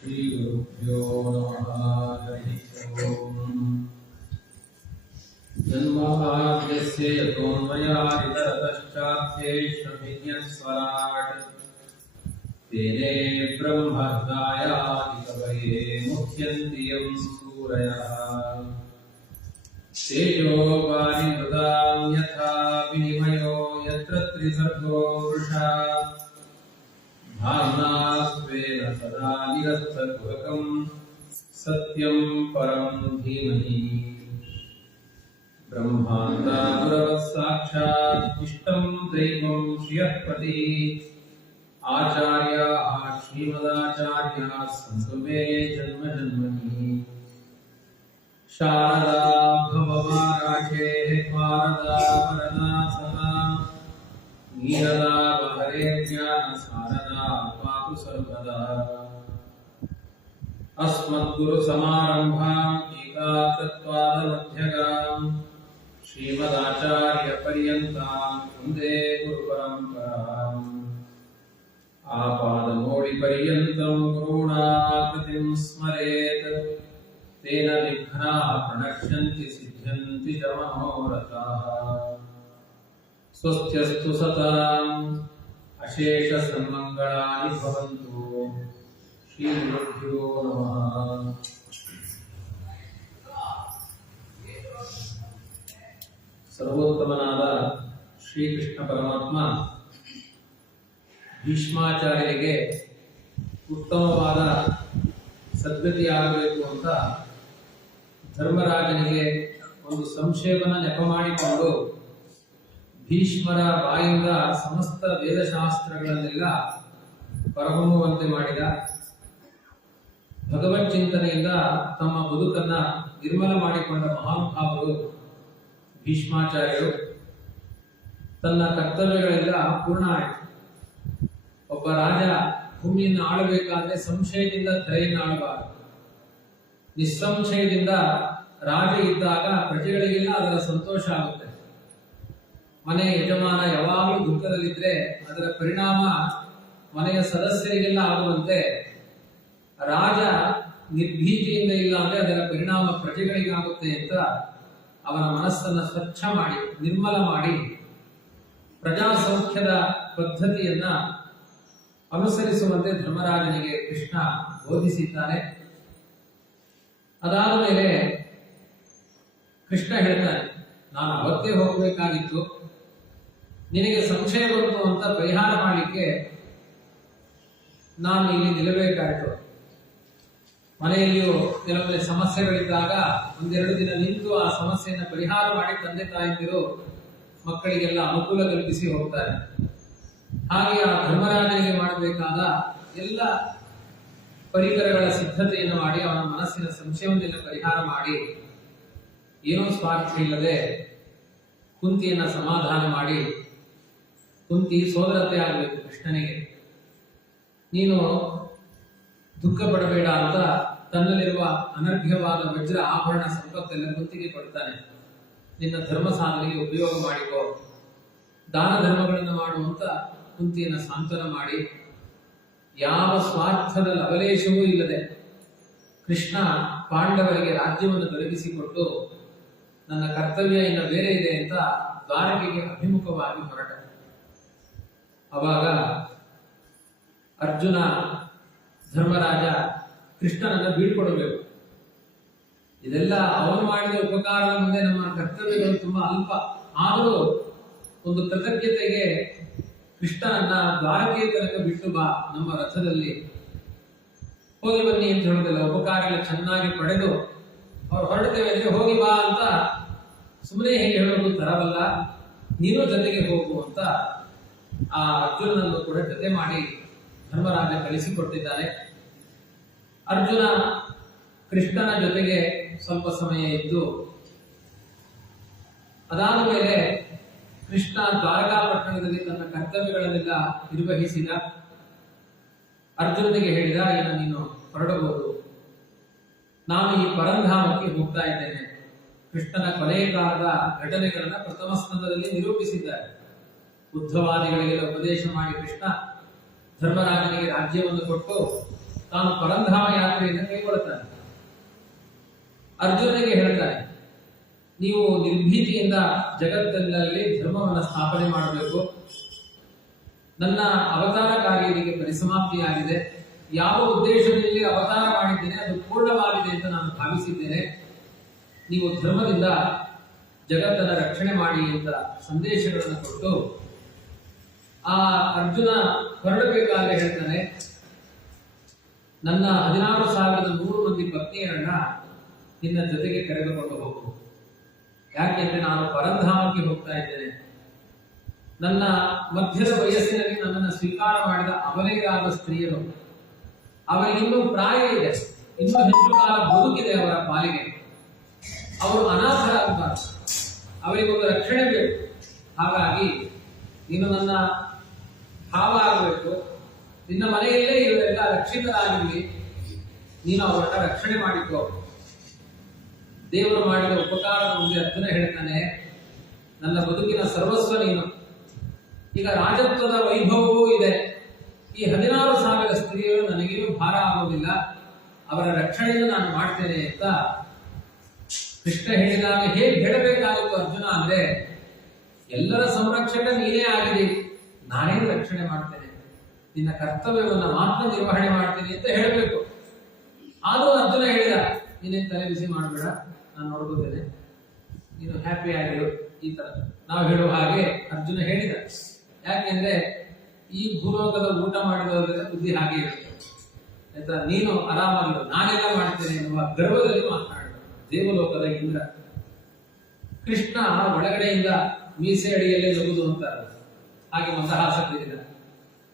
श्रीगुरुभ्यो नमः। हरिः ओम्। जन्माद्यस्य यतोऽन्वयादितरतश्चार्थेष्वभिज्ञस्वराट् तेने ब्रह्महृदायादिकवये मुह्यन्ति यं सूरयः। तेजो वारिमृदां यथा विनिमयो यत्र त्रिसर्गो वृषा भावना स्वेन सदा निरस्तकुहकं सत्यं परं धीमहि। ब्रह्माण्डागुरवः साक्षात् इष्टं दैवं श्रियःपतिः आचार्याः श्रीमदाचार्याः सन्तु मे जन्म जन्मनि। शारदा भववाराशेः पारदा वरदा सदा नीरदा बहरे ज्ञानसारदा पातु सर्वदा। अस्मद्गुरुसमारम्भाम् एकातत्पादमध्यगाम् श्रीमदाचार्यपर्यन्ताम् वन्दे गुरुपरम्पराम्। आपादमौलिपर्यन्तं गुरूणाकृतिं स्मरेत् तेन विघ्नाः प्रणश्यन्ति सिद्ध्यन्ति च मनोरथाः। स्वस्त्यस्तु सताम् अशेषसन्मङ्गलानि भवन्तु। श्रीगुरुभ्यो नमः। ಸರ್ವೋತ್ತಮನಾದ ಶ್ರೀಕೃಷ್ಣ ಪರಮಾತ್ಮ ಭೀಷ್ಮಾಚಾರ್ಯರಿಗೆ ಉತ್ತಮವಾದ ಸದ್ಗತಿಯಾಗಬೇಕು ಅಂತ ಧರ್ಮರಾಜನಿಗೆ ಒಂದು ಸಂಶಯವನ್ನ ನೆಪ ಮಾಡಿಕೊಂಡು ಭೀಷ್ಮರ ಬಾಯಿಂದ ಸಮಸ್ತ ವೇದಶಾಸ್ತ್ರಗಳನ್ನೆಲ್ಲ ಹೊರಹೊಮ್ಮುವಂತೆ ಮಾಡಿದ. ಭಗವತ್ ಚಿಂತನೆಯಿಂದ ತಮ್ಮ ಬದುಕನ್ನ ನಿರ್ಮಲ ಮಾಡಿಕೊಂಡ ಮಹಾನುಭಾವರು ಭೀಷ್ಮಾಚಾರ್ಯರು. ತನ್ನ ಕರ್ತವ್ಯಗಳೆಲ್ಲ ಪೂರ್ಣ ಆಯಿತು. ಒಬ್ಬ ರಾಜ ಭೂಮಿಯನ್ನು ಆಳಬೇಕಾದ್ರೆ ಸಂಶಯದಿಂದ ಧರೆಯನ್ನು ಆಳಬಾರದು. ನಿಸ್ಸಂಶಯದಿಂದ ರಾಜ ಇದ್ದಾಗ ಪ್ರಜೆಗಳಿಗೆಲ್ಲ ಅದರ ಸಂತೋಷ ಆಗುತ್ತೆ. ಮನೆ ಯಜಮಾನ ಯಾವಾಗಲೂ ದುಃಖದಲ್ಲಿದ್ರೆ ಅದರ ಪರಿಣಾಮ ಮನೆಯ ಸದಸ್ಯರಿಗೆಲ್ಲ ಆಗುವಂತೆ ರಾಜ ನಿರ್ಭೀತಿಯಿಂದ ಇಲ್ಲ ಅಂದ್ರೆ ಅದರ ಪರಿಣಾಮ ಪ್ರಜೆಗಳಿಗಾಗುತ್ತೆ ಅಂತ ಅವನ ಮನಸ್ಸನ್ನು ಸ್ವಚ್ಛ ಮಾಡಿ ನಿರ್ಮಲ ಮಾಡಿ ಪ್ರಜಾಸೌಖ್ಯದ ಪದ್ಧತಿಯನ್ನ ಅನುಸರಿಸುವಂತೆ ಧರ್ಮರಾಜನಿಗೆ ಕೃಷ್ಣ ಬೋಧಿಸಿದ್ದಾನೆ. ಅದಾದ ಮೇಲೆ ಕೃಷ್ಣ ಹೇಳ್ತಾನೆ, ನಾನು ಅವತ್ತೇ ಹೋಗಬೇಕಾಗಿತ್ತು, ನಿನಗೆ ಸಂಶಯ ಬಂತು ಅಂತ ಪರಿಹಾರ ಮಾಡಲಿಕ್ಕೆ ನಾನು ಇಲ್ಲಿ ನಿಲ್ಲಬೇಕಾಯಿತು. ಮನೆಯಲ್ಲಿಯೂ ಕೆಲವೊಂದು ಸಮಸ್ಯೆಗಳಿದ್ದಾಗ ಒಂದೆರಡು ದಿನ ನಿಂತು ಆ ಸಮಸ್ಯೆಯನ್ನು ಪರಿಹಾರ ಮಾಡಿ ತಂದೆ ತಾಯಂದಿರು ಮಕ್ಕಳಿಗೆಲ್ಲ ಅನುಕೂಲ ಕಲ್ಪಿಸಿ ಹೋಗ್ತಾರೆ. ಹಾಗೆ ಆ ಧರ್ಮರಾಜನಿಗೆ ಮಾಡಬೇಕಾದ ಎಲ್ಲ ಪರಿಕರಗಳ ಸಿದ್ಧತೆಯನ್ನು ಮಾಡಿ ಅವನ ಮನಸ್ಸಿನ ಸಂಶಯವನ್ನೆಲ್ಲ ಪರಿಹಾರ ಮಾಡಿ ಏನೋ ಸ್ವಾರ್ಥ ಇಲ್ಲದೆ ಕುಂತಿಯನ್ನ ಸಮಾಧಾನ ಮಾಡಿ, ಕುಂತಿ ಸೋದರತೆ ಆಗಬೇಕು ಕೃಷ್ಣನಿಗೆ, ನೀನು ದುಃಖ ಪಡಬೇಡ ಅಂತ ತನ್ನಲ್ಲಿರುವ ಅನರ್ಘ್ಯವಾದ ವಜ್ರ ಆಭರಣ ಸಂಪತ್ತೆಲ್ಲ ಕುಂತಿಗೆ ಕೊಡ್ತಾನೆ. ನಿನ್ನ ಧರ್ಮ ಸಾಧನೆಗೆ ಉಪಯೋಗ ಮಾಡಿಕೋ, ದಾನ ಧರ್ಮಗಳನ್ನು ಮಾಡುವಂತ ಕುಂತಿಯನ್ನು ಸಾಂತ್ವನ ಮಾಡಿ, ಯಾವ ಸ್ವಾರ್ಥದ ಲವಲೇಶವೂ ಇಲ್ಲದೆ ಕೃಷ್ಣ ಪಾಂಡವರಿಗೆ ರಾಜ್ಯವನ್ನು ದೊರಕಿಸಿಕೊಟ್ಟು ನನ್ನ ಕರ್ತವ್ಯ ಇನ್ನು ಬೇರೆ ಇದೆ ಅಂತ ದ್ವಾರಕೆಗೆ ಅಭಿಮುಖವಾಗಿ ಹೊರಟ. ಅವಾಗ ಅರ್ಜುನ ಧರ್ಮರಾಜ ಕೃಷ್ಣನನ್ನ ಬೀಳ್ಕೊಡಬೇಕು. ಇದೆಲ್ಲ ಅವನು ಮಾಡಿದ ಉಪಕಾರದ ಮುಂದೆ ನಮ್ಮ ಕರ್ತವ್ಯಗಳು ತುಂಬಾ ಅಲ್ಪ. ಆದರೂ ಒಂದು ಕೃತಜ್ಞತೆಗೆ ಕೃಷ್ಣನನ್ನ ದ್ವಾರಕೆಯ ತನಕ ಬಿಟ್ಟು ಬಾ, ನಮ್ಮ ರಥದಲ್ಲಿ ಹೋಗಿ ಬನ್ನಿ ಅಂತ ಹೇಳೋದಿಲ್ಲ. ಉಪಕಾರ ಎಲ್ಲ ಚೆನ್ನಾಗಿ ಪಡೆದು ಅವ್ರು ಹೊರಡ್ತೇವೆ ಅಂದ್ರೆ ಹೋಗಿ ಬಾ ಅಂತ ಸುಮ್ಮನೆ ಹೇಗೆ ಹೇಳೋದು ತರವಲ್ಲ, ನೀನು ಜೊತೆಗೆ ಹೋಗು ಅಂತ ಆ ಅರ್ಜುನನನ್ನು ಕೂಡ ಜೊತೆ ಮಾಡಿ ಧರ್ಮರಾಜ ಕಳಿಸಿಕೊಟ್ಟಿದ್ದಾನೆ. ಅರ್ಜುನ ಕೃಷ್ಣನ ಜೊತೆಗೆ ಸ್ವಲ್ಪ ಸಮಯ ಇದ್ದು ಅದಾದ ಮೇಲೆ ಕೃಷ್ಣ ದ್ವಾರಕಾಪಟ್ಟಣದಲ್ಲಿ ತನ್ನ ಕರ್ತವ್ಯಗಳನ್ನೆಲ್ಲ ನಿರ್ವಹಿಸಿದ. ಅರ್ಜುನನಿಗೆ ಹೇಳಿದ, ಇನ್ನು ನೀನು ಹೊರಡಬಹುದು, ನಾನು ಈ ಪರಂಧಾಮಕ್ಕೆ ಹೋಗ್ತಾ ಇದ್ದೇನೆ. ಕೃಷ್ಣನ ಕೊನೆಯ ಕಾಲದ ಘಟನೆಗಳನ್ನ ಪ್ರಥಮ ಸ್ಕಂದದಲ್ಲಿ ನಿರೂಪಿಸಿದ್ದಾರೆ. ಬುದ್ಧವಾದಿಗಳಿಗೆಲ್ಲ ಉಪದೇಶ ಮಾಡಿ ಕೃಷ್ಣ ಧರ್ಮರಾಜನಿಗೆ ರಾಜ್ಯವನ್ನು ಕೊಟ್ಟು ತಾನು ಪರಂಧಾಮ ಯಾತ್ರೆಯನ್ನು ಕೈಗೊಳ್ಳುತ್ತಾನೆ. ಅರ್ಜುನನಿಗೆ ಹೇಳ್ತಾನೆ, ನೀವು ನಿರ್ಭೀತಿಯಿಂದ ಜಗತ್ತಿನಲ್ಲಿ ಧರ್ಮವನ್ನು ಸ್ಥಾಪನೆ ಮಾಡಬೇಕು. ನನ್ನ ಅವತಾರ ಕಾರ್ಯಕ್ಕೆ ಪರಿಸಮಾಪ್ತಿಯಾಗಿದೆ. ಯಾವ ಉದ್ದೇಶದಲ್ಲಿ ಅವತಾರ ಮಾಡಿದ್ದೇನೆ ಅದು ಪೂರ್ಣವಾಗಿದೆ ಅಂತ ನಾನು ಭಾವಿಸಿದ್ದೇನೆ. ನೀವು ಧರ್ಮದಿಂದ ಜಗತ್ತನ್ನು ರಕ್ಷಣೆ ಮಾಡಿ ಅಂತ ಸಂದೇಶಗಳನ್ನು ಕೊಟ್ಟು ಆ ಅರ್ಜುನ ಹೊರಡಬೇಕಾದ್ರೆ ಹೇಳ್ತಾನೆ, ನನ್ನ 16,100 ಮಂದಿ ಪತ್ನಿಯರನ್ನ ನಿನ್ನ ಜೊತೆಗೆ ಕರೆದುಕೊಂಡು ಹೋಗು. ಯಾಕೆಂದ್ರೆ ನಾನು ಪರಂಧಾಮಕ್ಕೆ ಹೋಗ್ತಾ ಇದ್ದೇನೆ. ನನ್ನ ಮಧ್ಯದ ವಯಸ್ಸಿನಲ್ಲಿ ನನ್ನನ್ನು ಸ್ವೀಕಾರ ಮಾಡಿದ ಅಬಲೆಯಾದ ಸ್ತ್ರೀಯರು, ಅವರಿಗೆ ಇನ್ನೂ ಪ್ರಾಯ ಇದೆ, ಇನ್ನೂ ಹೆಚ್ಚು ಕಾಲ ಬದುಕಿದೆ ಅವರ ಪಾಲಿಗೆ. ಅವರು ಅನಾಥರಾಗಬಾರದು, ಅವರಿಗೊಂದು ರಕ್ಷಣೆ ಬೇಕು. ಹಾಗಾಗಿ ನೀನು ನನ್ನ ಭಾವ ಆಗಬೇಕು. ನಿನ್ನ ಮನೆಯಲ್ಲೇ ಇವರೆಲ್ಲ ರಕ್ಷಿತರಾಗಿರಲಿ. ನೀನು ಅವರನ್ನ ರಕ್ಷಣೆ ಮಾಡಿಕೋ. ದೇವರು ಮಾಡಿದ ಉಪಕಾರದ ಮುಂದೆ ಅರ್ಜುನ ಹೇಳ್ತಾನೆ, ನನ್ನ ಬದುಕಿನ ಸರ್ವಸ್ವ ನೀನು. ಈಗ ರಾಜತ್ವದ ವೈಭವವೂ ಇದೆ. ಈ 16,000 ಸ್ತ್ರೀಯರು ನನಗೇನು ಭಾರ ಆಗೋದಿಲ್ಲ, ಅವರ ರಕ್ಷಣೆಯನ್ನು ನಾನು ಮಾಡ್ತೇನೆ ಅಂತ ಕೃಷ್ಣ ಹೇಳಿದಾಗ ಹೇಗೆ ಹೇಳಬೇಕಾಗಿತ್ತು ಅರ್ಜುನ ಅಂದ್ರೆ, ಎಲ್ಲರ ಸಂರಕ್ಷಕ ನೀನೇ ಆಗಿದಿ, ನಾನೇನು ರಕ್ಷಣೆ ಮಾಡ್ತೇನೆ, ನಿನ್ನ ಕರ್ತವ್ಯವನ್ನು ಮಾತ್ರ ನಿರ್ವಹಣೆ ಮಾಡ್ತೇನೆ ಅಂತ ಹೇಳಬೇಕು. ಆದರೂ ಅರ್ಜುನ ಹೇಳಿದ, ನೀನೇನು ತಲೆ ಬಿಸಿ ಮಾಡಬೇಡ, ನಾನು ನೋಡ್ಕೋತೇನೆ, ನೀನು ಹ್ಯಾಪಿ ಆಗಿರು. ಈ ತರ ನಾವು ಹೇಳುವ ಹಾಗೆ ಅರ್ಜುನ ಹೇಳಿದ. ಯಾಕೆಂದ್ರೆ ಈ ಭೂಲೋಕದ ಊಟ ಮಾಡಿದವರ ಬುದ್ಧಿ ಹಾಗೆ ಇರುತ್ತೆ ಆಯ್ತಾ. ನೀನು ಆರಾಮಾಗಿರು, ನಾನೆಲ್ಲ ಮಾಡ್ತೇನೆ ಎನ್ನುವ ಗರ್ವದಲ್ಲಿ ಮಾತನಾಡಿದ ದೇವಲೋಕದ ಇಂದ್ರ. ಕೃಷ್ಣ ಒಳಗಡೆಯಿಂದ ಮೀಸೆ ಅಡಿಯಲ್ಲೇ ನಗುದು ಅಂತಾರೆ, ಹಾಗೆ ಮಂದಹಾಸ ಬೀರಿದ.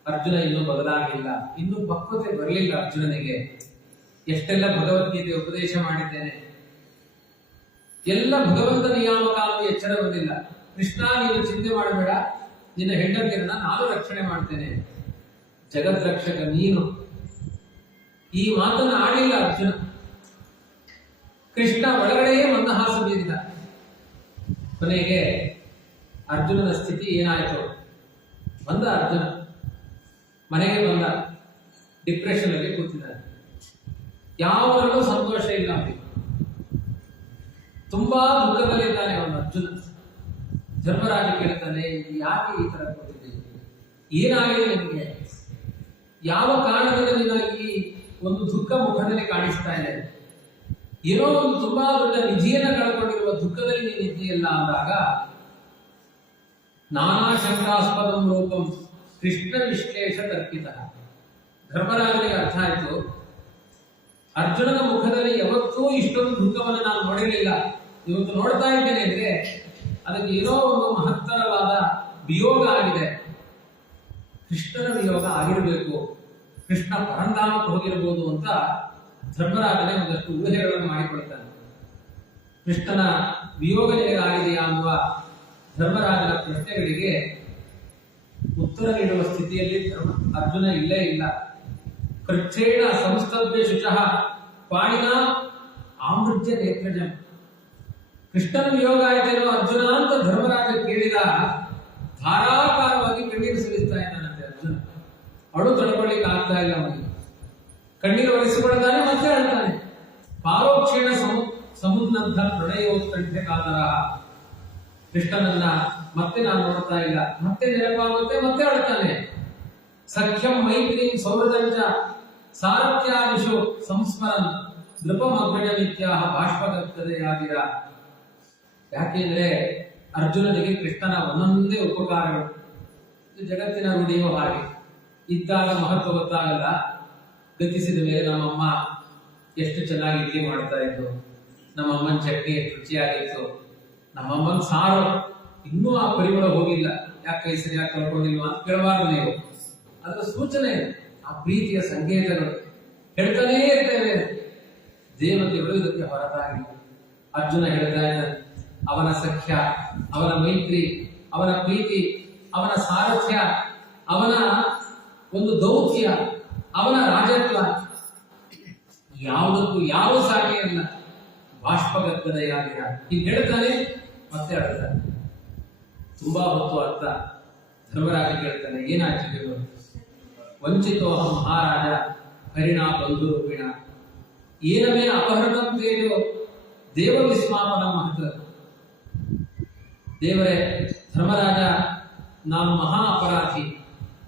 ಅರ್ಜುನ ಇನ್ನೂ ಬದಲಾಗಿಲ್ಲ, ಇನ್ನೂ ಪಕ್ವತೆ ಬರಲಿಲ್ಲ ಅರ್ಜುನನಿಗೆ. ಎಷ್ಟೆಲ್ಲ ಭಗವದ್ಗೀತೆ ಉಪದೇಶ ಮಾಡಿದ್ದೇನೆ, ಎಲ್ಲ ಭಗವಂತ ನಿಯಾಮಕ ಅನ್ನೋ ಎಚ್ಚರ ಬಂದಿಲ್ಲ. ಕೃಷ್ಣ ನೀನು ಚಿಂತೆ ಮಾಡಬೇಡ, ನಿನ್ನ ಹೆಂಡತಿಯರನ್ನ ನಾನು ರಕ್ಷಣೆ ಮಾಡ್ತೇನೆ, ಜಗತ್ ರಕ್ಷಕ ನೀನು. ಈ ಮಾತನ್ನು ಆಡಿಲ್ಲ ಅರ್ಜುನ. ಕೃಷ್ಣ ಒಳಗಡೆಯೇ ಮಂದಹಾಸ ಬೀರಿದ. ಕೊನೆಗೆ ಅರ್ಜುನನ ಸ್ಥಿತಿ ಏನಾಯಿತು? ಬಂದ ಅರ್ಜುನ ಮನೆಗೆ ಬಂದ, ಡಿಪ್ರೆಷನ್ ಅಲ್ಲಿ ಕೂತಿದ್ದಾನೆ. ಯಾವರಲ್ಲೂ ಸಂತೋಷ ಇಲ್ಲ ಅವನಿಗೆ, ತುಂಬಾ ದುಃಖದಲ್ಲಿದ್ದಾನೆ ಅವನು ಅರ್ಜುನ. ಧರ್ಮರಾಜ ಕೇಳ್ತಾನೆ, ಯಾಕೆ ಈ ತರ ಕೂತಿದ್ದೀವಿ, ಏನಾಗಿದೆ ನಿಮಗೆ, ಯಾವ ಕಾರಣದಿಂದ ನಿನಗೆ ಈ ಒಂದು ದುಃಖ ಮುಖದಲ್ಲಿ ಕಾಣಿಸ್ತಾ ಇದೆ, ಏನೋ ಒಂದು ತುಂಬಾ ದೊಡ್ಡ ನಿಧಿಯನ್ನ ಕಳ್ಕೊಂಡಿರುವ ದುಃಖದಲ್ಲಿ ನೀನು ಇದ್ದೀಯಲ್ಲ ಅಂದಾಗ, ನಾನಾ ಶಂಕಾಸ್ಪದಂ ರೂಪಂ ಕೃಷ್ಣ ವಿಶ್ಲೇಷ ತರ್ಕಿತ. ಧರ್ಮರಾಜನಿಗೆ ಅರ್ಥ ಆಯ್ತು, ಅರ್ಜುನನ ಮುಖದಲ್ಲಿ ಯಾವತ್ತೂ ಇಷ್ಟೊಂದು ದುಃಖವನ್ನು ನಾನು ನೋಡಿರಲಿಲ್ಲ, ಇವತ್ತು ನೋಡ್ತಾ ಇದ್ದೇನೆ ಅಂದ್ರೆ ಅದಕ್ಕೆ ಏನೋ ಒಂದು ಮಹತ್ತರವಾದ ವಿಯೋಗ ಆಗಿದೆ. ಕೃಷ್ಣನ ವಿಯೋಗ ಆಗಿರಬೇಕು, ಕೃಷ್ಣ ಪರಂಧಾಮಕ್ಕೆ ಹೋಗಿರಬಹುದು ಅಂತ ಧರ್ಮರಾಜನೇ ಒಂದಷ್ಟು ಊಹೆಗಳನ್ನು ಮಾಡಿಕೊಳ್ತಾನೆ. ಕೃಷ್ಣನ ವಿಯೋಗ ಆಗಿದೆಯಾ ಅನ್ನುವ ಧರ್ಮರಾಜನ ಪ್ರಶ್ನೆಗಳಿಗೆ ಉತ್ತರ ನೀಡುವ ಸ್ಥಿತಿಯಲ್ಲಿ ಅರ್ಜುನ ಇಲ್ಲೇ ಇಲ್ಲ. ಕೃಚ್ಛೇಣ ಸಂಸ್ತಭ್ಯ ಶುಚಃ ಪಾಣಿನ ಆಮೃಜ್ಯ ನೇತ್ರಜಂ. ಕೃಷ್ಣನ ವಿಯೋಗ ಆಯ್ತೇನೋ ಅರ್ಜುನ ಅಂತ ಧರ್ಮರಾಜ ಕೇಳಿದ, ಧಾರಾಕಾರವಾಗಿ ಕಣ್ಣೀರು ಸುರಿಸ್ತಾ ಇದ್ದಾನಂತೆ ಅರ್ಜುನ. ಅಳು ತಡ್ಕೊಳ್ಳಿಕ್ಕೆ ಆಗ್ತಾ ಇಲ್ಲ ಅವನಿಗೆ, ಕಣ್ಣೀರು ಒರೆಸಿಕೊಳ್ತಾನೆ, ಮತ್ತೆ ಅಳ್ತಾನೆ. ಪಾರೋಕ್ಷೇಣ ಸಮುನ್ನದ್ಧ ಪ್ರಣಯೋತ್ಕಂಠೆ ಕಾತರ. ಕೃಷ್ಣನನ್ನ ಮತ್ತೆ ನಾನು ನೋಡ್ತಾ ಇಲ್ಲ, ಮತ್ತೆ ನೆನಪಾಗುತ್ತೆ, ಮತ್ತೆ ಅಳ್ತಾನೆ. ಸಖ್ಯಂ ಮೈತ್ರಿ ಸೌರದಂಚ ಸಾರಥ್ಯಾದಿಶು ಸಂಸ್ಮರನ್ ನೃಪಮಗ್ರಜ ನಿತ್ಯಾಹ ಬಾಷ್ಪಗತ್ತದೆಯಾಗಿರ. ಯಾಕೆಂದ್ರೆ ಅರ್ಜುನನಿಗೆ ಕೃಷ್ಣನ ಒಂದೊಂದೇ ಉಪಕಾರಗಳು. ಇದು ಜಗತ್ತಿನ ರೂಢಿಯೋ ಹಾಗೆ, ಇದ್ದಾಗ ಮಹತ್ವ ಗೊತ್ತಾಗಲ್ಲ, ಗತಿಸಿದ ಮೇಲೆ ನಮ್ಮಮ್ಮ ಎಷ್ಟು ಚೆನ್ನಾಗಿ ಇಡ್ಲಿ ಮಾಡ್ತಾ ಇತ್ತು, ನಮ್ಮಮ್ಮನ ಚಟ್ನಿ ಎಷ್ಟು ರುಚಿಯಾಗಿತ್ತು, ನಮ್ಮಮ್ಮನ ಸಾರು ಇನ್ನೂ ಆ ಪರಿಮಳ ಹೋಗಿಲ್ಲ, ಯಾಕೆ ಕೈ ಸರಿಯಾಗಿ ಕಳ್ಕೊಂಡಿಲ್ವಾ ಅಂತ ಕೇಳಬಾರ್ದು ನೀವು. ಅದರ ಸೂಚನೆ, ಆ ಪ್ರೀತಿಯ ಸಂಕೇತಗಳು ಹೇಳ್ತಾನೇ ಇರ್ತೇವೆ. ದೇವತೆಗಳು ಇದಕ್ಕೆ ಹೊರತಾಗಿಲ್ಲ. ಅರ್ಜುನ ಹೇಳ್ತಾ ಇದ್ದಾನೆ, ಅವನ ಸಖ್ಯ, ಅವನ ಮೈತ್ರಿ, ಅವನ ಪ್ರೀತಿ, ಅವನ ಸಾರಥ್ಯ, ಅವನ ಒಂದು ದೌತ್ಯ, ಅವನ ರಾಜತ್ವ ಯಾವುದಕ್ಕೂ ಯಾವ ಸಾಟಿಯಲ್ಲ. ಬಾಷ್ಪಗದ್ದದೆಯಾಗಿರ ಹೀಗೆ ಹೇಳ್ತಾನೆ, ಮತ್ತೆ ಅಳ್ತಾನೆ. ತುಂಬಾ ಹೊತ್ತು ಅರ್ಥ. ಧರ್ಮರಾಜ ಕೇಳ್ತಾನೆ, ಏನಾಯ್ತು? ವಂಚಿತೋಹಂ ಮಹಾರಾಜ ಹರಿಣಾ ಬಂಧುರೂಪಿಣ ಏನವೇ ಅಪಹೃತಂ ತೇಜೋ ದೇವ ವಿಸ್ಮಾಪನ ಮಹತ್. ದೇವರೇ, ಧರ್ಮರಾಜ, ನಾನು ಮಹಾ ಅಪರಾಧಿ,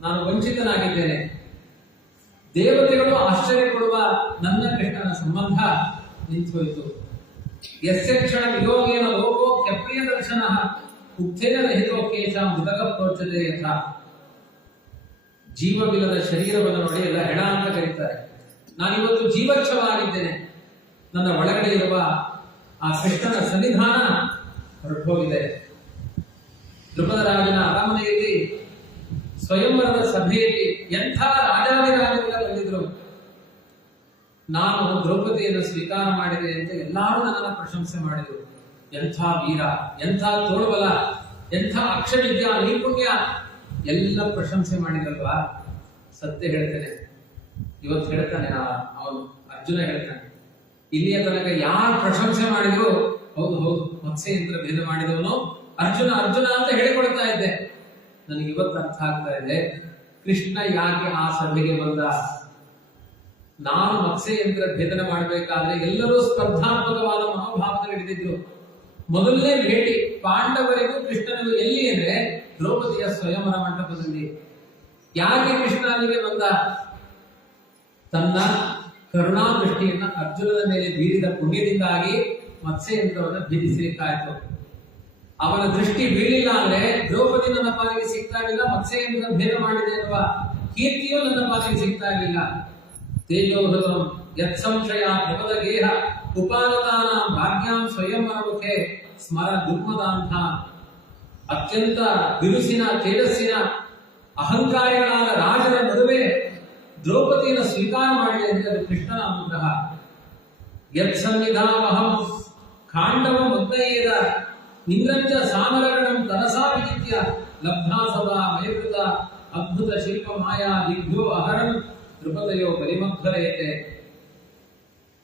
ನಾನು ವಂಚಿತನಾಗಿದ್ದೇನೆ. ದೇವತೆಗಳು ಆಶ್ಚರ್ಯ ಪಡುವ ನನ್ನ ಕೃಷ್ಣನ ಸಂಬಂಧ ನಿಂತುಹೋಯಿತು. ಯಸ್ಯ ಕ್ಷಣ ವಿಯೋಗೇನ ಲೋಕೋ ಕ್ಯಪ್ರಿಯ ದರ್ಶನ ಉಕ್ತೇನ ರಹಿತೋ ಕೇಶ ಮೃತಕ ಪ್ರೋಚತೆ ಯಥಾ. ಜೀವವಿಲ್ಲದ ಶರೀರವನ್ನು ನೋಡಿ ಎಲ್ಲ ಹೆಣ ಅಂತ ಕರೀತಾರೆ. ನಾನಿವತ್ತು ಜೀವಚ್ಛವಾಗಿದ್ದೇನೆ. ನನ್ನ ಒಳಗಡೆ ಇರುವ ಆ ಕೃಷ್ಣನ ಸನ್ನಿಧಾನ ಹೊರಟೋಗಿದೆ. ದ್ರುಪದರಾಜನ ಅರಮನೆಯಲ್ಲಿ ಸ್ವಯಂವರದ ಸಭೆಯಲ್ಲಿ ಎಂಥ ರಾಜಾದಿರಾಜರೆಲ್ಲ ಬಂದಿದ್ರು. ನಾನು ದ್ರೌಪದಿಯನ್ನು ಸ್ವೀಕಾರ ಮಾಡಿದೆ ಅಂತ ಎಲ್ಲರೂ ನನ್ನನ್ನು ಪ್ರಶಂಸೆ ಮಾಡಿದರು. ಎಂಥ ವೀರ, ಎಂಥ ತೋಳುಬಲ, ಎಂಥ ಅಕ್ಷವಿದ್ಯಾ ನೈಪುಣ್ಯ ಎಲ್ಲ ಪ್ರಶಂಸೆ ಮಾಡಿದಲ್ವಾ. ಸತ್ಯ ಹೇಳ್ತೇನೆ, ಇವತ್ತು ಹೇಳ್ತಾನೆ ಅವನು ಅರ್ಜುನ ಹೇಳ್ತಾನೆ, ಇಲ್ಲಿಯ ತನಕ ಯಾರು ಪ್ರಶಂಸೆ ಮಾಡಿದ್ರು ಹೌದು ಹೌದು ಮತ್ಸ್ಯೇಂದ್ರ ಭೇದ ಮಾಡಿದವನು ಅರ್ಜುನ ಅರ್ಜುನ ಅಂತ ಹೇಳಿಕೊಳ್ತಾ ಇದ್ದೆ. ನನಗೆ ಇವತ್ತು ಅರ್ಥ ಆಗ್ತಾ ಇದೆ ಕೃಷ್ಣ ಯಾಕೆ ಆ ಸಭೆಗೆ ಬಂದ. ನಾನು ಮತ್ಸ್ಯೇಂದ್ರ ಭೇದನ ಮಾಡಬೇಕಾದ್ರೆ ಎಲ್ಲರೂ ಸ್ಪರ್ಧಾತ್ಮಕವಾದ ಮನೋಭಾವದಲ್ಲಿ ಹಿಡಿದಿದ್ರು. ಮೊದಲನೇ ಭೇಟಿ ಪಾಂಡವರಿಗೂ ಕೃಷ್ಣನಿಗೂ ಎಲ್ಲಿ ಅಂದ್ರೆ ದ್ರೌಪದಿಯ ಸ್ವಯಂವರ ಮಂಟಪದಲ್ಲಿ. ಯಾಕೆ ಕೃಷ್ಣ ಅಲ್ಲಿಗೆ ಬಂದ? ತನ್ನ ಕರುಣಾ ದೃಷ್ಟಿಯನ್ನ ಅರ್ಜುನನ ಮೇಲೆ ಬೀರಿದ ಪುಣ್ಯದಿಂದಾಗಿ ಮತ್ಸ್ಯೇಂದ್ರವನ್ನ ಭೇದಿಸಲಿಕ್ಕಾಯ್ತು. ಅವನ ದೃಷ್ಟಿ ಬೀಳಿಲ್ಲ ಅಂದ್ರೆ ದ್ರೌಪದಿ ನನ್ನ ಪಾಲಿಗೆ ಸಿಗ್ತಾ ಇರಲಿಲ್ಲ, ಮತ್ಸ್ಯೇಂದ್ರ ಭೇದ ಮಾಡಿದೆ ಎನ್ನುವ ಕೀರ್ತಿಯೂ ನನ್ನ ಪಾಲಿಗೆ ಸಿಗ್ತಾ ಇರಲಿಲ್ಲ. ತೇಜೋಹೃತಂ ಯತ್ಸಂಶಯ ಪ್ರಪದ ಗೇಹ ಉಪಾನತಾನ ಭಾಗ್ಯಾಂ ಸ್ವಯಂವರ ಮುಖೆ ಸ್ಮರ ದುರ್ಮದಾಂತ. ಅತ್ಯಂತ ಬಿರುಸಿನ ತೇಜಸ್ಸಿನ ಅಹಂಕಾರಿಗಳಾದ ರಾಜರ ನಡುವೆ ದ್ರೌಪದಿಯನ್ನು ಸ್ವೀಕಾರ ಮಾಡಿದೆ ಅಂದರೆ ಅದು ಕೃಷ್ಣನ ಅನುಗ್ರಹ. ಯತ್ ಸನ್ನಿಧಾಮಹಂ ಖಾಂಡವ ಮುದ್ದಯ್ಯದ ಇಂದ್ರಂಚ ಸಾಮರಗಣಂ ತನಸಾ ವಿಜಿತ್ಯ ಲಬ್ಧಾ ಸದಾ ಮಯಕೃತ ಅದ್ಭುತ ಶಿಲ್ಪ ಮಾಯಾ ದಿಗ್ಭ್ಯೋ ಅಹರಂ ದ್ರುಪದಯೋ ಪರಿಮಧ್ವರೇತೆ.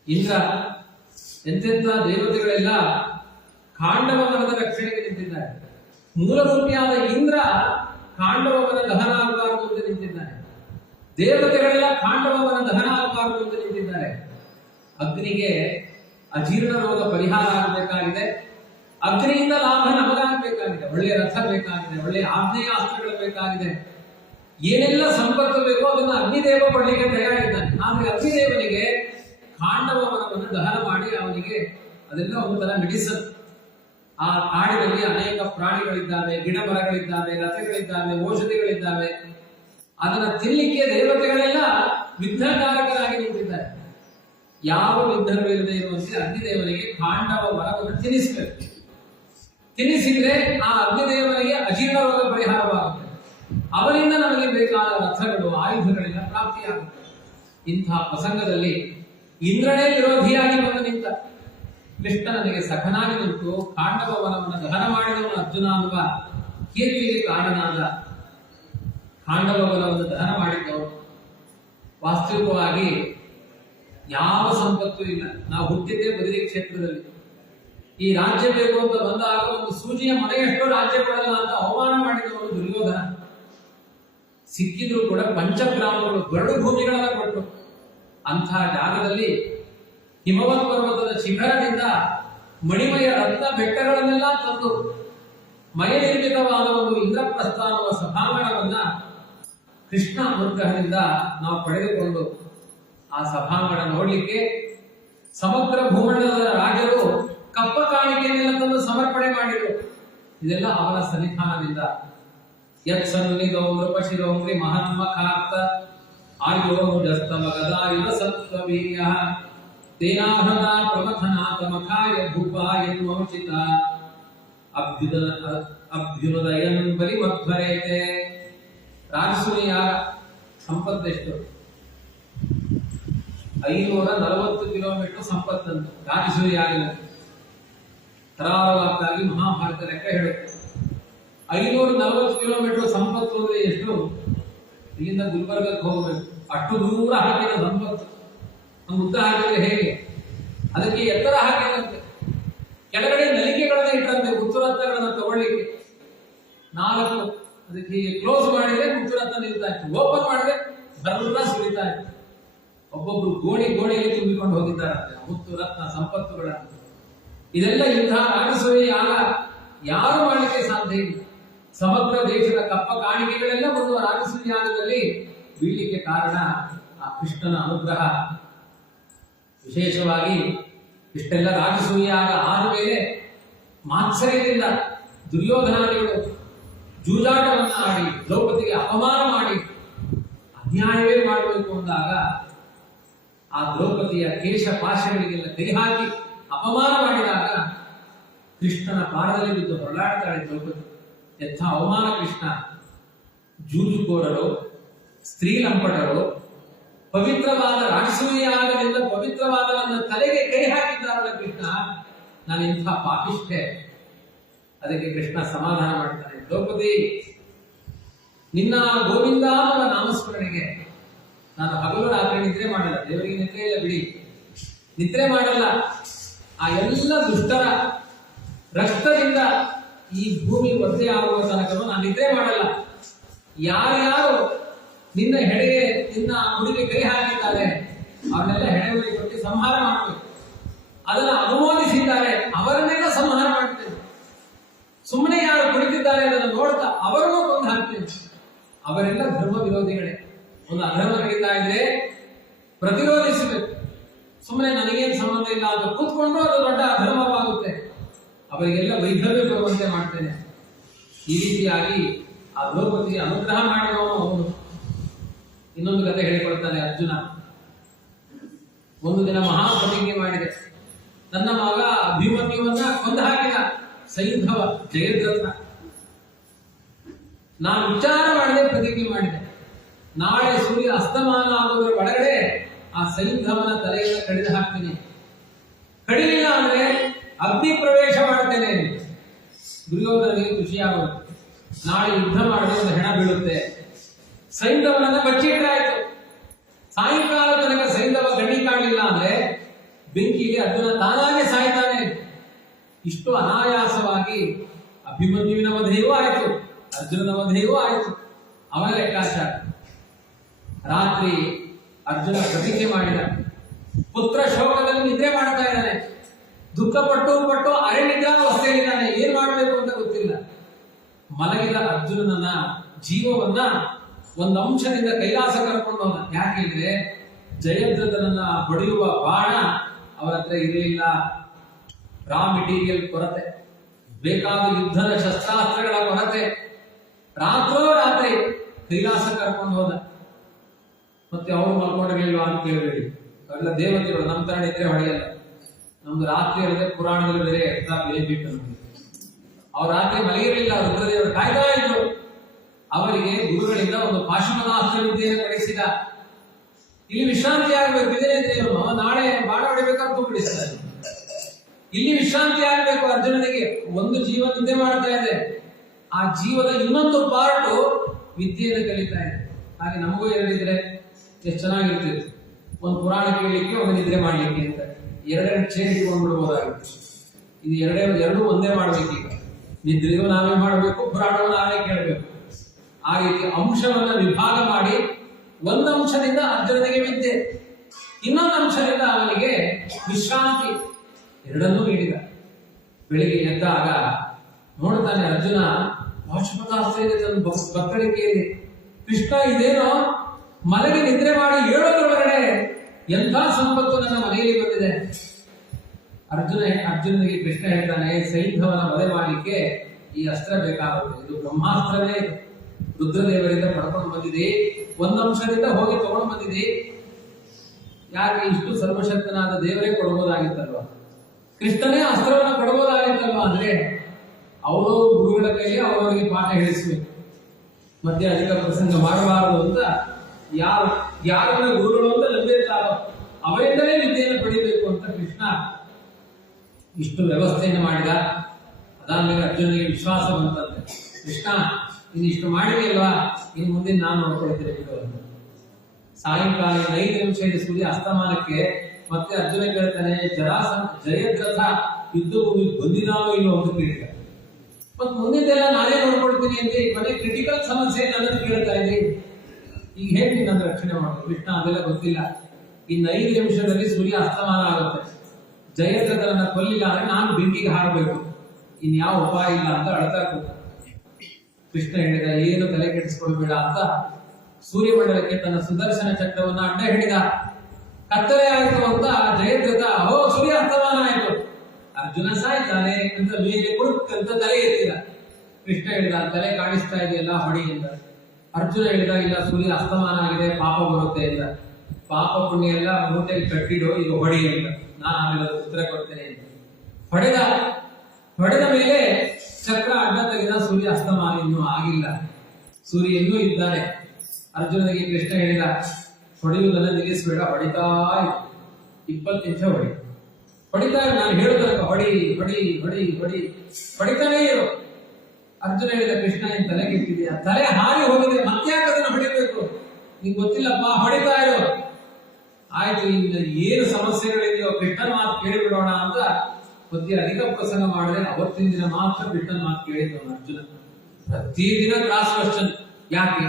ಇಂದ್ರ ಎಂತೆಂಥ ದೇವತೆಗಳೆಲ್ಲ ಖಾಂಡವ ವನದ ರಕ್ಷಣೆಗೆ ನಿಂತಿದ್ದಾರೆ. ಮೂಲರೂಪಿಯಾದ ಇಂದ್ರ ಖಾಂಡವ ವನ ದಹನ ಆಗಬಾರದು ಅಂತ ನಿಂತಿದ್ದಾನೆ. ದೇವತೆಗಳೆಲ್ಲ ಖಾಂಡವ ವನ ದಹನ ಆಗಬಾರದು ಅಂತ ನಿಂತಿದ್ದಾರೆ. ಅಗ್ನಿಗೆ ಅಜೀರ್ಣ ರೋಗ ಪರಿಹಾರ ಆಗಬೇಕಾಗಿದೆ. ಅಗ್ನಿಯಿಂದ ಲಾಭ ನಮಗಾಗಬೇಕಾಗಿದೆ. ಒಳ್ಳೆಯ ರಥ ಬೇಕಾಗಿದೆ, ಒಳ್ಳೆಯ ಆಗ್ನೇಯಾಸ್ತ್ರಗಳು ಬೇಕಾಗಿದೆ. ಏನೆಲ್ಲ ಸಂಪತ್ತು ಬೇಕೋ ಅದನ್ನ ಅಗ್ನಿದೇವ ಪಡಲಿಕ್ಕೆ ತಯಾರಿದ್ದಾನೆ. ಆದ್ರೆ ಅಗ್ನಿದೇವನಿಗೆ ಖಾಂಡವ ವನವನ್ನು ದಹನ ಮಾಡಿ ಅವನಿಗೆ ಅದೆಲ್ಲ ಒಂಥರ ಮೆಡಿಸನ್. ಆ ಕಾಡಿನಲ್ಲಿ ಅನೇಕ ಪ್ರಾಣಿಗಳಿದ್ದಾವೆ, ಗಿಡ ಮರಗಳಿದ್ದಾವೆ, ರಥಗಳಿದ್ದಾವೆ, ಔಷಧಿಗಳಿದ್ದಾವೆ. ಅದನ್ನ ತಿನ್ನಲಿಕ್ಕೆ ದೇವತೆಗಳೆಲ್ಲ ವಿಘ್ನಕಾರಕರಾಗಿ ನಿಂತಿದ್ದಾರೆ. ಯಾವ ವಿಘ್ನವಿಲ್ಲದೆ ಇರುವಂತೆ ಅಗ್ನಿದೇವನಿಗೆ ಖಾಂಡವ ವನವನ್ನು ತಿನ್ನಿಸಬೇಕು. ತಿನ್ನಿಸಿದ್ರೆ ಆ ಅಗ್ನಿದೇವನಿಗೆ ಅಜೀರ್ಣ ರೋಗ ಪರಿಹಾರವಾಗುತ್ತೆ. ಅವರಿಂದ ನಮಗೆ ಬೇಕಾದ ರಥಗಳು, ಆಯುಧಗಳೆಲ್ಲ ಪ್ರಾಪ್ತಿಯಾಗುತ್ತೆ. ಇಂತಹ ಪ್ರಸಂಗದಲ್ಲಿ ಇಂದ್ರನೇ ವಿರೋಧಿಯಾಗಿ ಬಂದು ನಿಂತ ಕೃಷ್ಣ ನನಗೆ ಸಖನಾಗಿ ನಿಂತು ಖಾಂಡವ ವನವನ್ನು ದಹನ ಮಾಡಿದವನು ಅರ್ಜುನ ಅನ್ನುವ ಕೀರ್ತಿಗೆ ಕಾರಣನಾದ ಖಾಂಡವ ವನವನ್ನು ದಹನ ಮಾಡಿದ್ದವನು. ವಾಸ್ತವಿಕವಾಗಿ ಯಾವ ಸಂಪತ್ತು ಇಲ್ಲ. ನಾವು ಹುಟ್ಟಿದ್ದೇ ಬದರಿ ಕ್ಷೇತ್ರದಲ್ಲಿ. ಈ ರಾಜ್ಯ ಬೇಕು ಅಂತ ಬಂದಾಗ ಒಂದು ಸೂಜಿಯ ಮನೆಯಷ್ಟು ರಾಜ್ಯ ಕೊಡಲ್ಲ ಅಂತ ಅವಮಾನ ಮಾಡಿದವನು ದುರ್ಯೋಧನ. ಸಿಕ್ಕಿದ್ರು ಕೂಡ ಪಂಚಗ್ರಾಮಗಳು, ಗರಡು ಭೂಮಿಗಳನ್ನ ಕೊಟ್ಟರು. ಅಂತಹ ಜಾಗದಲ್ಲಿ ಹಿಮವತ್ ಪರ್ವತದ ಶಿಖರದಿಂದ ಮಣಿಮಯ ರತ್ನ ಬೆಟ್ಟಗಳನ್ನೆಲ್ಲ ತಂದು ಮಯನಿರ್ಮಿತವಾದ ಒಂದು ಇಂದ್ರಪ್ರಸ್ಥ ಅನ್ನುವ ಸಭಾಂಗಣವನ್ನ ಕೃಷ್ಣ ಅನುಗ್ರಹದಿಂದ ನಾವು ಪಡೆದುಕೊಂಡು ಆ ಸಭಾಂಗಣ ನೋಡ್ಲಿಕ್ಕೆ ಸಮಗ್ರ ಭೂಮಂಡಲದ ರಾಜರು ಕಪ್ಪ ಕಾಣಿಕೆಯನ್ನೆಲ್ಲ ತಂದು ಸಮರ್ಪಣೆ ಮಾಡಿದರು. ಇದೆಲ್ಲ ಅವನ ಸನ್ನಿಧಾನದಿಂದ. ಯತ್ ಸನ್ನಿಧೋ ನೃಪಶಿರೋಂಗ್ರಿ ಮಹನ್ಮಖಾರ್ಥ ಆರ್ಯೋಜಸ್ತವ ಗದಾಯುಧ ಸತ್ವವೀರ್ಯ ತೇನಾಹೃತ ಪ್ರಮಥನಾಥ ಮಖಾಯ ಭೂಪ ಎನ್ಮೋಚಿತ ಅಭ್ಯುದಯನ್ ಪರಿಮಧ್ವರೇತೆ. ರಾಜಸೂಯ ಸಂಪತ್ತೆಷ್ಟು? 540 ಕಿಲೋಮೀಟರ್ ಸಂಪತ್ತಂತೆ ರಾಜಸೂಯ ಆಗಿಲ್ಲ. ತರಾವರಾಗಿ ಮಹಾಭಾರತ ಲೆಕ್ಕ ಹೇಳುತ್ತೆ. 540 ಕಿಲೋಮೀಟರ್ ಸಂಪತ್ತು ಅಂದ್ರೆ ಎಷ್ಟು? ಇಲ್ಲಿಂದ ಗುಲ್ಬರ್ಗಕ್ಕೆ ಹೋಗಬೇಕು. ಅಷ್ಟು ದೂರ ಹಾಕಿದ ಸಂಪತ್ತು. ಒಂದು ಉದ್ದ ಹಾಕಿದ್ರೆ ಹೇಗೆ? ಅದಕ್ಕೆ ಎತ್ತರ ಹಾಕಿದಂತೆ ಕೆಳಗಡೆ ನಲಿಕೆಗಳನ್ನ ಇಟ್ಟಂತೆ ಮುತ್ತುರತ್ನಗಳನ್ನ ತಗೊಳ್ಳಿಕ್ಕೆ 4. ಅದಕ್ಕೆ ಕ್ಲೋಸ್ ಮಾಡಿದ್ರೆ ಮುತ್ತುರತ್ನ ನಿಲ್ತಾ ಇತ್ತು, ಓಪನ್ ಮಾಡಿದ್ರೆ ಬರ್ರ ಸುರಿತಾ ಇತ್ತು. ಒಬ್ಬೊಬ್ರು ಗೋಣಿಯಲ್ಲಿ ತುಂಬಿಕೊಂಡು ಹೋಗಿದ್ದಾರಂತೆ ಮುತ್ತು ರತ್ನ ಸಂಪತ್ತುಗಳನ್ನು. ಇದೆಲ್ಲ ಇಂತಹ ರಾಜಸೂಯ ಯಾಗ ಯಾರು ಮಾಡಲಿಕ್ಕೆ ಸಾಧ್ಯ ಇಲ್ಲ. ಸಮಗ್ರ ದೇಶದ ಕಪ್ಪ ಕಾಣಿಕೆಗಳೆಲ್ಲ ಒಂದು ರಾಜಸೂಯ ಯಾಗದಲ್ಲಿ ಬೀಳಲಿಕ್ಕೆ ಕಾರಣ ಆ ಕೃಷ್ಣನ ಅನುಗ್ರಹ. ವಿಶೇಷವಾಗಿ ಇಷ್ಟೆಲ್ಲ ರಾಜಸೂಯ ಯಾಗ ಆದ ಮೇಲೆ ಮಾತ್ಸರ್ಯದಿಂದ ದುರ್ಯೋಧನಾದಿಗಳು ಜೂಜಾಟವನ್ನು ಆಡಿ ದ್ರೌಪದಿಗೆ ಅಪಮಾನ ಮಾಡಿ ಅನ್ಯಾಯವೇ ಮಾಡಬೇಕು ಅಂದಾಗ ಆ ದ್ರೌಪದಿಯ ಕೇಶ ಪಾಶಗಳಿಗೆಲ್ಲ ಕೈ ಹಾಕಿ ಅಪಮಾನ ಮಾಡಿದಾಗ ಕೃಷ್ಣನ ಪಾದದಲ್ಲಿ ಬಿದ್ದು ಹೊರಲಾಡ್ತಾಳೆ ದ್ರೌಪದಿ. ಎಂಥ ಅವಮಾನ ಕೃಷ್ಣ! ಜೂಜುಕೋರರು, ಸ್ತ್ರೀ ಲಂಪಟರು ಪವಿತ್ರವಾದ ರಾಜಸೂಯಾಗದಿಂದ ಪವಿತ್ರವಾದ ನನ್ನ ತಲೆಗೆ ಕೈ ಹಾಕಿದ್ದಾರಲ್ಲ ಕೃಷ್ಣ, ನಾನು ಇಂಥ ಪಾಪಿಷ್ಠೆ. ಅದಕ್ಕೆ ಕೃಷ್ಣ ಸಮಾಧಾನ ಮಾಡ್ತಾನೆ, ದ್ರೌಪದಿ ನಿನ್ನ ಗೋವಿಂದ ಅನ್ನುವ ನಾಮಸ್ಮರಣೆಗೆ ನಾನು ಹಗಲು ರಾತ್ರಿ ನಿದ್ರೆ ಮಾಡಲ್ಲ. ದೇವರಿಗೆ ನಿದ್ರೆ ಇಲ್ಲ ಬಿಡಿ, ನಿದ್ರೆ ಮಾಡಲ್ಲ. ಆ ಎಲ್ಲ ದುಷ್ಟರ ರಕ್ತದಿಂದ ಈ ಭೂಮಿ ಒದ್ದೆ ಆಗುವ ತನಕನೂ ನಾನು ನಿದ್ರೆ ಮಾಡಲ್ಲ. ಯಾರ್ಯಾರು ನಿನ್ನ ಹೆಡೆಗೆ ನಿನ್ನ ಮುಡಿಗೆ ಕೈ ಹಾಕಿದ್ದಾರೆ ಅವನ್ನೆಲ್ಲ ಹೆಡೆಗಳಿಗೆ ಕೊಟ್ಟು ಸಂಹಾರ ಮಾಡಬೇಕು. ಅದನ್ನು ಅನುಮೋದಿಸಿದ್ದಾರೆ ಅವರನ್ನೆಲ್ಲ ಸಂಹಾರ ಮಾಡ್ತೇನೆ. ಸುಮ್ಮನೆ ಯಾರು ಕುಳಿತಿದ್ದಾರೆ ಅದನ್ನು ನೋಡ್ತಾ ಅವರನ್ನು ಕೊಂದು ಹಾಕ್ತೇನೆ. ಅವರೆಲ್ಲ ಧರ್ಮ ವಿರೋಧಿಗಳೇ. ಒಂದು ಅಧರ್ಮ ನಡೀತಾ ಇದ್ರೆ ಪ್ರತಿರೋಧಿಸಬೇಕು. ಸುಮ್ಮನೆ ನನಗೇನು ಸಂಬಂಧ ಇಲ್ಲ ಅಂತ ಕೂತ್ಕೊಂಡು ಅದು ದೊಡ್ಡ ಅಧರ್ಮವಾಗುತ್ತೆ. ಅವರಿಗೆಲ್ಲ ವೈಧವ್ಯ ಬರುವಂತೆ ಮಾಡ್ತೇನೆ. ಈ ರೀತಿಯಾಗಿ ಆ ದ್ರೌಪದಿಗೆ ಅನುಗ್ರಹ ಮಾಡಿದವನು ಅವನು. ಇನ್ನೊಂದು ಕಥೆ ಹೇಳಿಕೊಳ್ತಾನೆ ಅರ್ಜುನ. ಒಂದು ದಿನ ಮಹಾಪ್ರತಿಜ್ಞೆ ಮಾಡಿದೆ, ನನ್ನ ಮಗ ಅಭಿಮನ್ಯುವನ್ನ ಕೊಂದು ಹಾಕಿದ ಸೈಂಧವ ಜಯದ್ರಥ. ನಾನು ವಿಚಾರ ಮಾಡದೆ ಪ್ರತಿಜ್ಞೆ ಮಾಡಿದೆ, ನಾಳೆ ಸೂರ್ಯ ಅಸ್ತಮಾನ ಆಗುವುದರ ಒಳಗಡೆ ಆ ಸೈಂಧವನ ತಲೆಯನ್ನು ಕಡಿದು ಹಾಕ್ತೀನಿ. ಕಡಿಲಿಲ್ಲ ಅಂದ್ರೆ ಅಗ್ನಿ ಪ್ರವೇಶ ಮಾಡ್ತೇನೆ. ದುರ್ಯೋಧನಿಗೆ ಖುಷಿಯಾಗುತ್ತೆ. ನಾಳೆ ಯುದ್ಧ ಮಾಡಿದ್ರೆ ಒಂದು ಹೆಣ ಬೀಳುತ್ತೆ. ಸೈಂಧವನನ್ನ ಬಚ್ಚಿಟ್ಟಾಯ್ತು. ಸಾಯಂಕಾಲ ತನಕ ಸೈಂಧವ ಗಣಿ ಕಾಣಲಿಲ್ಲ ಅಂದ್ರೆ ಬೆಂಕಿಗೆ ಅರ್ಜುನ ತಾನಾಗೆ ಸಾಯ್ತಾನೆ. ಇಷ್ಟು ಅನಾಯಾಸವಾಗಿ ಅಭಿಮನ್ಯುವಿನ ವಧೆಯೂ ಆಯಿತು, ಅರ್ಜುನನ ವಧೆಯೂ ಆಯಿತು. ಅವನ ಲೆಕ್ಕಾಚಾರ. ರಾತ್ರಿ ಅರ್ಜುನ ಪ್ರತಿಜ್ಞೆ ಮಾಡಿದ. ಪುತ್ರ ಶೋಕದಲ್ಲಿ ನಿದ್ರೆ ಮಾಡ್ತಾ ಇದ್ದಾನೆ. ದುಃಖ ಪಟ್ಟು ಅರೆನಿದ್ರಾವಸ್ಥೆಯಲ್ಲಿದ್ದಾನೆ. ಏನ್ ಮಾಡಬೇಕು ಅಂತ ಗೊತ್ತಿಲ್ಲ. ಮಲಗಿದ ಅರ್ಜುನನ ಜೀವವನ್ನ ಒಂದು ಅಂಶದಿಂದ ಕೈಲಾಸ ಕರ್ಕೊಂಡು ಹೋದ. ಯಾಕೆಂದ್ರೆ ಜಯದ್ರಥನನ್ನ ಬಡಿಯುವ ಬಾಣ ಅವರ ಹತ್ರ ಇರಲಿಲ್ಲ. ರಾ ಮೆಟೀರಿಯಲ್ ಕೊರತೆ, ಬೇಕಾದ ಯುದ್ಧದ ಶಸ್ತ್ರಾಸ್ತ್ರಗಳ ಕೊರತೆ. ರಾತ್ರಿ ಕೈಲಾಸ ಕರ್ಕೊಂಡು ಹೋದ. ಮತ್ತೆ ಅವರು ಮಲ್ಕೊಂಡಿರ್ಲಿಲ್ವಾ ಅಂತ ಕೇಳಬೇಡಿ. ಅವೆಲ್ಲ ದೇವತೆಗಳು, ನಮ್ಮ ತರ ನಿದ್ರೆ ಹೊಡೆಯಲ್ಲ. ನಮ್ದು ರಾತ್ರಿ ಹೇಳಿದ್ರೆ ಪುರಾಣದಲ್ಲಿ ಬೇರೆ ಎಕ್ಸ್ಟ್ರಾ ಬೆನಿಫಿಟ್ ನಮಗೆ. ಅವ್ರ ರಾತ್ರಿ ಮಲಗಿರಲಿಲ್ಲ, ರುದ್ರದೇವರು ಕಾಯ್ತಾ ಇದ್ರು. ಅವರಿಗೆ ಗುರುಗಳಿಂದ ಒಂದು ಪಾಶುಪತಾಸ್ತ್ರ ವಿದ್ಯೆಯನ್ನು ಕಳಿಸಿದ. ಇಲ್ಲಿ ವಿಶ್ರಾಂತಿ ಆಗಬೇಕು, ಇದೇ ದೇವರು ನಾಳೆ ಬಾಣ ಹೊಡಿಬೇಕಾದ್ರು ಬಿಡಿಸ್ತಾರೆ. ಇಲ್ಲಿ ವಿಶ್ರಾಂತಿ ಆಗಬೇಕು ಅರ್ಜುನನಿಗೆ. ಒಂದು ಜೀವ ನಿದ್ದೆ ಮಾಡ್ತಾ ಇದೆ, ಆ ಜೀವದ ಇನ್ನೊಂದು ಪಾರ್ಟು ವಿದ್ಯೆಯನ್ನು ಕಲಿತಾ ಇದೆ. ಹಾಗೆ ನಮಗೂ ಎರಡಿದ್ರೆ ಎಷ್ಟು ಚೆನ್ನಾಗಿರ್ತಿತ್ತು. ಒಂದು ಪುರಾಣ ಕೇಳಲಿಕ್ಕೆ, ಒಂದು ನಿದ್ರೆ ಮಾಡ್ಲಿಕ್ಕೆ ಅಂತ ಎರಡೆರಡು ಚೇಂಜ್ ಇಟ್ಕೊಂಡ್ಬಿಡ್ಬೋದಾಗಿತ್ತು. ಇದು ಎರಡೂ ಒಂದೇ ಮಾಡ್ಬೇಕು. ಈಗ ನಿದ್ರೆಗೂ ನಾವೇ ಮಾಡಬೇಕು, ಪುರಾಣವೂ ನಾವೇ ಕೇಳಬೇಕು. ಆ ರೀತಿ ಅಂಶವನ್ನ ವಿಭಾಗ ಮಾಡಿ ಒಂದು ಅಂಶದಿಂದ ಅರ್ಜುನನಿಗೆ ವಿದ್ಯೆ, ಇನ್ನೊಂದು ಅಂಶದಿಂದ ಅವನಿಗೆ ವಿಶ್ರಾಂತಿ, ಎರಡನ್ನೂ ನೀಡಿದ. ಬೆಳಿಗ್ಗೆ ಎದ್ದಾಗ ನೋಡ್ತಾನೆ ಅರ್ಜುನ ಪಾಶುಪತಾಸ್ತ್ರ ಇದೆ ತನ್ನ ಬಕ್ಕಳಿಕೆಯಲ್ಲಿ. ಕೃಷ್ಣ ಇದೇನೋ ಮಲಗಿ ನಿದ್ರೆ ಮಾಡಿ ಏಳೋದ್ರೊಳಗಡೆ ಎಂಥ ಸಂಪತ್ತು ನನ್ನ ಮನೆಯಲ್ಲಿ ಬಂದಿದೆ. ಅರ್ಜುನನಿಗೆ ಕೃಷ್ಣ ಹೇಳ್ತಾನೆ, ಸೈಂಧವನ ವಧೆ ಮಾಡಲಿಕ್ಕೆ ಈ ಅಸ್ತ್ರ ಬೇಕಾಗುತ್ತೆ. ಇದು ಬ್ರಹ್ಮಾಸ್ತ್ರವೇ, ಇದು ರುದ್ರದೇವರಿಂದ ಪಡ್ಕೊಂಡು ಬಂದಿದೆ, ಒಂದಂಶದಿಂದ ಹೋಗಿ ತಗೊಂಡು ಬಂದಿದೆ. ಯಾಕೆ ಇಷ್ಟು ಸರ್ವಶಕ್ತನಾದ ದೇವರೇ ಕೊಡಬಹುದಾಗಿತ್ತಲ್ವಾ, ಕೃಷ್ಣನೇ ಅಸ್ತ್ರವನ್ನು ಕೊಡಬಹುದಾಗಿತ್ತಲ್ವಾ? ಅಂದ್ರೆ ಅವರು ಗುರುಗಳ ಕೈಲಿ ಅವರವರಿಗೆ ಪಾಠ ಹೇಳಿಸ್ಬೇಕು. ಮಧ್ಯೆ ಅಧಿಕ ಪ್ರಸಂಗ ಮಾಡಬಾರದು ಅಂತ ಯಾರ ಗುರುಗಳು ಅಂತ ಲಭ್ಯತಾರೋ ಅವರಿಂದಲೇ ವಿದ್ಯೆಯನ್ನು ಪಡಿಬೇಕು ಅಂತ ಕೃಷ್ಣ ಇಷ್ಟು ವ್ಯವಸ್ಥೆಯನ್ನು ಮಾಡಿದ. ಅದಾದ್ಮೇಲೆ ಅರ್ಜುನಿಗೆ ವಿಶ್ವಾಸ ಬಂತಂತೆ, ಕೃಷ್ಣ ನೀನು ಇಷ್ಟು ಮಾಡಿದೆಯಲ್ವಾ, ಇನ್ನು ಮುಂದೆ ನಾನು ನೋಡ್ಕೊಳ್ತೇನೆ ಬಿಡು ಅಂತ. ಸಾಯಂಕಾಲ 5 ನಿಮಿಷ ಸೂರ್ಯ ಅಸ್ತಮಾನಕ್ಕೆ ಮತ್ತೆ ಅರ್ಜುನ ಕೇಳ್ತಾನೆ, ಜಯದ್ರಥ ಯುದ್ಧ ಭೂಮಿ ಬಂದಿದಾನೋ ಇಲ್ಲೋ ಅಂತ ಕೇಳಿದ. ಮತ್ ಮುಂದಿದ್ದೆಲ್ಲ ನಾನೇ ನೋಡ್ಕೊಳ್ತೀನಿ ಅಂತ ಮನೆ ಕ್ರಿಟಿಕಲ್ ಸಮಸ್ಯೆ ನನ್ನನ್ನು ಕೇಳ್ತಾ ಇದ್ದೀನಿ. ಈಗ ಹೇಗೆ ನನ್ನ ರಕ್ಷಣೆ ಮಾಡೋದು? ಕೃಷ್ಣ ಅದೆಲ್ಲ ಗೊತ್ತಿಲ್ಲ. ಇನ್ನು 5 ನಿಮಿಷದಲ್ಲಿ ಸೂರ್ಯ ಅಸ್ತಮಾನ ಆಗುತ್ತೆ. ಜಯದ್ರಥನನ್ನ ಕೊಲ್ಲಿಲ್ಲ ಅಂದ್ರೆ ನಾನು ಬೆಂಕಿಗೆ ಹಾರಬೇಕು, ಇನ್ಯಾವ ಉಪಾಯ ಇಲ್ಲ ಅಂತ ಅಳ್ತಾ ಕೂತ. ಕೃಷ್ಣ ಹೇಳಿದ, ಏನು ತಲೆ ಕೆಡಿಸ್ಕೊಳ್ಬೇಡ ಅಂತ ಸೂರ್ಯಮಂಡಲಕ್ಕೆ ತನ್ನ ಸುದರ್ಶನ ಚಕ್ರವನ್ನ ಅಡ್ಡ ಹಿಡಿದ. ಕತ್ತಲೆ ಆಯಿತು ಅಂತ ಜಯದ್ರಥ, ಓ ಸೂರ್ಯ ಅಸ್ತಮಾನ ಆಯಿತು, ಅರ್ಜುನ ಸಾಯ್ತಾನೆ ಅಂತ ಮೇಲೆ ಕುಡುಕಂತ ತಲೆ ಎತ್ತಿದ. ಕೃಷ್ಣ ಹೇಳಿದ, ತಲೆ ಕಾಣಿಸ್ತಾ ಇದೆಯಲ್ಲ ಹೊಡಿ ಎಂದ. ಅರ್ಜುನ ಹೇಳಿದ, ಇಲ್ಲ ಸೂರ್ಯ ಅಸ್ತಮಾನ ಆಗಿದೆ, ಪಾಪ ಬರುತ್ತೆ ಎಂದ. ಪಾಪ ಪುಣ್ಯ ಎಲ್ಲ ಮೂಟೆಗೆ ಕಟ್ಟಿಡು, ಈಗ ಹೊಡಿ ಎಂದ. ನಾನು ಆಮೇಲೆ ಉತ್ತರ ಕೊಡ್ತೇನೆ ಅಂತ ಹೊಡೆದ ಮೇಲೆ ಚಕ್ರ ಅಡ್ಡ ತೆಗೆದ. ಸೂರ್ಯ ಅಸ್ತಮಾನ ಇನ್ನೂ ಆಗಿಲ್ಲ, ಸೂರ್ಯ ಇನ್ನೂ ಇದ್ದಾನೆ. ಅರ್ಜುನನಿಗೆ ಕೃಷ್ಣ ಹೇಳಿದ, ಹೊಡೆಯುವುದನ್ನ ನಿಲ್ಲಿಸಬೇಡ, ಹೊಡಿತಾ 20 ನಿಮಿಷ ಹೊಡಿತಾ ನಾನು ಹೇಳುತ್ತಲ್ಲ, ಹೊಡಿ ಹೊಡಿ ಹೊಡಿ ಹೊಡಿ ಹೊಡಿತಾನೇ ಇರು. ಅರ್ಜುನ ಹೇಳಿದ, ಕೃಷ್ಣ ನಿನ್ ತಲೆ ಕೆಟ್ಟಿದೆಯಾ? ತಲೆ ಹಾರಿ ಹೋಗಿದೆ, ಮತ್ತ್ಯಾಕೆ ಅದನ್ನು ಹೊಡಿಬೇಕು? ನಿಂಗೆ ಗೊತ್ತಿಲ್ಲಪ್ಪ, ಹೊಡಿತಾ ಇರು. ಆಯ್ತು, ಇನ್ನು ಏನು ಸಮಸ್ಯೆಗಳಿದೆಯೋ ಕೃಷ್ಣನ ಮಾತು ಕೇಳಿಬಿಡೋಣ ಅಂತ ಬುದ್ಧಿ ಅಧಿಕ ಪ್ರಸಂಗ ಮಾಡಿದ್ರೆ ಅವತ್ತಿನ ದಿನ ಮಾತ್ರ ಕೃಷ್ಣನ ಮಾತು ಕೇಳಿದ್ದವನು ಅರ್ಜುನ. ಪ್ರತಿದಿನ ಕ್ಲಾಸ್ ಕ್ವಶನ್. ಯಾಕೆ?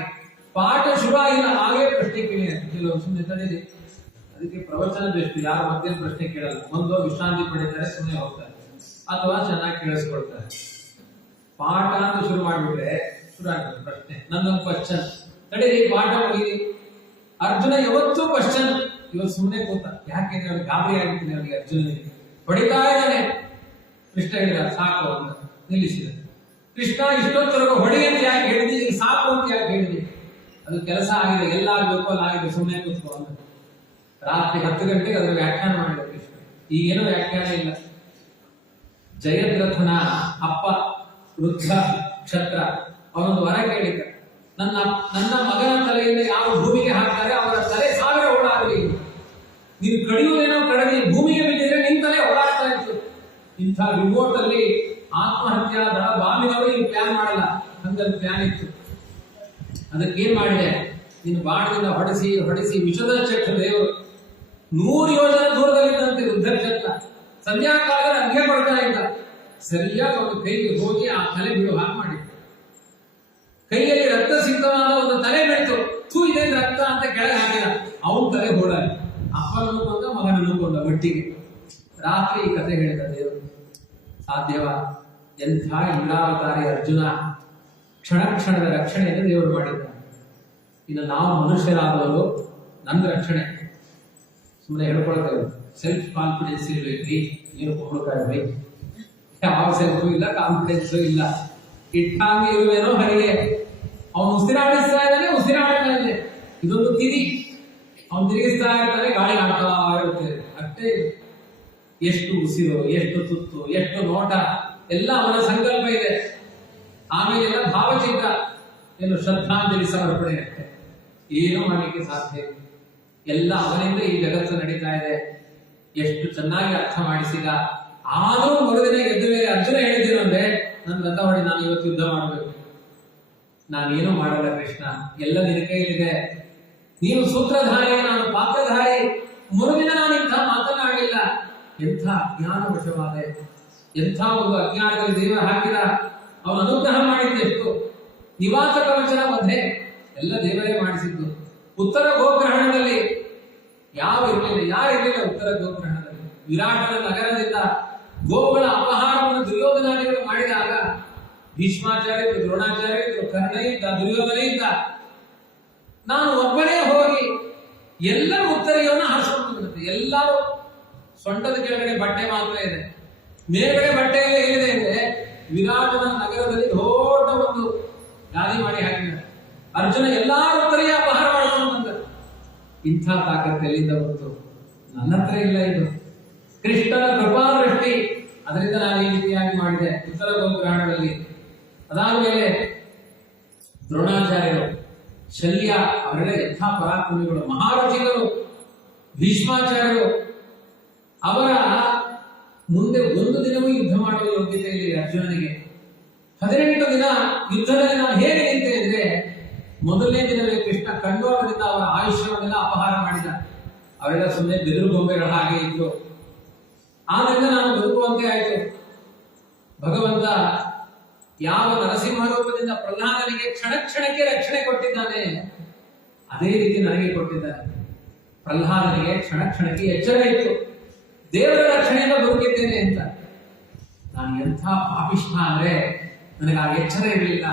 ಪಾಠ ಶುರು ಆಗಿಲ್ಲ, ಹಾಗೆ ಪ್ರಶ್ನೆ ಕೇಳಿ. ಕೆಲವು ಸುಮ್ಮನೆ ತಡೀರಿ, ಅದಕ್ಕೆ ಪ್ರವಚನ ಬೆಸ್ಟ್. ಯಾರ ಮಧ್ಯೆ ಪ್ರಶ್ನೆ ಕೇಳಲ್ಲ. ಒಂದು ವಿಶ್ರಾಂತಿ ಪಡಿತಾರೆ, ಸುಮ್ಮನೆ ಹೋಗ್ತಾರೆ, ಅಥವಾ ಚೆನ್ನಾಗಿ ಕೇಳಿಸ್ಕೊಳ್ತಾರೆ. ಪಾಠ ಅಂತ ಶುರು ಮಾಡಿಬಿಟ್ರೆ ಶುರು ಆಗ್ತದೆ ಪ್ರಶ್ನೆ. ನನ್ನೊಂದು ಕ್ವಶನ್ ತಡೀರಿ, ಪಾಠ ಮುಗಿದಿ. ಅರ್ಜುನ ಯಾವತ್ತೂ ಕ್ವಶನ್. ಇವತ್ತು ಸುಮ್ಮನೆ ಕೂತ. ಯಾಕೆ ಅವ್ರಿಗೆ ಗಾಬರಿ ಆಗಿರ್ತೀನಿ ಅವರಿಗೆ. ಅರ್ಜುನನಿಗೆ ಹೊಡಿತಾ ಇದ್ದಾನೆ. ಕೃಷ್ಣ ಹೇಳಿದ, ಸಾಕು ಅಂತ ನಿಲ್ಲಿಸಿದ. ಕೃಷ್ಣ ಇಷ್ಟೊತ್ತರೆಗೂ ಹೊಡಿ ಅಂತ ಯಾಕೆ ಹೇಳಿದಿ, ಈಗ ಸಾಕು ಅಂತ ಯಾಕೆ ಹೇಳಿದಿ? ಅದು ಕೆಲಸ ಆಗಿದೆ, ಎಲ್ಲ ಆಗಬೇಕು, ಅಲ್ಲಿ ಆಗಿದೆ, ಸುಮ್ಮನೆ ಕೂತ್ಕೋ ಅಂತ. ರಾತ್ರಿ 10 ಗಂಟೆಗೆ ಅದರ ವ್ಯಾಖ್ಯಾನ ಮಾಡಿದ ಕೃಷ್ಣ. ಈಗೇನೋ ವ್ಯಾಖ್ಯಾನ ಇಲ್ಲ. ಜಯದ್ರಥನ ಅಪ್ಪ ವೃದ್ಧ ಕ್ಷತ್ರ ಅವನೊಂದು ವರ ಕೇಳಿದ್ದ, ನನ್ನ ಮಗನ ತಲೆಯಿಂದ ಯಾವ ಭೂಮಿಗೆ ಹಾಕ್ತಾರೆ ಅವರ ತಲೆ 1000 ಓಡಾಗಲಿ. ನೀನು ಕಡಿಯುವುದೇನೋ ಕಡಲಿ, ಭೂಮಿಗೆ ಬಿದ್ದಿದ್ರೆ ನಿನ್ ತಲೆ ಓಡಾಡ್ತಾ ಇತ್ತು. ಇಂಥ ರಿಮೋಟ್ ಅಲ್ಲಿ ಆತ್ಮಹತ್ಯಾ ದಳ ಬಾಂಬಿನವರು ಈ ಪ್ಲಾನ್ ಮಾಡಲ್ಲ, ಹಂಗಲ್ಲಿ ಪ್ಲಾನ್ ಇತ್ತು. ಅದಕ್ಕೇನ್ ಮಾಡಿದೆ, ನೀನು ಬಾಣದಿಂದ ಹೊಡೆಸಿ ಹೊಡೆಸಿ ವಿಷದ ಚಕ್ರ ದೇವರು 100 ಯೋಜನೆ ದೂರದಲ್ಲಿದ್ದಂತೆ ವೃದ್ಧ ಚಕ್ರ ಸಂಧ್ಯಾಕಾಲದಲ್ಲಿ ಅರ್ಘ್ಯ ಕೊಡ್ತಾ ಇದ್ದ. ಸರಿಯಾಗಿ ಒಂದು ಕೈಗೆ ಹೋಗಿ ಆ ತಲೆ ಬಿಡು ಹಾಗೆ ಮಾಡಿತ್ತು. ಕೈಯಲ್ಲಿ ರಕ್ತ ಸಿದ್ಧವಾದ ಒಂದು ತಲೆ ಬೆಳೆತು. ಇದೆ ರಕ್ತ ಅಂತ ಕೆಳಗೆ ಹಾಕಿದ. ಅವನ ತಲೆ ಹೋಡಾಗಿ ಅಪ್ಪನನ್ನು ಕೊಂದ, ಮಗನನ್ನು ಕೊಂದ ಒಟ್ಟಿಗೆ. ರಾತ್ರಿ ಈ ಕಥೆ ಹೇಳಿದ ದೇವರು. ಸಾಧ್ಯವ? ಎಂಥ ಇಂದ್ರಾವತಾರಿ ಅರ್ಜುನ. ಕ್ಷಣ ಕ್ಷಣದ ರಕ್ಷಣೆಯನ್ನು ದೇವರು ಮಾಡಿದ್ದಾನೆ. ಇನ್ನು ನಾವು ಮನುಷ್ಯರಾದವರು ನನ್ನ ರಕ್ಷಣೆ ಸುಮ್ಮನೆ ಹೇಳ್ಕೊಳ್ತೇವೆ. ಸೆಲ್ಫ್ ಕಾನ್ಫಿಡೆನ್ಸ್ ಇರ್ಬೇಕ್ರಿ, ಏನು ಕೊಂಡ್ಕಾರ್ರಿ. ಯಾವ ಸೆಲ್ಫು ಇಲ್ಲ, ಕಾನ್ಫಿಡೆನ್ಸು ಇಲ್ಲ. ಇಟ್ಟಾಂಗೆ ಇರುವೇನೋ ಹರಿಗೆ. ಅವನು ಉಸಿರಾಡಿಸ್ತಾ ಇದ್ದಾನೆ, ಉಸಿರಾಡ್ತಾ ಇದ್ದಾನೆ. ಇದೊಂದು ತಿರಿ. ಅವನು ತಿರುಗಿಸ್ತಾ ಇರ್ತಾನೆ, ಗಾಳಿ ಆಡ್ತಾ ಇರುತ್ತೆ ಅಷ್ಟೇ. ಎಷ್ಟು ಉಸಿರು, ಎಷ್ಟು ತುತ್ತು, ಎಷ್ಟು ನೋಟ, ಎಲ್ಲ ಅವನ ಸಂಕಲ್ಪ ಇದೆ. ಆಮೇಲೆ ಎಲ್ಲ ಭಾವಚಿತ್ರ, ಏನು ಶ್ರದ್ಧಾಂಜಲಿ ಸಮರ್ಪಣೆ ಅಷ್ಟೇ. ಏನೂ ಮಾಡಲಿಕ್ಕೆ ಸಾಧ್ಯ ಇಲ್ಲ. ಎಲ್ಲ ಅವನಿಂದ ಈ ಜಗತ್ತು ನಡೀತಾ ಇದೆ. ಎಷ್ಟು ಚೆನ್ನಾಗಿ ಅರ್ಥ ಮಾಡಿಸಿದ. ಆದರೂ ಮರುದಿನ ಎದ್ದ ಮೇಲೆ ಅರ್ಜುನ ಹೇಳಿದ್ದೇನು ಅಂದ್ರೆ, ನನ್ನ ರಥ ಹೊಡಿ, ನಾನು ಇವತ್ತು ಯುದ್ಧ ಮಾಡಬೇಕು. ನಾನೇನು ಮಾಡಲ್ಲ ಕೃಷ್ಣ, ಎಲ್ಲ ನಿನ್ನ ಕೈಲಿದೆ. ನೀನು ಸೂತ್ರಧಾರಿ, ನಾನು ಪಾತ್ರಧಾರಿ. ಮರುದಿನ ನಾನು ಇಂಥ ಮಾತನಾಡಲಿಲ್ಲ. ಎಂಥ ಅಜ್ಞಾನ ವಶವಾದ, ಎಂಥ ಒಂದು ಅಜ್ಞಾನದಲ್ಲಿ ದೇವ ಹಾಕಿದ. ಅವನು ಅನುಗ್ರಹ ಮಾಡಿದ್ದೆಷ್ಟು. ನಿವಾಸ ಕವಚನ ವಧೆ ಎಲ್ಲ ದೇವರೇ ಮಾಡಿಸಿದ್ದು. ಉತ್ತರ ಗೋಗ್ರಹಣದಲ್ಲಿ ಯಾರಿರಲಿಲ್ಲ. ಉತ್ತರ ಗೋಗ್ರಹಣದಲ್ಲಿ ವಿರಾಟನ ನಗರದಿಂದ ಗೋವುಗಳ ಅಪಹಾರವನ್ನು ದುರ್ಯೋಧನಾದಿಗಳು ಮಾಡಿದಾಗ ಭೀಷ್ಮಾಚಾರ್ಯ ಇದ್ರು, ದ್ರೋಣಾಚಾರ್ಯ ಇದ್ರು, ಕರ್ಣ ಇದ್ದ, ದುರ್ಯೋಧನ ಇದ್ದ. ನಾನು ಒಬ್ಬನೇ ಹೋಗಿ ಎಲ್ಲರ ಉತ್ತರಿಯನ್ನು ಹಾರಿಸ್ಕೊಂಡು ಬಿಡುತ್ತೆ. ಎಲ್ಲರೂ ಸೊಂಟದ ಕೆಳಗಡೆ ಬಟ್ಟೆ ಮಾತ್ರ ಇದೆ, ಮೇಲ್ಗಡೆ ಬಟ್ಟೆ ಎಲ್ಲ ಏನಿದೆ ಅಂದ್ರೆ ವಿರಾಟನ ನಗರದಲ್ಲಿ ದೊಡ್ಡ ಒಂದು ಗಾದಿ ಮಾಡಿ ಹಾಕಿದ್ದಾರೆ. ಅರ್ಜುನ ಎಲ್ಲಾ ಉತ್ತರಿಯ ಅಪಹಾರ ಮಾಡಿಕೊಂಡು ಬಂದ. ಇಂಥ ತಾಕತ್ತು ಎಲ್ಲಿಂದ ಬಂತು? ನನ್ನ ಹತ್ರ ಇಲ್ಲ. ಇದು ಕೃಷ್ಣನ ಕೃಪಾದೃಷ್ಟಿ. ಅದರಿಂದ ನಾನು ಈ ರೀತಿಯಾಗಿ ಮಾಡಿದೆ ಉತ್ತರ ಗೋಗ್ರಹಣದಲ್ಲಿ. ಅದಾದ್ಮೇಲೆ ದ್ರೋಣಾಚಾರ್ಯರು, ಶಲ್ಯ ಅವರೆಲ್ಲ ಎಂಥ ಪರಾಕ್ರಮಿಗಳು, ಮಹಾರಥಿಗಳು. ಭೀಷ್ಮಾಚಾರ್ಯರು, ಅವರ ಮುಂದೆ ಒಂದು ದಿನವೂ ಯುದ್ಧ ಮಾಡುವ ಯೋಗ್ಯತೆ ಇದೆ ಅರ್ಜುನನಿಗೆ. 18 ದಿನ ಯುದ್ಧದಲ್ಲಿ ನಾನು ಹೇಗೆ ನಿಂತೆ ಅಂದ್ರೆ, ಮೊದಲನೇ ದಿನವೇ ಕೃಷ್ಣ ಖಂಡೋರದಿಂದ ಅವರ ಆಯುಷ್ಯವನ್ನೆಲ್ಲ ಅಪಹಾರ ಮಾಡಿದ. ಅವರೆಲ್ಲ ಸುಮ್ಮನೆ ಬೆದರು ಗೊಂಬೆಗಳ ಹಾಗೆ ಇತ್ತು. ಆದ್ರಿಂದ ನಾನು ಬದುಕುವಂತೆ ಆಯಿತು. ಭಗವಂತ ಯಾವ ನರಸಿಂಹ ರೂಪದಿಂದ ಪ್ರಹ್ಲಾದನಿಗೆ ಕ್ಷಣ ಕ್ಷಣಕ್ಕೆ ರಕ್ಷಣೆ ಕೊಟ್ಟಿದ್ದಾನೆ, ಅದೇ ರೀತಿ ನನಗೆ ಕೊಟ್ಟಿದ್ದಾನೆ. ಪ್ರಹ್ಲಾದನಿಗೆ ಕ್ಷಣ ಕ್ಷಣಕ್ಕೆ ಎಚ್ಚರ ಇತ್ತು, ದೇವರ ರಕ್ಷಣೆಯಿಂದ ಬದುಕಿದ್ದೇನೆ ಅಂತ. ನಾನು ಎಂಥ ಪಾಪಿಷ್ಠ ಅಂದ್ರೆ ನನಗೆ ಆ ಎಚ್ಚರ ಇರಲಿಲ್ಲ.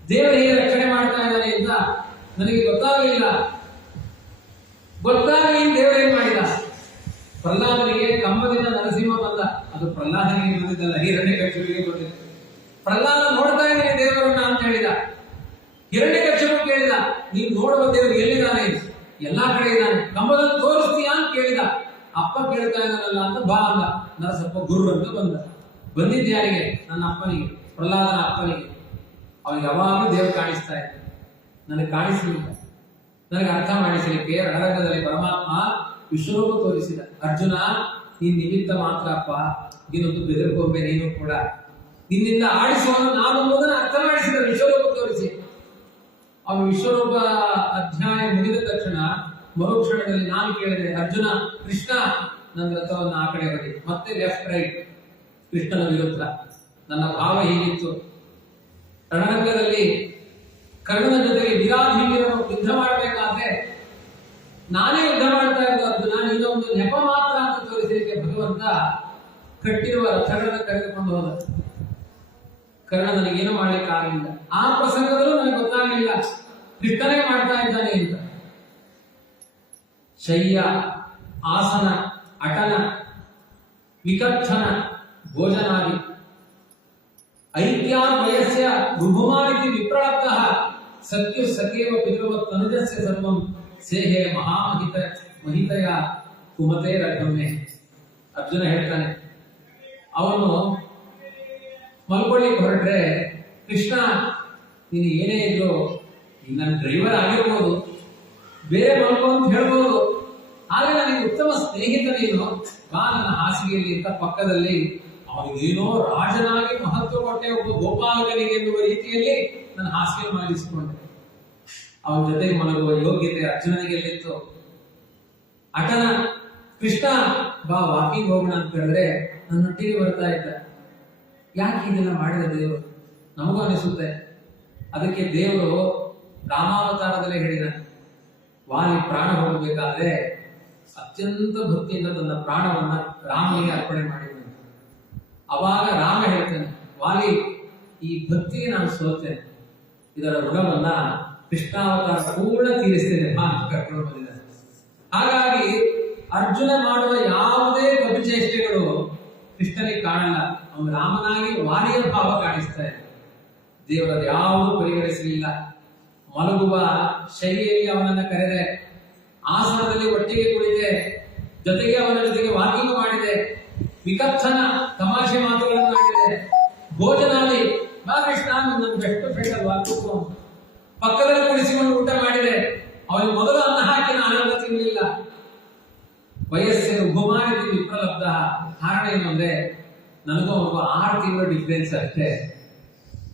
ದೇವರು ಹೇಗೆ ರಕ್ಷಣೆ ಮಾಡ್ತಾ ಇದ್ದಾನೆ ಅಂತ ನನಗೆ ಗೊತ್ತಾಗಲಿಲ್ಲ. ಗೊತ್ತಾಗಿ ದೇವರೇನ್ ಮಾಡಿದ, ಪ್ರಹ್ಲಾದನಿಗೆ ಕಂಬದಿಂದ ನರಸಿಂಹ ಬಂದ. ಅದು ಪ್ರಹ್ಲಾದನಿಗೆ ಬಂದಿದ್ದಲ್ಲ, ಹಿರಣ್ಯಕಶಿಪುವಿಗೆ ಬಂದಿತ್ತು. ಪ್ರಹ್ಲಾದ ನೋಡ್ತಾ ಇದ್ದೇನೆ ದೇವರನ್ನ ಅಂತ ಹೇಳಿದ. ಹಿರಣ್ಯಕಶಿಪು ಕೇಳಿದ, ನೀನು ನೋಡುವ ದೇವರು ಎಲ್ಲಿದ್ದಾನೆ? ಎಲ್ಲಾ ಕಡೆ ಇದ್ದಾನೆ, ಕಂಬದಲ್ಲಿ ತೋರಿಸ್ತೀಯಾ ಅಂತ ಕೇಳಿದ. ಅಪ್ಪ ಕೇಳ್ತಾ ಇದ್ದಾನಲ್ಲ ಅಂತ ಬಾ ಅಂದ. ನರಸಪ್ಪ ಗುರು ಅಂತ ಬಂದಿದ್ಯಾರಿಗೆ? ನನ್ನ ಅಪ್ಪನಿಗೆ, ಪ್ರಹ್ಲಾದನ ಅಪ್ಪನಿಗೆ. ಅವನಿಗೆ ಯಾವಾಗಲೂ ದೇವರು ಕಾಣಿಸ್ತಾ ಇದ್ದ, ನನಗೆ ಕಾಣಿಸಲಿಲ್ಲ. ನನಗೆ ಅರ್ಥ ಮಾಡಿಸಲಿಕ್ಕೆ ರಣರಂಗದಲ್ಲಿ ಪರಮಾತ್ಮ ವಿಶ್ವರೂಪ ತೋರಿಸಿದ. ಅರ್ಜುನ, ನೀನ್ ನಿಮಿತ್ತ ಮಾತ್ರ ಅಪ್ಪ, ನೀನೊಂದು ಬೆದರ್ಕೊಂಬೆ, ನೀನು ಕೂಡ ನಿನ್ನಿಂದ ಆಡಿಸುವನು ನಾನು ಅನ್ನೋದನ್ನ ಅರ್ಥ ಮಾಡಿಸಿದ ವಿಶ್ವರೂಪ ತೋರಿಸಿ. ಅವನು ವಿಶ್ವರೂಪ ಅಧ್ಯಾಯ ಮುಗಿದ ತಕ್ಷಣ ಮರುಕ್ಷಣದಲ್ಲಿ ನಾನು ಕೇಳಿದೆ, ಅರ್ಜುನ, ಕೃಷ್ಣ ನನ್ನ ರಥವನ್ನು ಆ ಕಡೆ ಹೊಡಿ. ಮತ್ತೆ ಲೆಫ್ಟ್ ರೈಟ್ ಕೃಷ್ಣನ ವಿರುದ್ಧ. ನನ್ನ ಭಾವ ಹೀಗಿತ್ತು. ರಣರಂಗದಲ್ಲಿ ಕರ್ಣನ ಜೊತೆಗೆ ವಿರಾಧೀನರನ್ನು ಯುದ್ಧ ಮಾಡಬೇಕಾದ್ರೆ ನಾನೇ ಯುದ್ಧ ಮಾಡ್ತಾ ಇದ್ದ ಅರ್ಜುನ, ನೀನು ಒಂದು ನೆಪ ಮಾತ್ರ ಅಂತ ತೋರಿಸಲಿಕ್ಕೆ ಭಗವಂತ ಕಟ್ಟಿರುವ ರಥಗಳನ್ನು ಕರೆದುಕೊಂಡು ಹೋದ. ಕರ್ಣ ನನಗೇನು ಮಾಡ್ಲಿಕ್ಕೆ ಆಗಲಿಲ್ಲ. ಆ ಪ್ರಸಂಗದಲ್ಲೂ ನನಗೆ ಗೊತ್ತಾಗಲಿಲ್ಲ ಕೃಷ್ಣನೇ ಮಾಡ್ತಾ ಇದ್ದಾನೆ ಅಂತ. ಶಯ್ಯ, ಆಸನ, ಅಟನ, ವಿಕಥನ, ಭೋಜನಾದಿ ಐಕ್ಯಾನ್ ವಯಸ್ಯ ರುಭುಮಾನಿತಿ ವಿಪ್ರಾಪ್ತ ಸತ್ಯ ಸಖೇವ ಪಿತೃವತ್ ತನುಜಸ್ಯ ಸರ್ವಂ ಸೇಹೆ ಮಹಿತಯ ಕುಮತೆ ರಘಮ್ಮೆ. ಅರ್ಜುನ ಹೇಳ್ತಾನೆ, ಅವನು ಮಲ್ಕೊಳ್ಳಿಕ್ಕೆ ಹೊರಟ್ರೆ, ಕೃಷ್ಣ ನೀನು ಏನೇ ಇದ್ರು ನನ್ನ ಡ್ರೈವರ್ ಆಗಿರ್ಬೋದು, ಬೇರೆ ಮಲ್ಕೊ ಅಂತ ಹೇಳ್ಬೋದು, ಆಗ ನನಗೆ ಉತ್ತಮ ಸ್ನೇಹಿತ ನೀನು, ಬಾ ನನ್ನ ಹಾಸಿಗೆಯಲ್ಲಿ ಅಂತ ಪಕ್ಕದಲ್ಲಿ ಅವನಿಗೇನೋ ರಾಜನಾಗಿ ಮಹತ್ವ ಕೊಟ್ಟೆ, ಒಬ್ಬ ಗೋಪಾಲಕನಿಗೆ ಎನ್ನುವ ರೀತಿಯಲ್ಲಿ ನನ್ನ ಹಾಸಿಗೆ ಮಲಗಿಸಿಕೊಂಡೆ. ಅವನ ಜೊತೆಗೆ ಮಲಗುವ ಯೋಗ್ಯತೆ ಅರ್ಜುನನಿಗೆ ಎಲ್ಲಿತ್ತು? ಅಟನ, ಕೃಷ್ಣ ಬಾ ವಾಕಿಂಗ್ ಹೋಗೋಣ ಅಂತ ಹೇಳಿದ್ರೆ ನನ್ನೊಟ್ಟಿಗೆ ಬರ್ತಾ ಇದ್ದ. ಯಾಕೆ ಇದೆಲ್ಲ ಮಾಡಿದ ದೇವರು? ನಮಗೂ ಅನಿಸುತ್ತೆ. ಅದಕ್ಕೆ ದೇವರು ರಾಮಾವತಾರದಲ್ಲೇ ಹೇಳಿದ, ವಾಲಿ ಪ್ರಾಣ ಹೋಗಬೇಕಾದ್ರೆ ಅತ್ಯಂತ ಭಕ್ತಿಯಿಂದ ತನ್ನ ಪ್ರಾಣವನ್ನ ರಾಮನಿಗೆ ಅರ್ಪಣೆ ಮಾಡಿದ. ಅವಾಗ ರಾಮ ಹೇಳ್ತಾನೆ, ವಾಲಿ ಈ ಭಕ್ತಿಗೆ ನಾನು ಸೋತೇನೆ, ಇದರ ಋಣವನ್ನ ಕೃಷ್ಣಾವತಾರ ಪೂರ್ಣ ತೀರಿಸ್ತೇನೆ ಅಂತ ಕರ್ಕೊಂಡು ಬಂದಿದ್ದಾನೆ. ಹಾಗಾಗಿ ಅರ್ಜುನ ಮಾಡುವ ಯಾವುದೇ ಕಪಿಚೇಷ್ಟೆಗಳು ಕೃಷ್ಣನಿಗೆ ಕಾಣಲ್ಲ, ಅವನು ರಾಮನಾಗಿ ವಾಲಿಯ ಭಾವ ಕಾಣಿಸ್ತಾ ಇದೆ. ದೇವರದ ಯಾವುದೂ ಪರಿಗಣಿಸಲಿಲ್ಲ. ಮಲಗುವ ಶೈಲಿಯಲ್ಲಿ ಅವನನ್ನ ಕರೆದೆ, ಆಸನದಲ್ಲಿ ಒಟ್ಟಿಗೆ ಕುಳಿತೆ, ಜೊತೆಗೆ ಅವನ ಜೊತೆಗೆ ವಾಕಿಂಗ್ ಮಾಡಿದೆ, ವಿಕಥನ ತಮಾಷೆ ಮಾತುಗಳನ್ನು ಮಾಡಿದೆ, ಭೋಜನಾದಿ ಬಾ ಕೃಷ್ಣ ನನ್ನ ಬೆಸ್ಟ್ ಫ್ರೆಂಡ್ ಅಲ್ವಾ, ಪಕ್ಕದಲ್ಲಿ ಕುಳಿಸಿಕೊಂಡು ಊಟ ಮಾಡಿದೆ. ಅವನಿಗೆ ಮೊದಲು ಅನ್ನ ಹಾಕಿನ ಆನಂದ ತಿನ್ನಲಿಲ್ಲ. ವಯಸ್ಸಿನ ಉಪಮಾನಿತಿ ವಿಪ್ರಲಬ್ಧ. ಕಾರಣ ಏನು ಅಂದ್ರೆ, ನನಗೂ ಅವನಿಗೂ 6 ತಿಂಗಳ ಡಿಫ್ರೆನ್ಸ್ ಅಷ್ಟೇ.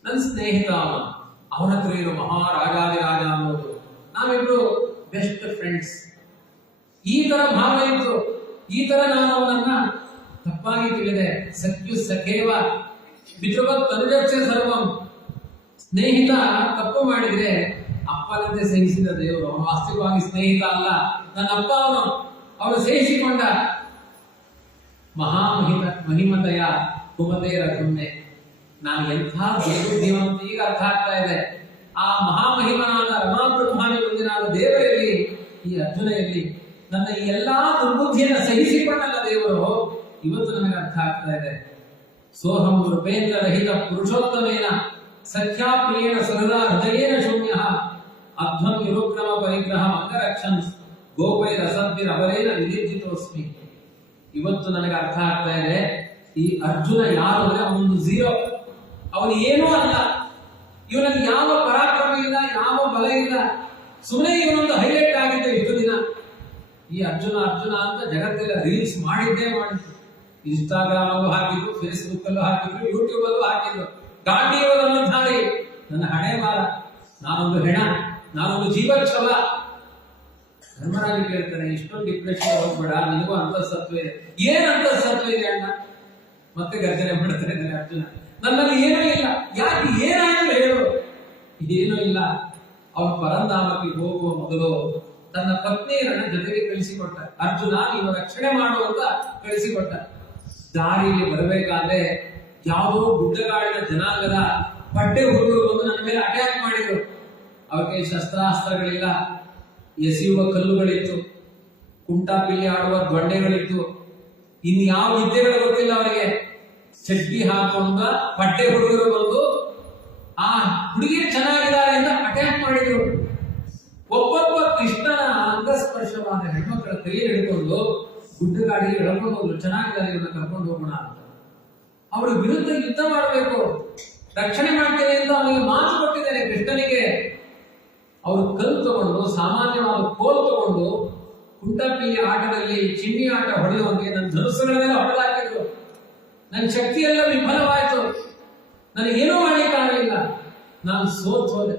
ನನ್ನ ಸ್ನೇಹಿತ ಅವನ ಹತ್ರ ಇರೋ ಮಹಾರಾಜಾದಿರಾಜ ಅನ್ನೋದು, ನಾವಿಬ್ರು ಬೆಸ್ಟ್ ಫ್ರೆಂಡ್ಸ್. ಈ ತರ ಭಾವ ಇತ್ತು. ಈ ತರ ನಾನು ಅವನನ್ನ ತಪ್ಪಾಗಿ ತಿಳಿದೆ. ಸಖ್ಯು ಸಖೇವ ಪಿತೃವತ್ ತನುಜಸ್ಯ ಸರ್ವಂ. ಸ್ನೇಹಿತ ತಪ್ಪು ಮಾಡಿದ್ರೆ ಅಪ್ಪನಂತೆ ಸಹಿಸಿದ ದೇವರು. ಅವನು ವಾಸ್ತವಿಕವಾಗಿ ಸ್ನೇಹಿತ ಅಲ್ಲ, ನನ್ನ ಅಪ್ಪ. ಅವನು ಸಹಿಸಿಕೊಂಡ. ಮಹಿಮತೆಯ ಕುಮತೆಯ ರಘುಮ್ನೆ. ನಾನು ಎಂಥ ದೇವಬುದ್ಧಿವಂತ ಈಗ ಅರ್ಥ ಆಗ್ತಾ ಇದೆ. ಆ ಮಹಾಮಹಿಮನಾದ ರಮಾಬ್ರಹ್ಮಾನಿ ಮುಂದಿನಾದ ದೇವರಲ್ಲಿ, ಈ ಅರ್ಜುನೆಯಲ್ಲಿ ನನ್ನ ಈ ಎಲ್ಲಾ ದುರ್ಬುದ್ಧಿಯನ್ನು ಸಹಿಸಿಕೊಂಡಲ್ಲ ದೇವರು, ಇವತ್ತು ನನಗೆ ಅರ್ಥ ಆಗ್ತಾ ಇದೆ. ಸೋಹಂ ರೂಪೇಂದ್ರ ರಹಿತ ಪುರುಷೋತ್ತಮೇನ ಸಖ್ಯಾ ಪ್ರಿಯೇಣ ಸಹೃದಾ ಹೃದಯೇನ ಶೂನ್ಯ ಅಧ್ವಂ ವಿರುಕ್ರಮ ಪರಿಗ್ರಹ ಅಂಗರಕ್ಷನ್ ಗೋಪೈ ರಸದ್ಭಿರ ಅವರೇನ ವಿದಿರ್ಜಿತೋಸ್ಮಿ. ಇವತ್ತು ನನಗೆ ಅರ್ಥ ಆಗ್ತಾ ಇದೆ, ಈ ಅರ್ಜುನ ಯಾರು ಅಂದ್ರೆ ಅವನೊಂದು ಝೀರೋ. ಅವನು ಏನೂ ಅಲ್ಲ. ಇವನಲ್ಲಿ ಯಾವ ಪರಾಕ್ರಮ ಇಲ್ಲ, ಯಾವ ಬಲ ಇಲ್ಲ. ಸುಮ್ಮನೆ ಇವನೊಂದು ಹೈಲೈಟ್ ಆಗಿದ್ದ ಇಷ್ಟು ದಿನ. ಈ ಅರ್ಜುನ ಅರ್ಜುನ ಅಂತ ಜಗತ್ತೆಲ್ಲ ರೀಲ್ಸ್ ಮಾಡಿದ್ದೇ ಮಾಡಿದ್ರು. ಇನ್ಸ್ಟಾಗ್ರಾಮ್ ಅಲ್ಲೂ ಹಾಕಿದ್ರು, ಫೇಸ್ಬುಕ್ ಅಲ್ಲೂ ಹಾಕಿದ್ರು, ಯೂಟ್ಯೂಬ್ ಅಲ್ಲೂ ಹಾಕಿದ್ರು. ಗಾಂಡಿಯವರನ್ನು ಧಾರಿ ನನ್ನ ಹಣೆ ಬಾರ, ನಾನೊಂದು ಹೆಣ, ನಾನೊಂದು ಜೀವಚ್ಛಲ. ಧರ್ಮರಾಜ ಕೇಳ್ತಾನೆ, ಇಷ್ಟೊಂದು ಡಿಪ್ರೆಷನ್ ಹೋಗ್ಬೇಡ, ನಿನಗೂ ಅಂತಃಸತ್ವ ಇದೆ. ಏನ್ ಅಂತಃಸತ್ವ ಇದೆ ಅಣ್ಣ? ಮತ್ತೆ ಗರ್ಜನೆ ಮಾಡ್ತಾ ಇದ್ದಾನೆ ಅರ್ಜುನ. ನನ್ನಲ್ಲಿ ಏನೂ ಇಲ್ಲ. ಯಾಕೆ ಏನಾಯ್ತು ಹೇಳು? ಏನೂ ಇಲ್ಲ. ಅವನು ಪರಂಧಾಮಕ್ಕೆ ಹೋಗುವ ಮೊದಲು ತನ್ನ ಪತ್ನಿಯರನ್ನ ಜೊತೆಗೆ ಕಳಿಸಿಕೊಟ್ಟ. ಅರ್ಜುನ ನೀನು ರಕ್ಷಣೆ ಮಾಡುವಂತ ಕಳಿಸಿಕೊಟ್ಟ. ದಾರಿಯಲ್ಲಿ ಬರಬೇಕಾದ್ರೆ ಯಾವುದೋ ಗುಡ್ಡಗಾಡಿನ ಜನಾಂಗದ ಪಡ್ಡೆ ಹುಡುಗರು ಬಂದು ನನ್ನ ಮೇಲೆ ಅಟ್ಯಾಕ್ ಮಾಡಿದ್ರು. ಅವರಿಗೆ ಶಸ್ತ್ರಾಸ್ತ್ರಗಳಿಲ್ಲ, ಎಸೆಯುವ ಕಲ್ಲುಗಳಿತ್ತು, ಕುಂಟಾಪಿಲ್ಲಿ ಆಡುವ ದೊಣ್ಣೆಗಳಿತ್ತು, ಇನ್ನು ಯಾವ ವಿದ್ಯೆಗಳು ಗೊತ್ತಿಲ್ಲ ಅವರಿಗೆ. ಚಡ್ಡಿ ಹಾಕೊಂಡ ಪಡ್ಡೆ ಹುಡುಗರು ಬಂದು ಆ ಹುಡುಗಿ ಚೆನ್ನಾಗಿದ್ದಾರೆ ಅಂತ ಅಟ್ಯಾಕ್ ಮಾಡಿದ್ರು. ಒಬ್ಬೊಬ್ಬ ಕೃಷ್ಣನ ಅಂಗಸ್ಪರ್ಶವಾದ ಹೆಣ್ಮಕ್ಕಳ ಕೈಯಲ್ಲಿ ಹಿಡ್ಕೊಂಡು ಗುಡ್ಡಗಾಡಿಗೆ ಎಳ್ಕೊಂಡು ಹೋದ್ರು, ಚೆನ್ನಾಗಿದ್ದಾರೆ ಇವನ್ನ ಕರ್ಕೊಂಡು ಹೋಗೋಣ ಅಂತ. ಅವರ ವಿರುದ್ಧ ಯುದ್ಧ ಮಾಡಬೇಕು, ರಕ್ಷಣೆ ಮಾಡ್ತೇನೆ ಅಂತ ಅವನಿಗೆ ಮಾತು ಕೊಟ್ಟಿದ್ದೇನೆ ಕೃಷ್ಣನಿಗೆ. ಅವರು ಕಲ್ಲು ತಗೊಂಡು, ಸಾಮಾನ್ಯವಾದ ಕೋಲು ತಗೊಂಡು ಕುಂಟಪಿಲ್ಲಿ ಆಟದಲ್ಲಿ ಚಿನ್ನಿ ಆಟ ಹೊಡೆಯುವಂಗೆ ನನ್ನ ಧನುಸ್ಸುಗಳನ್ನೆಲ್ಲ ಹೊಡೆದಾಕಿದ್ರು. ನನ್ನ ಶಕ್ತಿಯೆಲ್ಲ ವಿಫಲವಾಯಿತು, ನನಗೇನೂ ಮಾಡಲಿಕ್ಕಾಗಲಿಲ್ಲ, ನಾನು ಸೋತ್ ಹೋದೆ.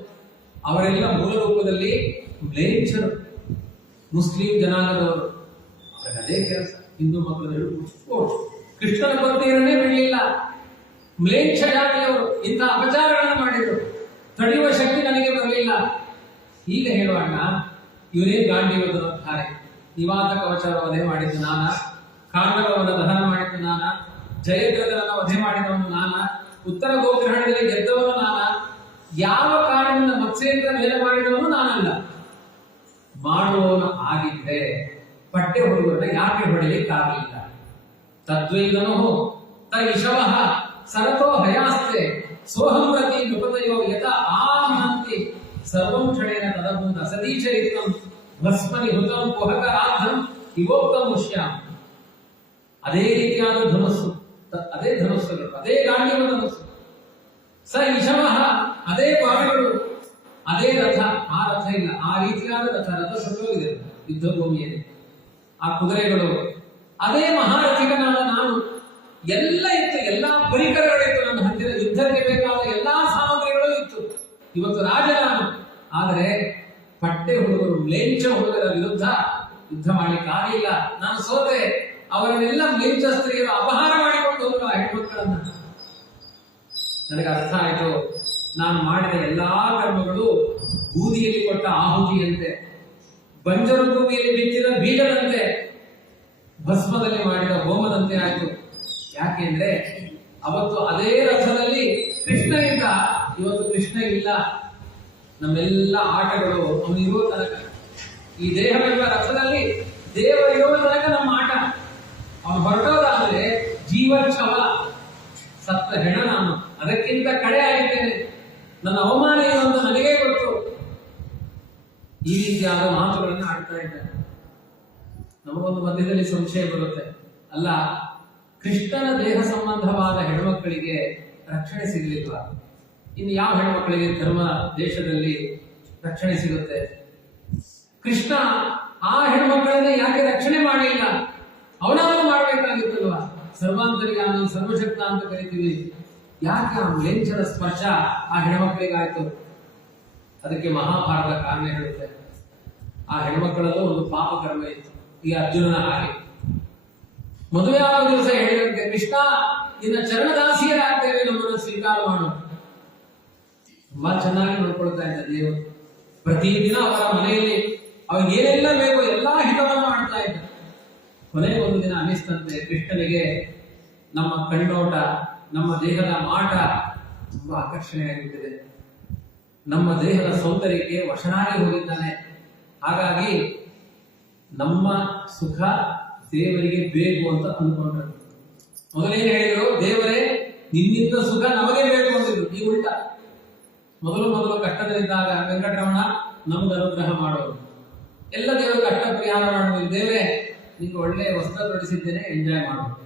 ಅವರೆಲ್ಲ ಮೂಲ ರೂಪದಲ್ಲಿ ಮ್ಲೇಚ್ಛರು, ಮುಸ್ಲಿಂ ಜನಾಂಗದವರು. ಅದೇ ಕೆಲಸ ಹಿಂದೂ ಮಕ್ಕಳು ಕೃಷ್ಣನ ಪತ್ನಿಯರನ್ನೇ ಬಿಡಲಿಲ್ಲ. ಮ್ಲೇಚ್ಛ ಜಾತಿಯವರು ಇಂಥ ಅಪಚಾರಗಳನ್ನು ಮಾಡಿದ್ರು. ತಡೆಯುವ ಶಕ್ತಿ ನನಗೆ ಬರಲಿಲ್ಲ. ಈಗ ಹೇಳುವಾಗ ಇವರೇ ಗಾಂಡೀವಧಾರೆ, ನಿವಾತ ಕವಚರ ವಧೆ ಮಾಡಿದ್ದು ನಾನ, ಕಾಂಡವನ ದಹನ ಮಾಡಿದ್ದು ನಾನ, ಜಯದ್ರಥರನ್ನ ವಧೆ ಮಾಡಿದವನು ನಾನ, ಉತ್ತರ ಗೋಗ್ರಹಣದಲ್ಲಿ ಗೆದ್ದವನು ನಾನ, ಯಾವ ಕಾರಣದಿಂದ ಮತ್ಸ್ಯೇಂದ್ರ ಮೇಲೆ ಮಾಡಿದವನು ನಾನಲ್ಲ. ಮಾಡುವವನು ಆಗಿದ್ರೆ ಪಟ್ಟೆ ಹುಡುಗರನ್ನ ಯಾಕೆ ಹೊಡೆಯಲಿಕ್ಕಾಗಲಿಲ್ಲ? ತದ್ವೈದನೋ ತ ಇಶವಃ ಸರತೋ ಹಯಾಸ್ತೆ ಸೋಹಂರತಿ ನೃಪತಯೋ ಯಥ ಆಮಂತಿ ಸರ್ವಂ ಕ್ಷಣೇನ ತದಭೂತ ಸದೀಚರಿತಂ ಭಸ್ಮನಿ ಹುತಂ ಕುಹಕರಾಧಂ ಇವೋಕ್ತಂ ಮುಷ್ಯಾಂ. ಅದೇ ರೀತಿಯಾದ ಧನುಸ್ಸು, ಅದೇ ಧನುಸ್ಸುಗಳು, ಅದೇ ಗಾಂಡೀವ ಧನುಸ್ಸು. ಸ ಇಶವಃ ಅದೇ ಬಾಣಗಳು, ಅದೇ ರಥ. ಆ ರಥ ಇಲ್ಲ, ಆ ರೀತಿಯಾದ ರಥ ಸುಟ್ಟೋಗಿದೆ ಯುದ್ಧ ಭೂಮಿಯಲ್ಲಿ. ಆ ಕುದುರೆಗಳು, ಅದೇ ಮಹಾರಥಿಕನಾದ ನಾನು. ಎಲ್ಲ ಇತ್ತು, ಎಲ್ಲಾ ಪರಿಕರಗಳಿತ್ತು ನನ್ನ ಹತ್ತಿರ, ಯುದ್ಧಕ್ಕೆ ಬೇಕಾದ ಎಲ್ಲಾ ಸಾಮಗ್ರಿಗಳು ಇತ್ತು. ಇವತ್ತು ರಾಜ ನಾನು. ಆದರೆ ಪಟ್ಟೆ ಹುಡುಗರು, ಮ್ಲೇಚ್ಛ ಹುಡುಗರ ವಿರುದ್ಧ ಯುದ್ಧ ಮಾಡಲಿಕ್ಕಾಗಲಿಲ್ಲ, ನಾನು ಸೋತೆ. ಅವರನ್ನೆಲ್ಲ ಮ್ಲೇಚ್ಛ ಸ್ತ್ರೀಯರು ಅಪಹಾರ ಮಾಡಿಕೊಂಡು ಹೋದರು ಆ ಹೆಣ್ಮಕ್ಕಳನ್ನ. ನನಗೆ ಅರ್ಥ ಆಯಿತು, ನಾನು ಮಾಡಿದ ಎಲ್ಲಾ ಕರ್ಮಗಳು ಬೂದಿಯಲ್ಲಿ ಕೊಟ್ಟ ಆಹುತಿಯಂತೆ, ಬಂಜರು ಭೂಮಿಯಲ್ಲಿ ಬಿತ್ತಿದ ಬೀಜದಂತೆ, ಭಸ್ಮದಲ್ಲಿ ಮಾಡಿದ ಹೋಮದಂತೆ ಆಯಿತು. ಯಾಕೆಂದ್ರೆ ಅವತ್ತು ಅದೇ ರಥದಲ್ಲಿ ಕೃಷ್ಣ ಇದ್ದ, ಇವತ್ತು ಕೃಷ್ಣ ಇಲ್ಲ. ನಮ್ಮೆಲ್ಲ ಆಟಗಳು ಅವನಿರೋ ತನಕ, ಈ ದೇಹವೆಂಬ ರಥದಲ್ಲಿ ದೇವರಿರೋ ತನಕ ನಮ್ಮ ಆಟ. ಅವನು ಹೊರಟೋದಾದ್ರೆ ಜೀವಚ್ಛವ, ಸತ್ತ ಹೆಣ ನಾನು, ಅದಕ್ಕಿಂತ ಕಡೆ ಆಗಿದ್ದೇನೆ, ನನ್ನ ಅವಮಾನ ಏನು ಅಂತ ನನಗೇ ಗೊತ್ತು. ಈ ರೀತಿಯಾದ ಮಾತುಗಳನ್ನು ಆಡ್ತಾ ಇದ್ದಾರೆ. ನಮಗೊಂದು ಮಧ್ಯದಲ್ಲಿ ಸಂಶಯ ಬರುತ್ತೆ, ಅಲ್ಲ ಕೃಷ್ಣನ ದೇಹ ಸಂಬಂಧವಾದ ಹೆಣ್ಮಕ್ಕಳಿಗೆ ರಕ್ಷಣೆ ಸಿಗಲಿಲ್ವಾ? ಇನ್ನು ಯಾವ ಹೆಣ್ಮಕ್ಕಳಿಗೆ ಧರ್ಮ ದೇಶದಲ್ಲಿ ರಕ್ಷಣೆ ಸಿಗುತ್ತೆ? ಕೃಷ್ಣ ಆ ಹೆಣ್ಮಕ್ಕಳನ್ನೇ ಯಾಕೆ ರಕ್ಷಣೆ ಮಾಡಲಿಲ್ಲ? ಅವನಾದ್ರೂ ಮಾಡಬೇಕಾಗಿತ್ತಲ್ವಾ? ಸರ್ವಾಂತರ್ಯಾಮಿ, ಸರ್ವಶಕ್ತ ಅಂತ ಕರಿತೀವಿ. ಯಾಕೆ ಆ ಮ್ಲೇಚ್ಛರ ಸ್ಪರ್ಶ ಆ ಹೆಣ್ಮಕ್ಕಳಿಗಾಯ್ತು? ಅದಕ್ಕೆ ಮಹಾಭಾರತ ಕಾರಣ ಹೇಳುತ್ತೆ. ಆ ಹೆಣ್ಮಕ್ಕಳಲ್ಲೂ ಒಂದು ಪಾಪ ಕರ್ಮ ಇತ್ತು, ಈ ಅರ್ಜುನನ ಹಾಗೆ. ಮದುವೆ ಆದ ದಿವಸ ಹೇಳಿದಂತೆ, ಕೃಷ್ಣ ನಿನ್ನ ಚರಣದಾಸಿಯರಾಗ್ತೇವೆ, ನಮ್ಮನ್ನು ಸ್ವೀಕಾರ ಮಾಡು. ತುಂಬಾ ಚೆನ್ನಾಗಿ ನೋಡ್ಕೊಳ್ತಾ ಇದ್ದ ದೇವರು. ಪ್ರತಿದಿನ ಅವರ ಮನೆಯಲ್ಲಿ ಅವ್ರಿಗೆ ಏನೆಲ್ಲ ಬೇಕು ಎಲ್ಲಾ ಹಿತವನ್ನು ಮಾಡ್ತಾ ಇದ್ದ. ಕೊನೆಗೆ ಒಂದು ದಿನ ಅನಿಸ್ತಂತೆ ಕೃಷ್ಣನಿಗೆ ನಮ್ಮ ಕಣ್ಣೋಟ, ನಮ್ಮ ದೇಹದ ಮಾಟ ತುಂಬಾ ಆಕರ್ಷಣೆಯಾಗಿಬಿಟ್ಟಿದೆ, ನಮ್ಮ ದೇಹದ ಸೌಂದರ್ಯಕ್ಕೆ ವಶನಾಗಿ ಹೋಗಿದ್ದಾನೆ. ಹಾಗಾಗಿ ನಮ್ಮ ಸುಖ ದೇವರಿಗೆ ಬೇಕು ಅಂತ ಅಂದ್ಕೊಂಡ್ರು. ಮೊದಲೇನು ಹೇಳಿದ್ರು? ದೇವರೇ ನಿನ್ನಿಂದ ಸುಖ ನಮಗೆ ಬೇಕು ಅಂತಿದ್ರು. ಈ ಉಲ್ಟ, ಮೊದಲು ಕಷ್ಟದಲ್ಲಿದ್ದಾಗ ವೆಂಕಟರಮಣ ನಮ್ಗೆ ಅನುಗ್ರಹ ಮಾಡೋರು, ಎಲ್ಲ ದೇವರು ಕಷ್ಟ ಪರಿಹಾರ ಮಾಡೋದು. ದೇವರೇ ನಿಮ್ಗೆ ಒಳ್ಳೆ ವಸ್ತ್ರ ತೊಡಿಸಿದ್ದೇನೆ, ಎಂಜಾಯ್ ಮಾಡೋದು.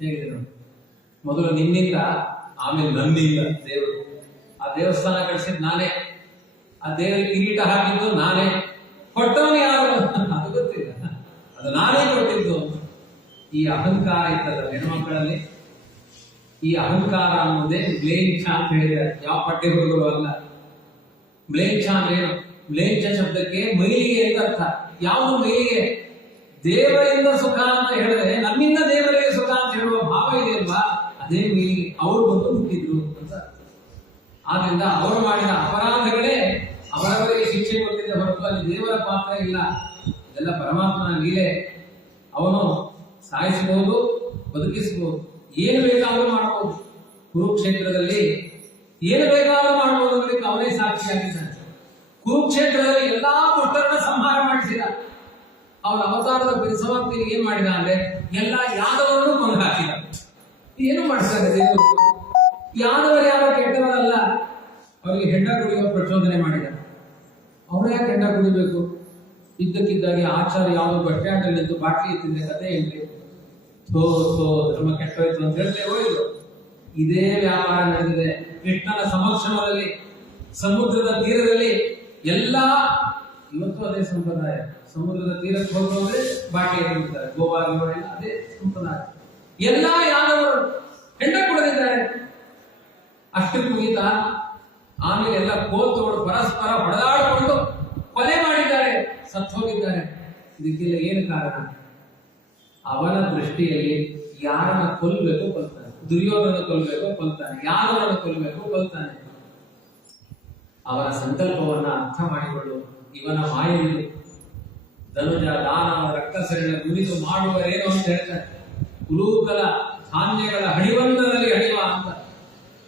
ಹೇಗಿದೆ ನೋಡಿ, ಮೊದಲು ನಿನ್ನಿಂದ, ಆಮೇಲೆ ನನ್ನಿಂದ. ದೇವರು ಆ ದೇವಸ್ಥಾನ ಕಳಿಸಿದ್ ನಾನೇ, ಆ ದೇವರಿಗೆ ಕಿರೀಟ ಹಾಕಿದ್ದು ನಾನೇ, ಕೊಟ್ಟವನು ಯಾರು ಅದು ಗೊತ್ತಿಲ್ಲ, ಅದು ನಾನೇ ಕೊಟ್ಟಿದ್ದು. ಈ ಅಹಂಕಾರ ಇರ್ತದ ಹೆಣ್ಮಕ್ಕಳಲ್ಲಿ. ಈ ಅಹಂಕಾರ ಅನ್ನೋದೇ ಮ್ಲೇಚ್ಛ ಅಂತ ಹೇಳಿದ್ದಾರೆ. ಯಾವ ಪಠ್ಯ ಹುಡುಗರು ಅಲ್ಲ. ಮ್ಲೇಚ್ಛ ಅಂದ್ರೇನು? ಮ್ಲೇಚ್ಛ ಶಬ್ದಕ್ಕೆ ಮೈಲಿಗೆ ಅಂತ ಅರ್ಥ. ಯಾವುದು ಮೈಲಿಗೆ? ದೇವರಿಂದ ಸುಖ ಅಂತ ಹೇಳಿದ್ರೆ ನಮ್ಮಿಂದ ದೇವರಿಗೆ ಸುಖ ಅಂತ ಹೇಳುವ ಭಾವ ಇದೆ ಅಲ್ವಾ, ಅದೇ ಮೈಲಿಗೆ. ಅವರು ಬಂದು ಹುಟ್ಟಿದ್ರು ಅಂತ. ಆದ್ರಿಂದ ಅವರು ಮಾಡಿದ ಅಪರಾಧಗಳೇ ಅವರವರಿಗೆ ಶಿಕ್ಷೆ ಕೊಟ್ಟಿದ್ದ ಹೊರತು ಅಲ್ಲಿ ದೇವರ ಪಾತ್ರ ಇಲ್ಲ. ಇದೆಲ್ಲ ಪರಮಾತ್ಮನ ಲೀಲೆ. ಅವನು ಸಾಯಿಸಬಹುದು, ಬದುಕಿಸಬಹುದು, ಏನು ಬೇಕಾದರೂ ಮಾಡಬಹುದು. ಕುರುಕ್ಷೇತ್ರದಲ್ಲಿ ಏನು ಬೇಕಾದರೂ ಮಾಡಬಹುದು ಅನ್ನೋದಕ್ಕೆ ಅವನೇ ಸಾಕ್ಷಿಯಾಗಿದ್ದಾನೆ. ಕುರುಕ್ಷೇತ್ರದಲ್ಲಿ ಎಲ್ಲಾ ದುಷ್ಟರನ್ನ ಸಂಹಾರ ಮಾಡಿಸಿದ. ಅವನ ಅವತಾರದ ಪರಿಸಮಾಪ್ತಿಗೆ ಏನ್ ಮಾಡಿದ ಅಂದ್ರೆ ಎಲ್ಲಾ ಯಾದವರನ್ನು ಕೊಂದು ಹಾಕಿದ. ಏನು ಮಾಡ್ತಾರೆ ದೇವರು? ಯಾದವರು ಯಾರೋ ಕೆಟ್ಟವರಲ್ಲ, ಅವರಿಗೆ ಹೆಂಡ ಕುಡಿಯುವ ಪ್ರಚೋದನೆ ಮಾಡಿದ. ಅವರೇ ಯಾಕೆ ಹೆಂಡ ಕುಡಿಬೇಕು? ಇದ್ದಕ್ಕಿದ್ದಾಗೆ ಆಚಾರ್ಯ ಯಾವುದೋ ಬಸ್ ಸ್ಟ್ಯಾಂಡ್ ಅಲ್ಲಿ ನಿಂತು ಬಾಟ್ಲಿ ಎತ್ತಿದ್ರೆ ಕತೆ ಏನ್ರಿ? ಧರ್ಮ ಕೆಟ್ಟೋಯ್ತು ಅಂತ ಹೇಳ್ತೇ ಹೋಯ್ತು. ಇದೇ ವ್ಯಾಪಾರ ನಡೆದಿದೆ ಕೃಷ್ಣನ ಸಮಕ್ಷಮದಲ್ಲಿ, ಸಮುದ್ರದ ತೀರದಲ್ಲಿ. ಎಲ್ಲಾ ಇವತ್ತು ಅದೇ ಸಂಪ್ರದಾಯ. ಸಮುದ್ರದ ತೀರಕ್ಕೆ ಹೋಗೋದ್ರೆ ಬಾಟ್ಲಿ ಎತ್ತಿರ್ತಾರೆ, ಗೋವಾ ಅದೇ ಸಂಪ್ರದಾಯ. ಎಲ್ಲಾ ಯಾದವರು ಹೆಂಡ ಕುಡಿದಿದ್ದಾರೆ. ಅಷ್ಟಕ್ಕೆ ಮುಗಿತ. ಆಮೇಲೆ ಎಲ್ಲ ಕೋತುಗಳು ಪರಸ್ಪರ ಹೊಡೆದಾಡಿಕೊಂಡು ಕೊಲೆ ಮಾಡಿದ್ದಾರೆ, ಸತ್ತು ಹೋಗಿದ್ದಾರೆ. ಇದಕ್ಕೆಲ್ಲ ಏನು ಕಾರಣ? ಅವನ ದೃಷ್ಟಿಯಲ್ಲಿ ಯಾರನ್ನ ಕೊಲ್ಲಬೇಕು ಕೊಲ್ತಾನೆ, ದುರ್ಯೋಧನ ಕೊಲ್ಲಬೇಕು ಕೊಲ್ತಾನೆ, ಯಾರನ್ನ ಕೊಲ್ಲಬೇಕು ಕೊಲ್ತಾನೆ. ಅವನ ಸಂಕಲ್ಪವನ್ನ ಅರ್ಥ ಮಾಡಿಕೊಂಡು ಇವನ ಮಾಯೆಯಲ್ಲಿ ಧನುಜ ದಾನ ರಕ್ತಸರಣ ಮುರಿದು ಮಾಡುವರೇನು ಅಂತ ಹೇಳ್ತಾರೆ. ಕುಲೂಕಲ ಧಾನ್ಯಗಳ ಹಣಿವಂತರಲ್ಲಿ ಹಣಿವ ಅಂತ.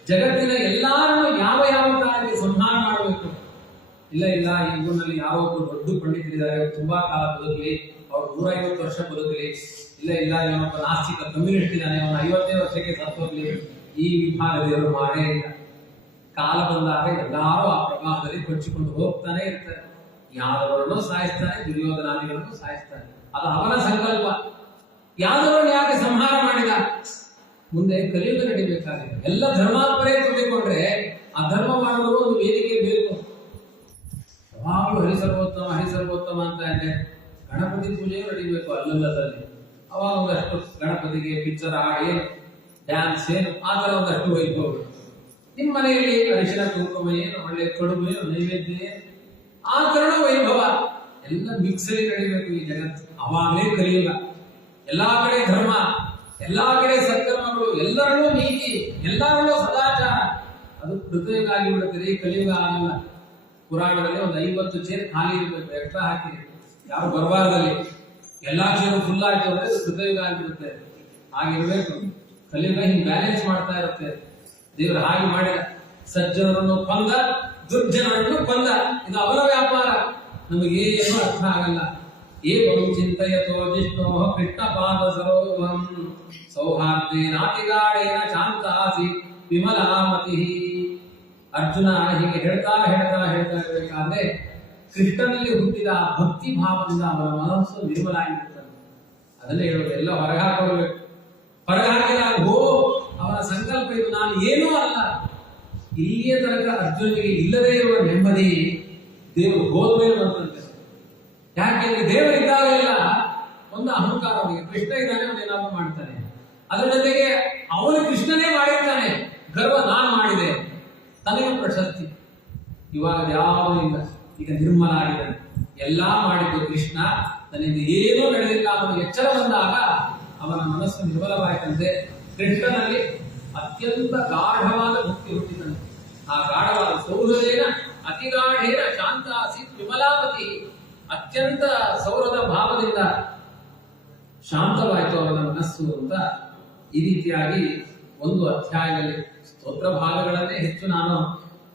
ಜಗತ್ತಿನ ಎಲ್ಲಾರನ್ನು ಯಾವ ಯಾವ ಕಾಲಕ್ಕೆ ಸಂಹಾರ ಮಾಡಬೇಕು. ಇಲ್ಲ ಇಲ್ಲ, ಈ ಊರಿನಲ್ಲಿ ಯಾರೋ ಒಬ್ಬರು ದೊಡ್ಡ ಪಂಡಿತರಿದ್ದಾರೆ, ತುಂಬಾ ಕಾಲ ಬದುಕಲಿ, ಅವ್ರು 150 ವರ್ಷ ಬದುಕಲಿ. ಇಲ್ಲ ಇಲ್ಲ, ಇವನೊಬ್ಬ ನಾಸ್ತಿಕ ಕಮ್ಯುನಿಸ್ಟ್ ಇದ್ದಾನೆ, ಅವನು 50 ವರ್ಷಕ್ಕೆ ಸತ್ತೋಗ್ಲಿ. ಈ ವಿಭಾಗದವರು ಮಾಡೇ ಇಲ್ಲ. ಕಾಲ ಬಂದಾಗ ಎಲ್ಲಾರು ಆ ಪ್ರಭಾವದಲ್ಲಿ ಕೊಚ್ಚಿಕೊಂಡು ಹೋಗ್ತಾನೆ ಇರ್ತಾರೆ. ಯಾದವರನ್ನು ಸಾಯಿಸ್ತಾನೆ, ದುರ್ಯೋಧನಾದಿಗಳನ್ನು ಸಾಯಿಸ್ತಾನೆ. ಅದು ಅವನ ಸಂಕಲ್ಪ. ಯಾದವರನ್ನು ಯಾಕೆ ಸಂಹಾರ ಮಾಡಿದ? ಮುಂದೆ ಕಲಿಯುಗ ನಡಿಬೇಕಾಗಿದೆ. ಎಲ್ಲ ಧರ್ಮಾತ್ಮರೇ ತುಂಬಿಕೊಂಡ್ರೆ ಅಧರ್ಮ ಮಾಡುವುದು ಒಂದು ವೇದಿಕೆ ಬೇಕು. ಯಾವಾಗಲೂ ಹರಿಸರ್ವೋತ್ತಮ ಹರಿಸರ್ವೋತ್ತಮ ಅಂತ ಇದೆ. ಗಣಪತಿ ಪೂಜೆಯೂ ನಡಿಬೇಕು ಅಲ್ಲಲ್ಲದಲ್ಲಿ. ಅವಾಗ ಒಂದಷ್ಟು ಗಣಪತಿಗೆ ಪಿಕ್ಚರ್ ಹಾಡಿ ಡ್ಯಾನ್ಸ್ ಏನು ಆ ತರ ಒಂದಷ್ಟು ವೈಭವ. ನಿಮ್ಮ ಮನೆಯಲ್ಲಿ ಅರಿಶಿನ ಕುಂಕುಮ ಏನು, ಒಳ್ಳೆ ಕಡುಬು ಏನು, ನೈವೇದ್ಯ ಏನು, ಆ ತರಣ ವೈಭವ ಎಲ್ಲ ಮಿಕ್ಸರಿ ನಡಿಬೇಕು ಈ ಜಗತ್ತು. ಅವಾಗಲೇ ಕಲಿಯುಗ. ಎಲ್ಲಾ ಕಡೆ ಧರ್ಮ, ಎಲ್ಲಾ ಕಡೆ ಸತ್ಕರ್ಮಗಳು, ಎಲ್ಲರನ್ನೂ ನೀತಿ, ಎಲ್ಲರನ್ನೂ ಸದಾಚಾರ. ಅದು ಕೃತಯುಗ ಆಗಿಬಿಡುತ್ತದೆ, ಕಲಿಯುಗ ಆಗಲ್ಲ. ಪುರಾಣದಲ್ಲಿ ಒಂದು 50 ಚೇರ್ ಖಾಲಿ ಇರಬೇಕು, ಎಕ್ಸ್ಟ್ರಾ ಹಾಕಿ ಯಾರು ಬರಬಾರದಲ್ಲಿ. ಎಲ್ಲಾ ಚೇರು ಫುಲ್ ಆಯ್ತು ಅಂದ್ರೆ ಕೃತಯುಗ ಆಗಿಬಿಡುತ್ತೆ. ಹಾಗಿರ್ಬೇಕು. ಕಲಿಯುಗ ಹಿಂಗ್ ಬ್ಯಾಲೆನ್ಸ್ ಮಾಡ್ತಾ ಇರುತ್ತೆ. ದೇವರು ಹಾಗೆ ಮಾಡಿದ. ಸಜ್ಜನರನ್ನು ಕೊಂದ, ದುರ್ಜನರನ್ನು ಕೊಂದ. ಇದು ಅವರ ವ್ಯಾಪಾರ. ನಮಗೆ ಏನು ಅರ್ಥ ಆಗಲ್ಲ. ಏವಂ ಚಿಂತಯತೋ ಜಿಷ್ಣೋ ಕೃಷ್ಣ ಪಾದ ಸರೋವರಂ ಸೌಹಾರ್ದೇನಾತಿಗಾಢೇನ ಶಾಂತಾಸಿ ವಿಮಲಾಮತಿ. ಅರ್ಜುನ ಹೀಗೆ ಹೇಳ್ತಾ ಇರಬೇಕಾದ್ರೆ ಕೃಷ್ಣನಲ್ಲಿ ಹುಟ್ಟಿದ ಭಕ್ತಿ ಭಾವದಿಂದ ಅವನ ಮನಸ್ಸು ನಿರ್ಮಲ ಆಗಿರುತ್ತದೆ. ಅದನ್ನೇ ಹೇಳೋದು. ಎಲ್ಲ ಹೊರಗಾಕೊಳ್ಬೇಕು. ಹೊರಗಾಕಿದಾಗ ಅವನ ಸಂಕಲ್ಪ ಇದು, ನಾನು ಏನೂ ಅಲ್ಲ. ಇಲ್ಲಿಯ ತನಕ ಅರ್ಜುನಿಗೆ ಇಲ್ಲದೇ ಇರುವ ನೆಮ್ಮದಿ ದೇವರು ಹೋದ್ಮೇಲೆ ಬಂದಂತೆ. ಯಾಕೆಂದ್ರೆ ದೇವರು ಇದ್ದಾಗಲೆಲ್ಲ ಒಂದು ಅಹಂಕಾರ ಅವನಿಗೆ. ಕೃಷ್ಣ ಇದ್ದಾನೆ, ಅವನು ಏನಾದ್ರು ಮಾಡ್ತಾನೆ. ಅದರ ಜೊತೆಗೆ ಅವನು ಕೃಷ್ಣನೇ ಮಾಡಿರ್ತಾನೆ. ಗರ್ವ ನಾನು ಮಾಡಿದೆ, ತನಗೆ ಪ್ರಶಸ್ತಿ. ಇವಾಗ ಯಾವುದೂ ಇಲ್ಲ. ಈಗ ನಿರ್ಮಲ ಆಗಿದ್ದಾನೆ. ಎಲ್ಲಾ ಮಾಡಿದ್ದು ಕೃಷ್ಣ. ತನಗೆ ಏನೂ ನಡೆದಿಲ್ಲ ಅವನು ಎಚ್ಚರ ಬಂದಾಗ ಅವನ ಮನಸ್ಸು ನಿರ್ಮಲವಾಯಿತಂತೆ. ಕೃಷ್ಣನಲ್ಲಿ ಅತ್ಯಂತ ಗಾಢವಾದ ಭಕ್ತಿ ಹುಟ್ಟಿದಂತೆ. ಆ ಗಾಢವಾದ ಸೌಹೃದೇನ ಅತಿಗಾಢೇನ ಶಾಂತಾಸಿ ವಿಮಲಾವತಿ. ಅತ್ಯಂತ ಸೌರದ ಭಾವದಿಂದ ಶಾಂತವಾಯಿತು ಅವನ ಮನಸ್ಸು ಅಂತ. ಈ ರೀತಿಯಾಗಿ ಒಂದು ಅಧ್ಯಾಯದಲ್ಲಿ ಸ್ತೋತ್ರ ಭಾಗಗಳನ್ನೇ ಹೆಚ್ಚು ನಾನು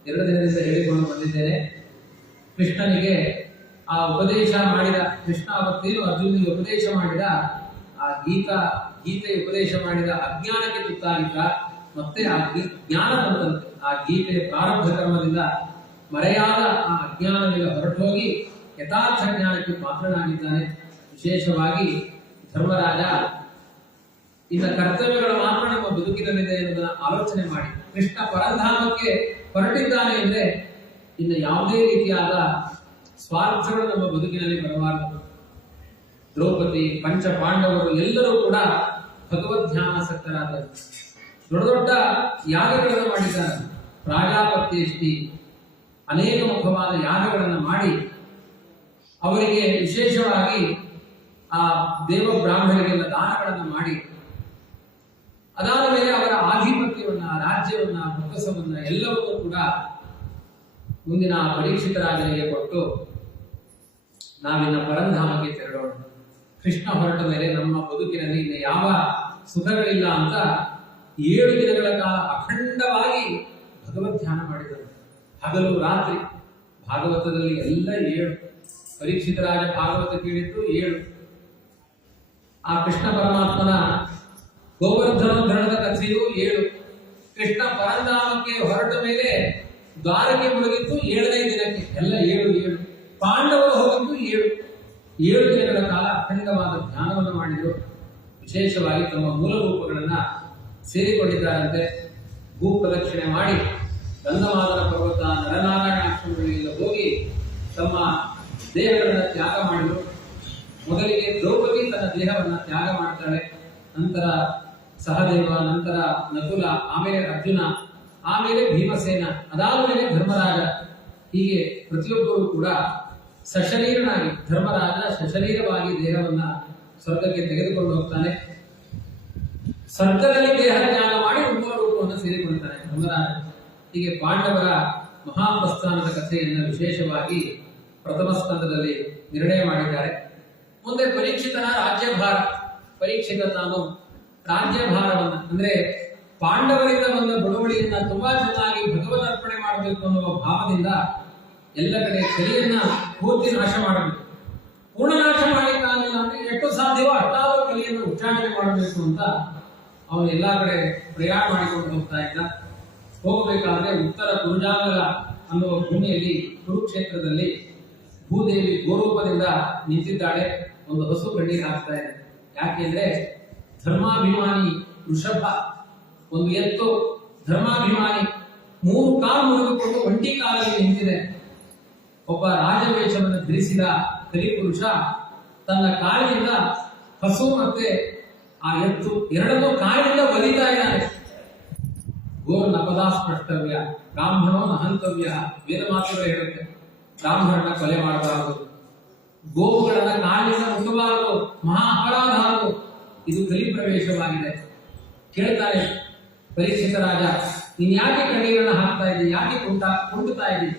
2 ದಿನದಿಂದ ಹೇಳಿಕೊಂಡು ಬಂದಿದ್ದೇನೆ. ಕೃಷ್ಣನಿಗೆ ಆ ಉಪದೇಶ ಮಾಡಿದ, ಕೃಷ್ಣ ಅವತ್ತೇನು ಅರ್ಜುನಿಗೆ ಉಪದೇಶ ಮಾಡಿದ, ಆ ಗೀತೆಯ ಉಪದೇಶ ಮಾಡಿದ ಅಜ್ಞಾನಕ್ಕೆ ತುತ್ತಾಗಿದ್ದ. ಮತ್ತೆ ಆ ಜ್ಞಾನ ಬಂದಂತೆ. ಆ ಗೀತೆಯ ಪ್ರಾರಬ್ಧ ಕರ್ಮದಿಂದ ಮರೆಯಾದ ಆ ಅಜ್ಞಾನದಿಂದ ಹೊರಟೋಗಿ ಯಥಾರ್ಥ ಜ್ಞಾನಕ್ಕೆ ಪಾತ್ರನಾಗಿದ್ದಾನೆ. ವಿಶೇಷವಾಗಿ ಧರ್ಮರಾಜ ಇನ್ನ ಕರ್ತವ್ಯಗಳು ಮಾತ್ರ ನಮ್ಮ ಬದುಕಿನಲ್ಲಿದೆ ಎಂಬುದನ್ನು ಆಲೋಚನೆ ಮಾಡಿ ಕೃಷ್ಣ ಪರಂಧಾಮಕ್ಕೆ ಹೊರಟಿದ್ದಾನೆ ಅಂದ್ರೆ ಇನ್ನು ಯಾವುದೇ ರೀತಿಯಾದ ಸ್ವಾರ್ಥಗಳು ನಮ್ಮ ಬದುಕಿನಲ್ಲಿ ಬರಬಾರದು. ದ್ರೌಪದಿ, ಪಂಚ ಪಾಂಡವರು ಎಲ್ಲರೂ ಕೂಡ ಭಗವದ್ಧ್ಯಾನಾಸಕ್ತರಾದರು. ದೊಡ್ಡ ದೊಡ್ಡ ಯಾಗಗಳನ್ನು ಮಾಡಿದ್ದಾರೆ. ಪ್ರಾಜಾಪತ್ಯೇಷ್ಟಿ ಅನೇಕ ಮುಖವಾದ ಯಾಗಗಳನ್ನು ಮಾಡಿ ಅವರಿಗೆ ವಿಶೇಷವಾಗಿ ಆ ದೇವ ಬ್ರಾಹ್ಮಣರಿಗೆಲ್ಲ ದಾನಗಳನ್ನು ಮಾಡಿ, ಅದಾದ ಮೇಲೆ ಅವರ ಆಧಿಪತ್ಯವನ್ನ, ರಾಜ್ಯವನ್ನ, ಬೊಕ್ಕಸವನ್ನ ಎಲ್ಲವನ್ನೂ ಕೂಡ ಮುಂದಿನ ಪರೀಕ್ಷಿತ ರಾಜನಿಗೆ ಕೊಟ್ಟು ನಾವಿನ್ನ ಪರಂಧಾಮಕ್ಕೆ ತೆರಳೋಣ. ಕೃಷ್ಣ ಹೊರಟ ಮೇಲೆ ನಮ್ಮ ಬದುಕಿನಲ್ಲಿ ಇನ್ನು ಯಾವ ಸುಖಗಳಿಲ್ಲ ಅಂತ 7 ದಿನಗಳ ಕಾಲ ಅಖಂಡವಾಗಿ ಭಗವದ್ ಧ್ಯಾನ ಮಾಡಿದರು. ಹಗಲು ರಾತ್ರಿ ಭಾಗವತದಲ್ಲಿ ಎಲ್ಲ 7. ಪರೀಕ್ಷಿತ ರಾಜ ಭಾಗವತ ಕೇಳಿದ್ದು 7. ಆ ಕೃಷ್ಣ ಪರಮಾತ್ಮನ ಗೋವರ್ಧನೋದ್ಧರಣದ ಕಥೆಯು 7. ಕೃಷ್ಣ ಪರಂಧಾಮಕ್ಕೆ ಹೊರಟ ಮೇಲೆ ದ್ವಾರಕ್ಕೆ ಮುಳುಗಿತ್ತು 7ನೇ ದಿನಕ್ಕೆ. ಎಲ್ಲ 7. ಪಾಂಡವರು ಹೋಗಿದ್ದು 7 ದಿನಗಳ ಕಾಲ ಅಖಂಡವಾದ ಧ್ಯಾನವನ್ನು ಮಾಡಿದರು. ವಿಶೇಷವಾಗಿ ತಮ್ಮ ಮೂಲ ರೂಪಗಳನ್ನ ಸೇರಿಕೊಂಡಿದ್ದಾರಂತೆ. ಭೂ ಪ್ರದಕ್ಷಿಣೆ ಮಾಡಿ ಗಂಧಮಾದನ ಪರ್ವತ, ನರನಾರಾಯಣ ಆಶ್ರಮಗಳಿಗೆಲ್ಲ ಹೋಗಿ ತಮ್ಮ ದೇಹಗಳನ್ನು ತ್ಯಾಗ ಮಾಡಿದರು. ಮೊದಲಿಗೆ ದ್ರೌಪದಿ ತನ್ನ ದೇಹವನ್ನು ತ್ಯಾಗ ಮಾಡ್ತಾಳೆ, ನಂತರ ಸಹದೇವ, ನಂತರ ನಕುಲ, ಆಮೇಲೆ ಅರ್ಜುನ, ಆಮೇಲೆ ಭೀಮಸೇನ, ಅದಾದ ಮೇಲೆ ಧರ್ಮರಾಜ. ಹೀಗೆ ಪ್ರತಿಯೊಬ್ಬರೂ ಕೂಡ ಸಶರೀರನಾಗಿ, ಧರ್ಮರಾಜ ಸಶರೀರವಾಗಿ ದೇಹವನ್ನ ಸ್ವರ್ಗಕ್ಕೆ ತೆಗೆದುಕೊಂಡು ಹೋಗ್ತಾನೆ. ಸ್ವರ್ಗದಲ್ಲಿ ದೇಹ ತ್ಯಾಗ ಮಾಡಿ ಮೂಲ ರೂಪವನ್ನು ಸೇರಿಕೊಳ್ತಾನೆ ಧರ್ಮರಾಜ. ಹೀಗೆ ಪಾಂಡವರ ಮಹಾಪ್ರಸ್ಥಾನದ ಕಥೆಯನ್ನು ವಿಶೇಷವಾಗಿ ಪ್ರಥಮ ಸ್ಕಂದದಲ್ಲಿ ನಿರ್ಣಯ ಮಾಡಿದ್ದಾರೆ. ಮುಂದೆ ಪರೀಕ್ಷಿತನ ರಾಜ್ಯಭಾರ. ಪರೀಕ್ಷಿತ ತಾನು ರಾಜ್ಯಭಾರವನ್ನು ಅಂದ್ರೆ ಪಾಂಡವರಿಂದ ಬಂದ ಬಳುವಳಿಯನ್ನ ತುಂಬಾ ಚೆನ್ನಾಗಿ ಭಗವದ್ ಅರ್ಪಣೆ ಮಾಡಬೇಕು ಅನ್ನುವ ಭಾವದಿಂದ ಎಲ್ಲ ಕಡೆ ಕಲಿಯನ್ನ ಪೂರ್ತಿ ನಾಶ ಮಾಡಬೇಕು. ಪೂರ್ಣ ನಾಶ ಮಾಡಲಿಕ್ಕಾಗಲಿಲ್ಲ ಅಂದ್ರೆ ಎಷ್ಟು ಸಾಧ್ಯವೋ ಅಷ್ಟಾದರೂ ಕಲಿಯನ್ನು ಉಚ್ಚಾರಣೆ ಮಾಡಬೇಕು ಅಂತ ಅವನು ಎಲ್ಲಾ ಕಡೆ ಪ್ರಯಾಣ ಮಾಡಿಕೊಂಡು ಹೋಗ್ತಾ ಇದ್ದ. ಹೋಗಬೇಕಾದ್ರೆ ಉತ್ತರ ಕುರುಜಾಂಗಲ ಅನ್ನುವ ಭೂಮಿಯಲ್ಲಿ ಕುರುಕ್ಷೇತ್ರದಲ್ಲಿ ಭೂದೇವಿ ಗೋರೂಪದಿಂದ ನಿಂತಿದ್ದಾಳೆ. ಒಂದು ಹಸು ಕಣ್ಣೀರು ಹಾಕ್ತಾ ಇದೆ. ಯಾಕೆಂದ್ರೆ ಧರ್ಮಾಭಿಮಾನಿ ವೃಷಭ, ಒಂದು ಎತ್ತು ಧರ್ಮಾಭಿಮಾನಿ 3 ಕಾಲು ಮುರಿದುಕೊಂಡು ಒಂಟಿ ಕಾಲಲ್ಲಿ ನಿಂತಿದೆ. ಒಬ್ಬ ರಾಜವೇಷವನ್ನು ಧರಿಸಿದ ಕಲಿಪುರುಷ ತನ್ನ ಕಾಲಿನಿಂದ ಹಸು ಮತ್ತೆ ಆ ಎತ್ತು ಎರಡನ್ನೂ ಕಾಲಿನಿಂದ ಒಲಿತಾ ಇದ್ದಾನೆ. ಗೋ ನಪದಾಸ್ಪಷ್ಟವ್ಯ ಬ್ರಾಹ್ಮಣೋ ನಹಂತವ್ಯ, ವೇದ ಮಾತುಗಳು ಹೇಳುತ್ತೆ. ಬ್ರಾಹ್ಮಣನ ಕೊಲೆ ಮಾಡಬಾರದು, ಗೋವುಗಳನ್ನ ಕಾಲಿನಿಂದ ಮುಟ್ಟಬಾರದು, ಮಹಾ ಅಪರಾಧ ಅದು. ಇದು ಕಲಿ ಪ್ರವೇಶವಾಗಿದೆ. ಕೇಳ್ತಾನೆ ಪರೀಕ್ಷಿತ ರಾಜ, ನೀನ್ ಯಾಕೆ ಕಣ್ಣೀರನ್ನ ಹಾಕ್ತಾ ಇದ್ದಿ, ಯಾಕೆ ಕುಂಟುತ್ತಾ ಇದ್ದಿ?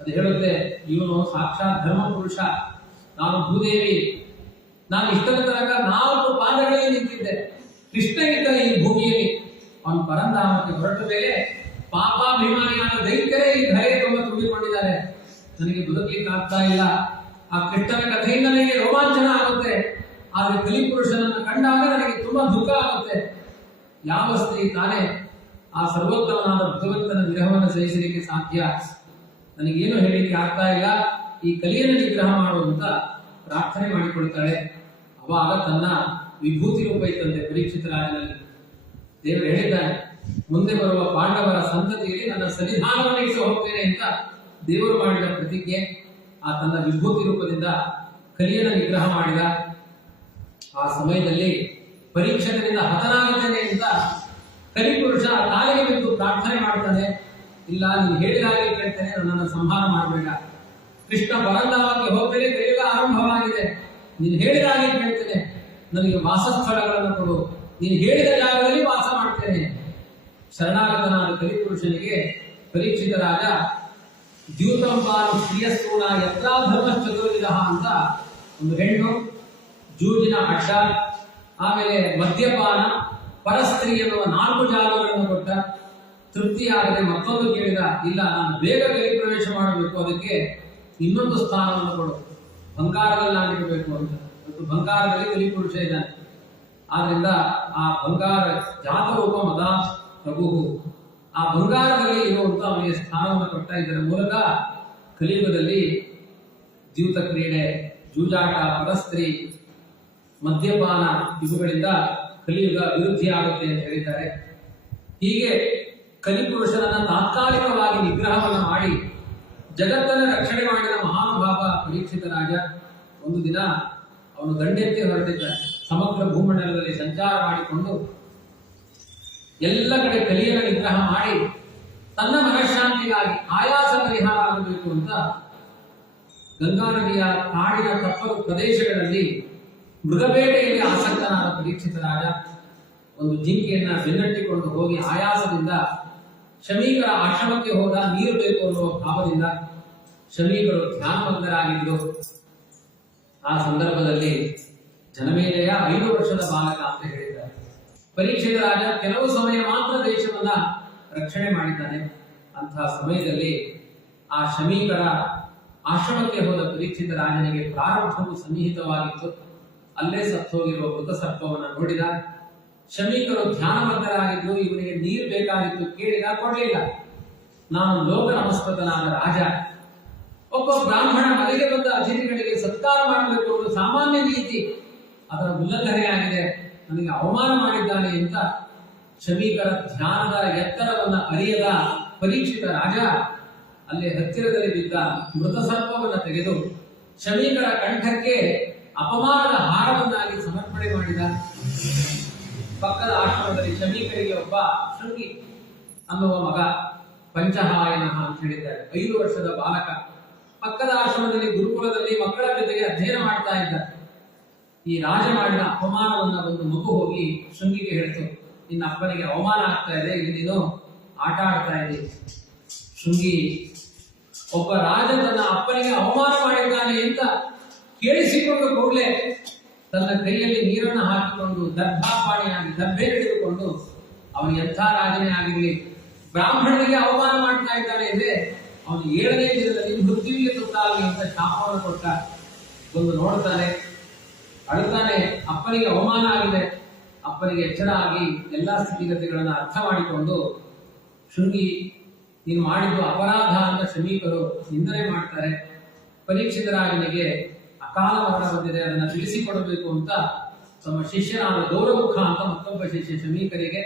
ಅದು ಹೇಳುತ್ತೆ, ಇವನು ಸಾಕ್ಷಾತ್ ಧರ್ಮ ಪುರುಷ, ನಾನು ಭೂದೇವಿ, ನಾನು ಇಷ್ಟದ ತನಕ 4 ಪಾದಗಳಲ್ಲಿ ನಿಂತಿದ್ದೆ. ಕೃಷ್ಣ ಇದ್ದ ಈ ಭೂಮಿಯಲ್ಲಿ. ಅವನು ಪರಂಧಾಮಕ್ಕೆ ಹೊರಟ ಮೇಲೆ ಪಾಪಾಭಿಮಾನಿಯಾದ ದೈತ್ಯರೇ ಈ ಧರೆ ತುಂಬಿಕೊಂಡಿದ್ದಾರೆ. ನನಗೆ ಬದುಕಲಿಕ್ಕೆ ಆಗ್ತಾ ಇಲ್ಲ. ಆ ಕೃಷ್ಣನ ಕಥೆಯಿಂದ ನನಗೆ ರೋಮಾಂಚನ ಆಗುತ್ತೆ, ಆದ್ರೆ ಕಲಿಪುರುಷನನ್ನು ಕಂಡಾಗ ನನಗೆ ತುಂಬಾ ದುಃಖ ಆಗುತ್ತೆ. ಯಾವ ಸ್ತ್ರೀ ತಾನೇ ಆ ಸರ್ವೋತ್ತಮನಾದ ಭಗವಂತನ ವಿರಹವನ್ನು ಸಹಿಸಲಿಕ್ಕೆ ಸಾಧ್ಯ? ನನಗೇನು ಹೇಳಲಿಕ್ಕೆ ಆಗ್ತಾ ಇಲ್ಲ, ಈ ಕಲಿಯನ್ನು ನಿಗ್ರಹ ಮಾಡುವಂತ ಪ್ರಾರ್ಥನೆ ಮಾಡಿಕೊಳ್ತಾಳೆ. ಅವಾಗ ತನ್ನ ವಿಭೂತಿ ರೂಪ ಇತ್ತಂತೆ ಪರೀಕ್ಷಿತ ರಾಜನಲ್ಲಿ. ದೇವರು ಹೇಳಿದ್ದಾನೆ, ಮುಂದೆ ಬರುವ ಪಾಂಡವರ ಸಂತತಿಯಲ್ಲಿ ನನ್ನ ಸನ್ನಿಧಾನವನ್ನು ಇಟ್ಟು ಹೋಗ್ತೇನೆ ಅಂತ ದೇವರು ಮಾಡಿದ ಪ್ರತಿಜ್ಞೆ. ಆ ತನ್ನ ವಿಭೂತಿ ರೂಪದಿಂದ ಕಲಿಯನ್ನು ನಿಗ್ರಹ ಮಾಡಿದ. ಆ ಸಮಯದಲ್ಲಿ ಪರೀಕ್ಷಕರಿಂದ ಹತನಾಗುತ್ತೇನೆ ಅಂತ ಕಲಿಪುರುಷ ಕಾಲಿಗೆ ಬಿದ್ದು ಪ್ರಾರ್ಥನೆ ಮಾಡ್ತಾನೆ. ಇಲ್ಲ, ನೀನು ಹೇಳಿದ ಹಾಗೆ ಕೇಳ್ತೇನೆ, ನನ್ನನ್ನು ಸಂಹಾರ ಮಾಡಬೇಡ. ಕೃಷ್ಣ ಪರಂಧಾಮಕ್ಕೆ ಹೋಗ್ಬೇಡಿ, ಕಲಿಯುಗ ಆರಂಭವಾಗಿದೆ. ನೀನು ಹೇಳಿದ ಹಾಗೆ ಕೇಳ್ತೇನೆ, ನನಗೆ ವಾಸಸ್ಥಳಗಳನ್ನು ಕೊಡು, ನೀನು ಹೇಳಿದ ಜಾಗದಲ್ಲಿ ವಾಸ ಮಾಡ್ತೇನೆ. ಶರಣಾಗತನಾದ ಕಲಿಪುರುಷನಿಗೆ ಪರೀಕ್ಷಿತ ರಾಜ ದ್ಯೂತಂಪಾನು ಸ್ತ್ರೀಯಸ್ಥೂಣ ಯತ್ರಾ ಧರ್ಮಶ್ಚತುರ್ವಿಧ ಅಂತ ಒಂದು ಹೆಣ್ಣು, ಜೂಜಿನ ಅಡ್ಡ, ಆಮೇಲೆ ಮದ್ಯಪಾನ, ಪರಸ್ತ್ರೀ ಎನ್ನುವ 4 ಜಾಗಗಳನ್ನು ಕೊಟ್ಟ. ತೃಪ್ತಿಯಾಗದೆ ಮತ್ತೊಂದು ಕೇಳಿದ, ಇಲ್ಲ ನಾನು ಬೇಗ ಕಲಿ ಪ್ರವೇಶ ಮಾಡಬೇಕು, ಅದಕ್ಕೆ ಇನ್ನೊಂದು ಸ್ಥಾನವನ್ನು ಕೊಡು, ಬಂಗಾರದಲ್ಲಿ ನಾನಿರಬೇಕು ಅಂತ. ಮತ್ತು ಬಂಗಾರದಲ್ಲಿ ಕಲಿಪುರುಷ ಇದ್ದಾನೆ. ಆದ್ರಿಂದ ಆ ಬಂಗಾರ ಜಾತರೂಪ ಮದ ಪ್ರಭು, ಆ ಬಂಗಾರದಲ್ಲಿ ಇರುವಂತ ಅವನಿಗೆ ಸ್ಥಾನವನ್ನು ಕೊಟ್ಟ. ಇದರ ಮೂಲಕ ಕಲಿಯುಗದಲ್ಲಿ ದ್ಯೂತ ಕ್ರೀಡೆ, ಜೂಜಾಟ, ಪರಸ್ತ್ರೀ, ಮದ್ಯಪಾನ ಇವುಗಳಿಂದ ಕಲಿಯುಗ ಅಭಿವೃದ್ಧಿ ಆಗುತ್ತೆ ಅಂತ ಹೇಳಿದ್ದಾರೆ. ಹೀಗೆ ಕಲಿಪುರುಷನನ್ನ ತಾತ್ಕಾಲಿಕವಾಗಿ ನಿಗ್ರಹವನ್ನು ಮಾಡಿ ಜಗತ್ತನ್ನು ರಕ್ಷಣೆ ಮಾಡಿದ ಮಹಾನುಭಾವ ಪರೀಕ್ಷಿತ ರಾಜ. ಒಂದು ದಿನ ಅವನು ದಂಡೆತ್ತಿ ಹೊರಟಿದ್ದ. ಸಮಗ್ರ ಭೂಮಂಡಲದಲ್ಲಿ ಸಂಚಾರ ಮಾಡಿಕೊಂಡು ಎಲ್ಲ ಕಡೆ ಕಲಿಯನ್ನು ನಿಗ್ರಹ ಮಾಡಿ ತನ್ನ ಮನಃಶಾಂತಿಗಾಗಿ ಆಯಾಸ ಪರಿಹಾರ ಆಗಬೇಕು ಅಂತ ಗಂಗಾ ನದಿಯ ಕಾಡಿನ ತಪ್ಪಲು ಪ್ರದೇಶಗಳಲ್ಲಿ ಮೃಗಬೇಟೆಯಲ್ಲಿ ಆಸಕ್ತನಾದ ಪರೀಕ್ಷಿತ ರಾಜ ಒಂದು ಜಿಂಕೆಯನ್ನ ಬೆನ್ನಟ್ಟಿಕೊಂಡು ಹೋಗಿ ಆಯಾಸದಿಂದ ಶಮೀಕರ ಆಶ್ರಮಕ್ಕೆ ಹೋದ, ನೀರು ಬೇಕು ಅನ್ನುವ ಭಾವದಿಂದ ಶಮೀಕರು ಧ್ಯಾನಮಗ್ನರಾಗಿದ್ರು. ಆ ಸಂದರ್ಭದಲ್ಲಿ ಜನಮೇಜಯ 5 ವರ್ಷದ ಬಾಲಕ ಅಂತ ಹೇಳಿದ್ದಾರೆ. ಪರೀಕ್ಷಿತ ರಾಜ ಕೆಲವು ಸಮಯ ಮಾತ್ರ ದೇಶವನ್ನ ರಕ್ಷಣೆ ಮಾಡಿದ್ದಾನೆ. ಅಂತಹ ಸಮಯದಲ್ಲಿ ಆ ಶಮೀಕರ ಆಶ್ರಮಕ್ಕೆ ಹೋದ ಪರೀಕ್ಷಿತ ರಾಜನಿಗೆ ಪ್ರಾರಬ್ಧವು ಸನ್ನಿಹಿತವಾಗಿತ್ತು. ಅಲ್ಲೇ ಸತ್ತೋಗಿರುವ ಮೃತ ಸರ್ಪವನ್ನು ನೋಡಿದ. ಶಮೀಕರು ಧ್ಯಾನಮಗ್ನರಾಗಿದ್ದು, ಇವನಿಗೆ ನೀರು ಬೇಕಾಗಿತ್ತು, ಕೇಳಿದ, ಕೊಡಲಿಲ್ಲ. ನಾನು ಲೋಕ ನಮಸ್ಕೃತನಾದ ರಾಜ, ಒಬ್ಬ ಬ್ರಾಹ್ಮಣ ಮನೆಗೆ ಬಂದ ಅತಿಥಿಗಳಿಗೆ ಸತ್ಕಾರ ಮಾಡಬೇಕು ಅನ್ನೋ ಸಾಮಾನ್ಯ ನೀತಿ, ಅದರ ಉಲ್ಲಂಘನೆಯಾಗಿದೆ, ನನಗೆ ಅವಮಾನ ಮಾಡಿದ್ದಾನೆ ಅಂತ ಶಮೀಕರ ಧ್ಯಾನದ ಎತ್ತರವನ್ನ ಅರಿಯದ ಪರೀಕ್ಷಿತ ರಾಜ ಅಲ್ಲಿ ಹತ್ತಿರದಲ್ಲಿ ಬಿದ್ದ ಮೃತ ಸರ್ಪವನ್ನು ತೆಗೆದು ಶಮೀಕರ ಕಂಠಕ್ಕೆ ಅಪಮಾನದ ಹಾರವನ್ನಾಗಿ ಸಮರ್ಪಣೆ ಮಾಡಿದ. ಪಕ್ಕದ ಆಶ್ರಮದಲ್ಲಿ ಶಮೀಕರಿಗೆ ಒಬ್ಬ ಶೃಂಗಿ ಅನ್ನುವ ಮಗ, ಪಂಚಹಾಯನ ಅಂತ ಹೇಳಿದ್ದಾರೆ, 5 ವರ್ಷದ ಬಾಲಕ. ಪಕ್ಕದ ಆಶ್ರಮದಲ್ಲಿ ಗುರುಕುಲದಲ್ಲಿ ಮಕ್ಕಳ ಜೊತೆಗೆ ಅಧ್ಯಯನ ಮಾಡ್ತಾ ಇದ್ದ. ಈ ರಾಜ ಮಾಡಿದ ಅಪಮಾನವನ್ನ ಒಂದು ಮಗು ಹೋಗಿ ಶೃಂಗಿಗೆ ಹೇಳ್ತು, ನಿನ್ನ ಅಪ್ಪನಿಗೆ ಅವಮಾನ ಆಗ್ತಾ ಇದೆ, ಇಲ್ಲಿ ನೀನು ಆಟ ಆಡ್ತಾ ಇದ್ದೀ. ಶೃಂಗಿ, ಒಬ್ಬ ರಾಜ ತನ್ನ ಅಪ್ಪನಿಗೆ ಅವಮಾನ ಮಾಡಿದ್ದಾನೆ ಅಂತ ಕೇಳಿಸಿಕೊಂಡು ಕೂಡಲೇ ತನ್ನ ಕೈಯಲ್ಲಿ ನೀರನ್ನು ಹಾಕಿಕೊಂಡು ದರ್ಭಾಪಾಣಿಯಾಗಿ ದರ್ಭೆ ಹಿಡಿದುಕೊಂಡು, ಅವನು ಎಂಥ ರಾಜನೇ ಆಗಿರಲಿ, ಬ್ರಾಹ್ಮಣನಿಗೆ ಅವಮಾನ ಮಾಡ್ತಾ ಇದ್ದಾನೆ ಅಂದ್ರೆ ಅವನು 7ನೇ ದಿನದಲ್ಲಿ ಮೃತ್ಯುವಿಗೆ ತುತ್ತಾಗಲಿ ಅಂತ ಶಾಪವನ್ನು ಕೊಟ್ಟ. ಒಂದು ನೋಡ್ತಾನೆ, ಅಳುತ್ತಾನೆ, ಅಪ್ಪನಿಗೆ ಅವಮಾನ ಆಗಿದೆ. ಅಪ್ಪನಿಗೆ ಎಚ್ಚರ ಆಗಿ ಎಲ್ಲಾ ಸ್ಥಿತಿಗತಿಗಳನ್ನ ಅರ್ಥ ಮಾಡಿಕೊಂಡು, ಶೃಂಗಿ ನೀನು ಮಾಡಿದ್ದು ಅಪರಾಧ ಅಂತ ಶಮೀಕರು ನಿಂದನೆ ಮಾಡ್ತಾರೆ. ಪರೀಕ್ಷಿತ ರಾಜನಿಗೆ ಅಕಾಲ ಮರಣ ಬಂದಿದೆ, ಅದನ್ನು ತಿಳಿಸಿಕೊಡಬೇಕು ಅಂತ ತಮ್ಮ ಶಿಷ್ಯನಾದ ಗೌರಮುಖ ಅಂತ ಮತ್ತೊಬ್ಬ ಶಿಷ್ಯ ಶಮೀಕರಿಗೆ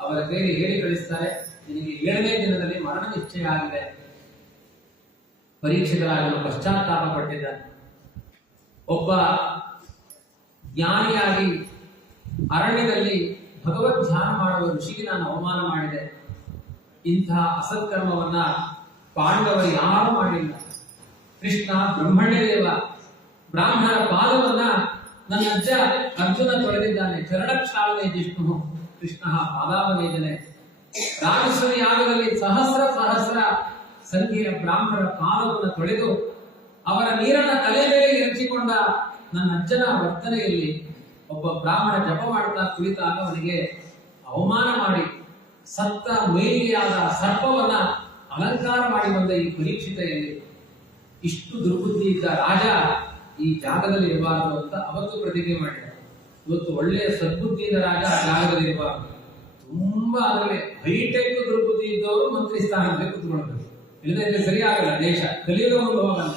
ಅವರ ಕೈಗೆ ಹೇಳಿ ಕಳಿಸ್ತಾರೆ, ನಿನಗೆ 7ನೇ ದಿನದಲ್ಲಿ ಮರಣ ನಿಶ್ಚಯ ಆಗಿದೆ. ಪರೀಕ್ಷಿತ ರಾಜನು ಪಶ್ಚಾತ್ತಾಪ ಪಟ್ಟಿದ್ದಾನೆ. ಒಬ್ಬ ಜ್ಞಾನಿಯಾಗಿ ಅರಣ್ಯದಲ್ಲಿ ಭಗವದ್ ಧ್ಯಾನ ಮಾಡುವ ಋಷಿಗೆ ನಾನು ಅವಮಾನ ಮಾಡಿದೆ. ಇಂತಹ ಅಸತ್ಕರ್ಮವನ್ನ ಪಾಂಡವರು ಯಾರು ಮಾಡಿಲ್ಲ. ಕೃಷ್ಣ ಬ್ರಹ್ಮಣ್ಯ ದೇವ, ಬ್ರಾಹ್ಮಣರ ಪಾದವನ್ನ ನನ್ನ ಅಜ್ಜ ಅರ್ಜುನ ತೊಳೆದಿದ್ದಾನೆ. ಚರಣಕ್ಷಾಲನೆ ಜಿಷ್ಣು ಕೃಷ್ಣ ಪಾದಾವನೇಜನೆ. ರಾಜಸ್ವರಿ ಯಾಗದಲ್ಲಿ ಸಹಸ್ರ ಸಂಖ್ಯೆಯ ಬ್ರಾಹ್ಮಣರ ಪಾದವನ್ನು ತೊಳೆದು ಅವರ ನೀರನ್ನ ತಲೆ ಮೇಲೆ ಎರಚಿಕೊಂಡ ನನ್ನ ಅಜ್ಜನ ವರ್ತನೆಯಲ್ಲಿ ಒಬ್ಬ ಬ್ರಾಹ್ಮಣ ಜಪ ಮಾಡುತ್ತಾ ಕುಳಿತಾಗ ಅವನಿಗೆ ಅವಮಾನ ಮಾಡಿ ಸತ್ತ ಮೈಲಿಗೆಯಾದ ಸರ್ಪವನ್ನ ಅಲಂಕಾರ ಮಾಡಿ ಬಂದ ಈ ಪರೀಕ್ಷಿತೆಯಲ್ಲಿ ಇಷ್ಟು ದುರ್ಬುದ್ಧಿ ಇದ್ದ ರಾಜ ಈ ಜಾಗದಲ್ಲಿ ಇರಬಾರದು ಅಂತ ಅವತ್ತು ಪ್ರತಿಜ್ಞೆ ಮಾಡಿದ. ಇವತ್ತು ಒಳ್ಳೆಯ ಸದ್ಬುದ್ಧಿಯಿಂದ ರಾಜ ಆ ಜಾಗದಲ್ಲಿ ಇರಬಾರದು. ತುಂಬಾ ಅದರಲ್ಲಿ ಹೈಟೆಕ್ ದುರ್ಬುದ್ಧಿ ಇದ್ದವರು ಮಂತ್ರಿ ಸ್ಥಾನದಲ್ಲಿ ಕುತ್ಕೊಳ್ಬೇಕು, ಇಲ್ಲದೆ ಸರಿಯಾಗಲ್ಲ, ದೇಶ ಕಲಿಯುವ ಒಂದು ಹೋಗಲ್ಲ.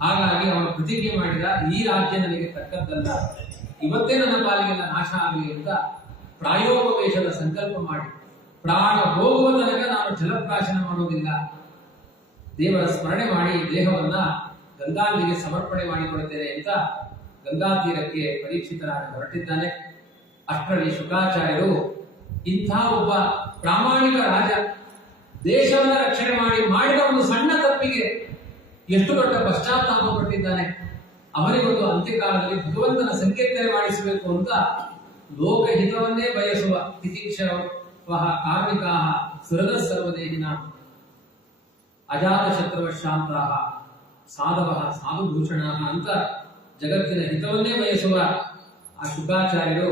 ಹಾಗಾಗಿ ಅವನು ಪ್ರತಿಜ್ಞೆ ಮಾಡಿದ, ಈ ರಾಜ್ಯ ನನಗೆ ತಕ್ಕದ್ದಲ್ಲ, ಇವತ್ತೇ ನನ್ನ ಪಾಲಿಗೆಲ್ಲ ನಾಶ ಆಗಲಿ ಅಂತ ಪ್ರಾಯೋಪವೇಶದ ಸಂಕಲ್ಪ ಮಾಡಿ, ಪ್ರಾಣ ಹೋಗುವ ತನಕ ನಾನು ಜಲಪ್ರಾಶನ ಮಾಡೋದಿಲ್ಲ, ದೇವರ ಸ್ಮರಣೆ ಮಾಡಿ ದೇಹವನ್ನ ಗಂಗಾ ನದಿಗೆ ಸಮರ್ಪಣೆ ಮಾಡಿಕೊಡುತ್ತೇನೆ ಅಂತ ಗಂಗಾ ತೀರಕ್ಕೆ ಪರೀಕ್ಷಿತರಾಗಿ ಹೊರಟಿದ್ದಾನೆ. ಅಷ್ಟರಲ್ಲಿ ಶುಕಾಚಾರ್ಯರು ಇಂಥ ಒಬ್ಬ ಪ್ರಾಮಾಣಿಕ ರಾಜ ದೇಶವನ್ನ ರಕ್ಷಣೆ ಮಾಡಿದ ಒಂದು ಸಣ್ಣ ತಪ್ಪಿಗೆ ಎಷ್ಟು ದೊಡ್ಡ ಪಶ್ಚಾತ್ತಾಪ ಪಟ್ಟಿದ್ದಾನೆ. ಅವರಿಗೊಂದು ಅಂತ್ಯಕಾಲದಲ್ಲಿ ಭಗವಂತನ ಸಂಕೀರ್ತನೆ ಮಾಡಿಸಬೇಕು ಅಂತ ಲೋಕಹಿತವನ್ನೇ ಬಯಸುವ ತಿತಿಕ್ಷವಃ ಕಾರ್ಮಿಕಾಃ ಸುರದ ಸರ್ವದೇಹಿನಾಂ ಅಜಾತ ಶತ್ರುವಶಾಂತಾಃ ಸಾಧವಃ ಸಾಧುಭೂಷಣಾಃ ಅಂತ ಜಗತ್ತಿನ ಹಿತವನ್ನೇ ಬಯಸುವ ಆ ಶುಕಾಚಾರ್ಯರು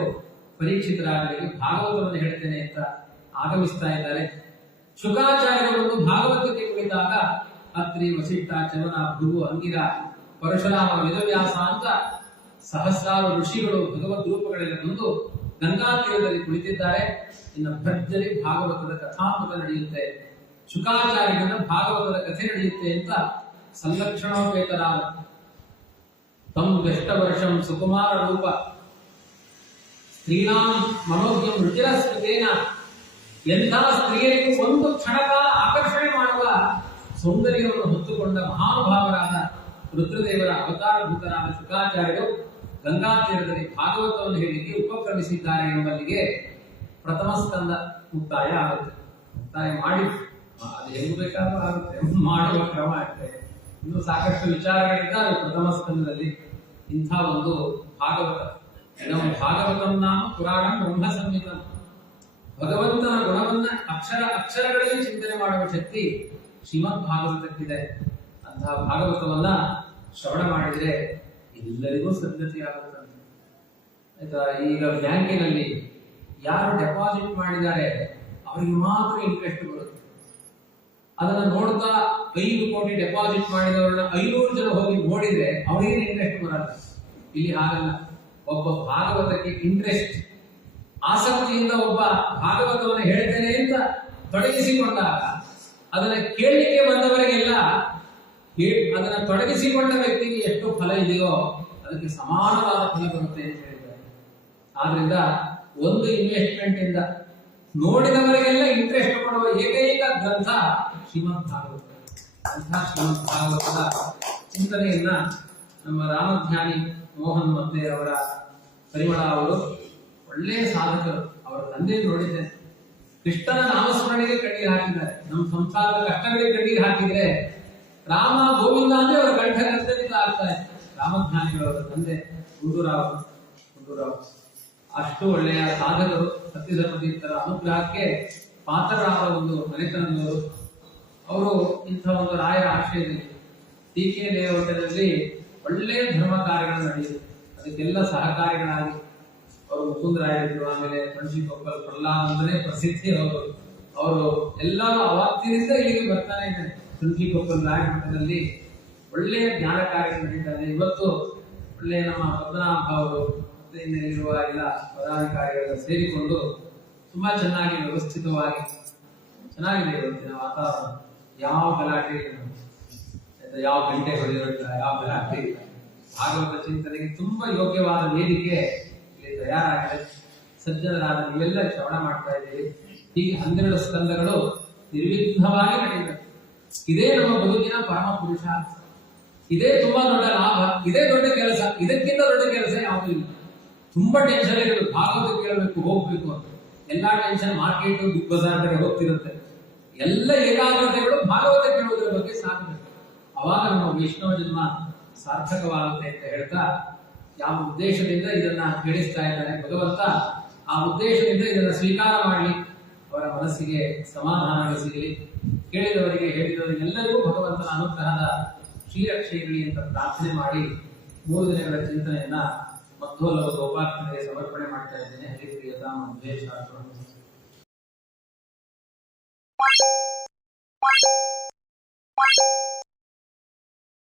ಪರೀಕ್ಷಿತರಾಜರಿಗೆ ಭಾಗವತವನ್ನು ಹೇಳ್ತೇನೆ ಅಂತ ಆಗಮಿಸ್ತಾ ಇದ್ದಾರೆ. ಶುಕಾಚಾರ್ಯರು ಒಂದು ಭಾಗವತಕ್ಕೆ ಕುಳಿತಾಗ ಅತ್ರಿ ವಸಿಷ್ಠ ಚವನ ಭೃಗು ಅಂಗಿರ ಪರಶುರಾಮ ವೇದವ್ಯಾಸ ಅಂತ ಸಹಸ್ರಾರು ಋಷಿಗಳು ಭಗವದ್ ರೂಪಗಳೆಲ್ಲ ಬಂದು ಗಂಗಾ ತೀರದಲ್ಲಿ ಕುಳಿತಿದ್ದಾರೆ. ಇನ್ನು ಭರ್ಜರಿ ಭಾಗವತದ ಕಥಾಮೃತ ನಡೆಯುತ್ತೆ, ಶುಕಾಚಾರ್ಯನ ಭಾಗವತದ ಕಥೆ ನಡೆಯುತ್ತೆ ಅಂತ ಸಂಲಕ್ಷಣೋಪೇತರಾದ ತಂ ವ್ಯಷ್ಟ ವರ್ಷಂ ಸುಕುಮಾರ ರೂಪ ಸ್ತ್ರೀನಾಂ ಮನೋಜ್ಞಂ ರುಚಿರ ಸ್ಮೃತೇನ, ಎಂಥ ಸ್ತ್ರೀಯರಿಗೂ ಒಂದು ಕ್ಷಣಕ ಆಕರ್ಷಣೆ ಮಾಡುವ ಸೌಂದರ್ಯವನ್ನು ಹೊತ್ತುಕೊಂಡ ಮಹಾನುಭಾವರಾದ ರುದ್ರದೇವರ ಅವತಾರಭೂತರಾದ ಶುಕಾಚಾರ್ಯರು ಗಂಗಾ ತೀರದಲ್ಲಿ ಭಾಗವತವನ್ನು ಹೇಳಿಕೆ ಉಪಕ್ರಮಿಸಿದ್ದಾರೆ ಎಂಬಲ್ಲಿಗೆ ಪ್ರಥಮ ಸ್ಕಂದ ಮುಕ್ತಾಯ ಆಗುತ್ತೆ. ಮುಕ್ತಾಯ ಮಾಡಿ ಅದು ಹೆಂಗ್ ಬೇಕಾದ್ರೂ ಆಗುತ್ತೆ, ಮಾಡುವ ಕ್ರಮ ಆಗ್ತದೆ. ಇನ್ನು ಸಾಕಷ್ಟು ವಿಚಾರಗಳಿದ್ದಾವೆ ಪ್ರಥಮ ಸ್ಕಂದದಲ್ಲಿ. ಇಂಥ ಒಂದು ಭಾಗವತ, ನಮ್ಮ ಭಾಗವತಂ ನಾಮ ಪುರಾಣಂ ಬ್ರಹ್ಮ ಸಂಹಿತಂ, ಭಗವಂತನ ಗುಣವನ್ನ ಅಕ್ಷರ ಅಕ್ಷರಗಳಲ್ಲಿ ಚಿಂತನೆ ಮಾಡುವ ಶಕ್ತಿ ಶ್ರೀಮದ್ ಭಾಗವತಕ್ಕಿದೆ. ಅಂತಹ ಭಾಗವತವನ್ನ ಶ್ರವಣ ಮಾಡಿದ್ರೆ ಎಲ್ಲರಿಗೂ ಸದ್ಗತಿಯಾಗುತ್ತದೆ. ಆಯ್ತಾ? ಈಗ ಬ್ಯಾಂಕಿನಲ್ಲಿ ಯಾರು ಡೆಪಾಸಿಟ್ ಮಾಡಿದ್ದಾರೆ ಅವರಿಗೆ ಮಾತ್ರ ಇಂಟ್ರೆಸ್ಟ್ ಬರುತ್ತೆ. ಅದನ್ನ ನೋಡ್ತಾ 5 ಕೋಟಿ ಡೆಪಾಸಿಟ್ ಮಾಡಿದವರನ್ನ 500 ಜನ ಹೋಗಿ ನೋಡಿದ್ರೆ ಅವರಿಗೆ ಇಂಟ್ರೆಸ್ಟ್ ಬರಲ್ಲ. ಇಲ್ಲಿ ಹಾಗಲ್ಲ. ಒಬ್ಬ ಭಾಗವತಕ್ಕೆ ಇಂಟ್ರೆಸ್ಟ್, ಆಸಕ್ತಿಯಿಂದ ಒಬ್ಬ ಭಾಗವತವನ್ನು ಹೇಳ್ತೇನೆ ಅಂತ ತೊಡಗಿಸಿಕೊಂಡಾಗ ಅದನ್ನ ಕೇಳಲಿಕ್ಕೆ ಬಂದವರಿಗೆಲ್ಲ ಅದನ್ನ ತೊಡಗಿಸಿಕೊಂಡ ವ್ಯಕ್ತಿಗೆ ಎಷ್ಟು ಫಲ ಇದೆಯೋ ಅದಕ್ಕೆ ಸಮಾನವಾದ ಫಲ ಬರುತ್ತೆ ಅಂತ ಹೇಳಿದ್ದಾರೆ. ಆದ್ರಿಂದ ಒಂದು ಇನ್ವೆಸ್ಟ್ಮೆಂಟ್ ಇಂದ ನೋಡಿದವರಿಗೆಲ್ಲ ಇಂಟ್ರೆಸ್ಟ್ ಕೊಡುವ ಏಕೈಕ ಗ್ರಂಥ ಶ್ರೀಮದ್ ಭಾಗವತ. ಅಂತಹ ಶ್ರೀಮದ್ ಭಾಗವತದ ಚಿಂತನೆಯನ್ನ ನಮ್ಮ ರಾಮಧ್ಯಾನಿ ಮೋಹನ್ ಮತ್ತೆ ಅವರ ಪರಿಮಳ ಅವರು ಒಳ್ಳೆಯ ಸಾಧಕರು. ಅವರ ತಂದೆ ನೋಡಿದ್ದೇನೆ, ಕೃಷ್ಣನ ನಾಮಸ್ಮರಣೆಗೆ ಕಣ್ಣೀರು ಹಾಕಿದ್ದಾರೆ. ನಮ್ಮ ಸಂಸಾರದ ಕಷ್ಟಗಳಿಗೆ ಕಣ್ಣೀರು ಹಾಕಿದ್ರೆ ರಾಮ ಗೋವಿಂದ ಅಂದ್ರೆ ಅವರ ಕಂಠ ಗದ್ದಲಿತ ಆಗ್ತಾ ಇದೆ. ರಾಮಧ್ಯಾನಿಗಳವರ ತಂದೆ ಗುಂಡೂರಾವ್ ಅಷ್ಟು ಒಳ್ಳೆಯ ಸಾಧಕರು. ಸತ್ಯಧರ್ಮತೀರ್ಥರ ಅನುಗ್ರಹಕ್ಕೆ ಪಾತ್ರರಾದ ಒಂದು ಮನೆತನದವರು. ಅವರು ಇಂಥ ಒಂದು ರಾಯರ ಆಶ್ರಯದಲ್ಲಿ ಟಿ.ಕೆ. ಲೇಔಟದಲ್ಲಿ ಒಳ್ಳೆಯ ಧರ್ಮ ಕಾರ್ಯಗಳು ನಡೆಯಿತು. ಅದಕ್ಕೆಲ್ಲ ಸಹಕಾರಿಗಳಾಗಿ ಅವರು ಮುಕುಂದರಾಯರು, ಆಮೇಲೆ ಪಂಚೀಕೊಪ್ಪಲ್ ಪ್ರಹ್ಲಾದ್ ಅಂದ್ರೆ ಪ್ರಸಿದ್ಧಿ ಅವರು ಎಲ್ಲರೂ ಅವತ್ತಿನಿಂದ ಇಲ್ಲಿಗೆ ಬರ್ತಾನೆ ಇದ್ದಾರೆ. ಪಂಚೀಕೊಪ್ಪಲ್ ರಾಯಮಠದಲ್ಲಿ ಒಳ್ಳೆಯ ಜ್ಞಾನ ಕಾರ್ಯಗಳು ನಡೀತಾರೆ. ಇವತ್ತು ಒಳ್ಳೆಯ ನಮ್ಮ ಪದ್ಮನಾಭ ಅವರು ಮತ್ತೆ ಇಲ್ಲಿರುವ ಎಲ್ಲ ಪದಾಧಿಕಾರಿಗಳು ಸೇರಿಕೊಂಡು ತುಂಬಾ ಚೆನ್ನಾಗಿ ವ್ಯವಸ್ಥಿತವಾಗಿ ಚೆನ್ನಾಗಿದೆ ಇವತ್ತಿನ ವಾತಾವರಣ. ಯಾವ ಗಲಾಟೆ ಇಲ್ಲ, ಯಾವ ಗಂಟೆ ಹೊಡೆಯೋದಿಲ್ಲ, ಯಾವ ಗಲಾಟೆ ಇಲ್ಲ. ಭಾಗವತ ಚಿಂತನೆಗೆ ತುಂಬಾ ಯೋಗ್ಯವಾದ ವೇದಿಕೆ ಇಲ್ಲಿ ತಯಾರಾಗಿದೆ. ಸಜ್ಜನರಾದ ನೀವೆಲ್ಲ ಶ್ರವಣ ಮಾಡ್ತಾ ಇದ್ದೀವಿ. ಹೀಗೆ 12 ಸ್ಕಂದಗಳು ನಿರ್ವಿಘ್ನವಾಗಿ ನಡೆಯಬೇಕು. ಇದೇ ನಮ್ಮ ಬದುಕಿನ ಪರಮ ಪುರುಷಾರ್ಥ. ಇದೇ ತುಂಬಾ ದೊಡ್ಡ ಲಾಭ, ಇದೇ ದೊಡ್ಡ ಕೆಲಸ. ಇದಕ್ಕಿಂತ ದೊಡ್ಡ ಕೆಲಸ ಯಾವುದೂ ಇಲ್ಲ. ತುಂಬಾ ಟೆನ್ಷನ್ ಇರಬೇಕು, ಭಾಗವತ ಕೇಳಬೇಕು, ಹೋಗ್ಬೇಕು ಅಂತ. ಎಲ್ಲಾ ಟೆನ್ಷನ್ ಮಾರ್ಕೆಟ್ ಬಿಗ್ ಬಜಾರ್ ಕಡೆ ಹೋಗ್ತಿರುತ್ತೆ. ಎಲ್ಲ ಏಕಾಗ್ರತೆಗಳು ಭಾಗವತ ಕೇಳುವುದರ ಬಗ್ಗೆ ಸಾಕಬೇಕು. ಅವಾಗ ನಮ್ಮ ವೈಷ್ಣವ ಜನ್ಮ ಸಾರ್ಥಕವಾಗುತ್ತೆ ಅಂತ ಹೇಳ್ತಾ, ಯಾವ ಉದ್ದೇಶದಿಂದ ಇದನ್ನ ಹೇಳಿಸ್ತಾ ಇದ್ದಾನೆ ಭಗವಂತ, ಆ ಉದ್ದೇಶದಿಂದ ಇದನ್ನ ಸ್ವೀಕಾರ ಮಾಡಲಿ, ಅವರ ಮನಸ್ಸಿಗೆ ಸಮಾಧಾನಗಳು ಸಿಗಲಿ, ಕೇಳಿದವರಿಗೆ ಹೇಳಿದವರಿಗೆಲ್ಲರಿಗೂ ಭಗವಂತನ ಅನುಗ್ರಹದ ಶ್ರೀರಕ್ಷೆ ಇರಲಿ ಅಂತ ಪ್ರಾರ್ಥನೆ ಮಾಡಿ 3 ದಿನಗಳ ಚಿಂತನೆಯನ್ನ ಮಧ್ವೋಲ್ಲಭ ಗೋಪಾಲಕನಿಗೆ ಸಮರ್ಪಣೆ ಮಾಡ್ತಾ ಇದ್ದೇನೆ. ಹರಿಪ್ರಿಯತಾ ಮಧ್ವೇ ಶಾಸ್ತ್ರ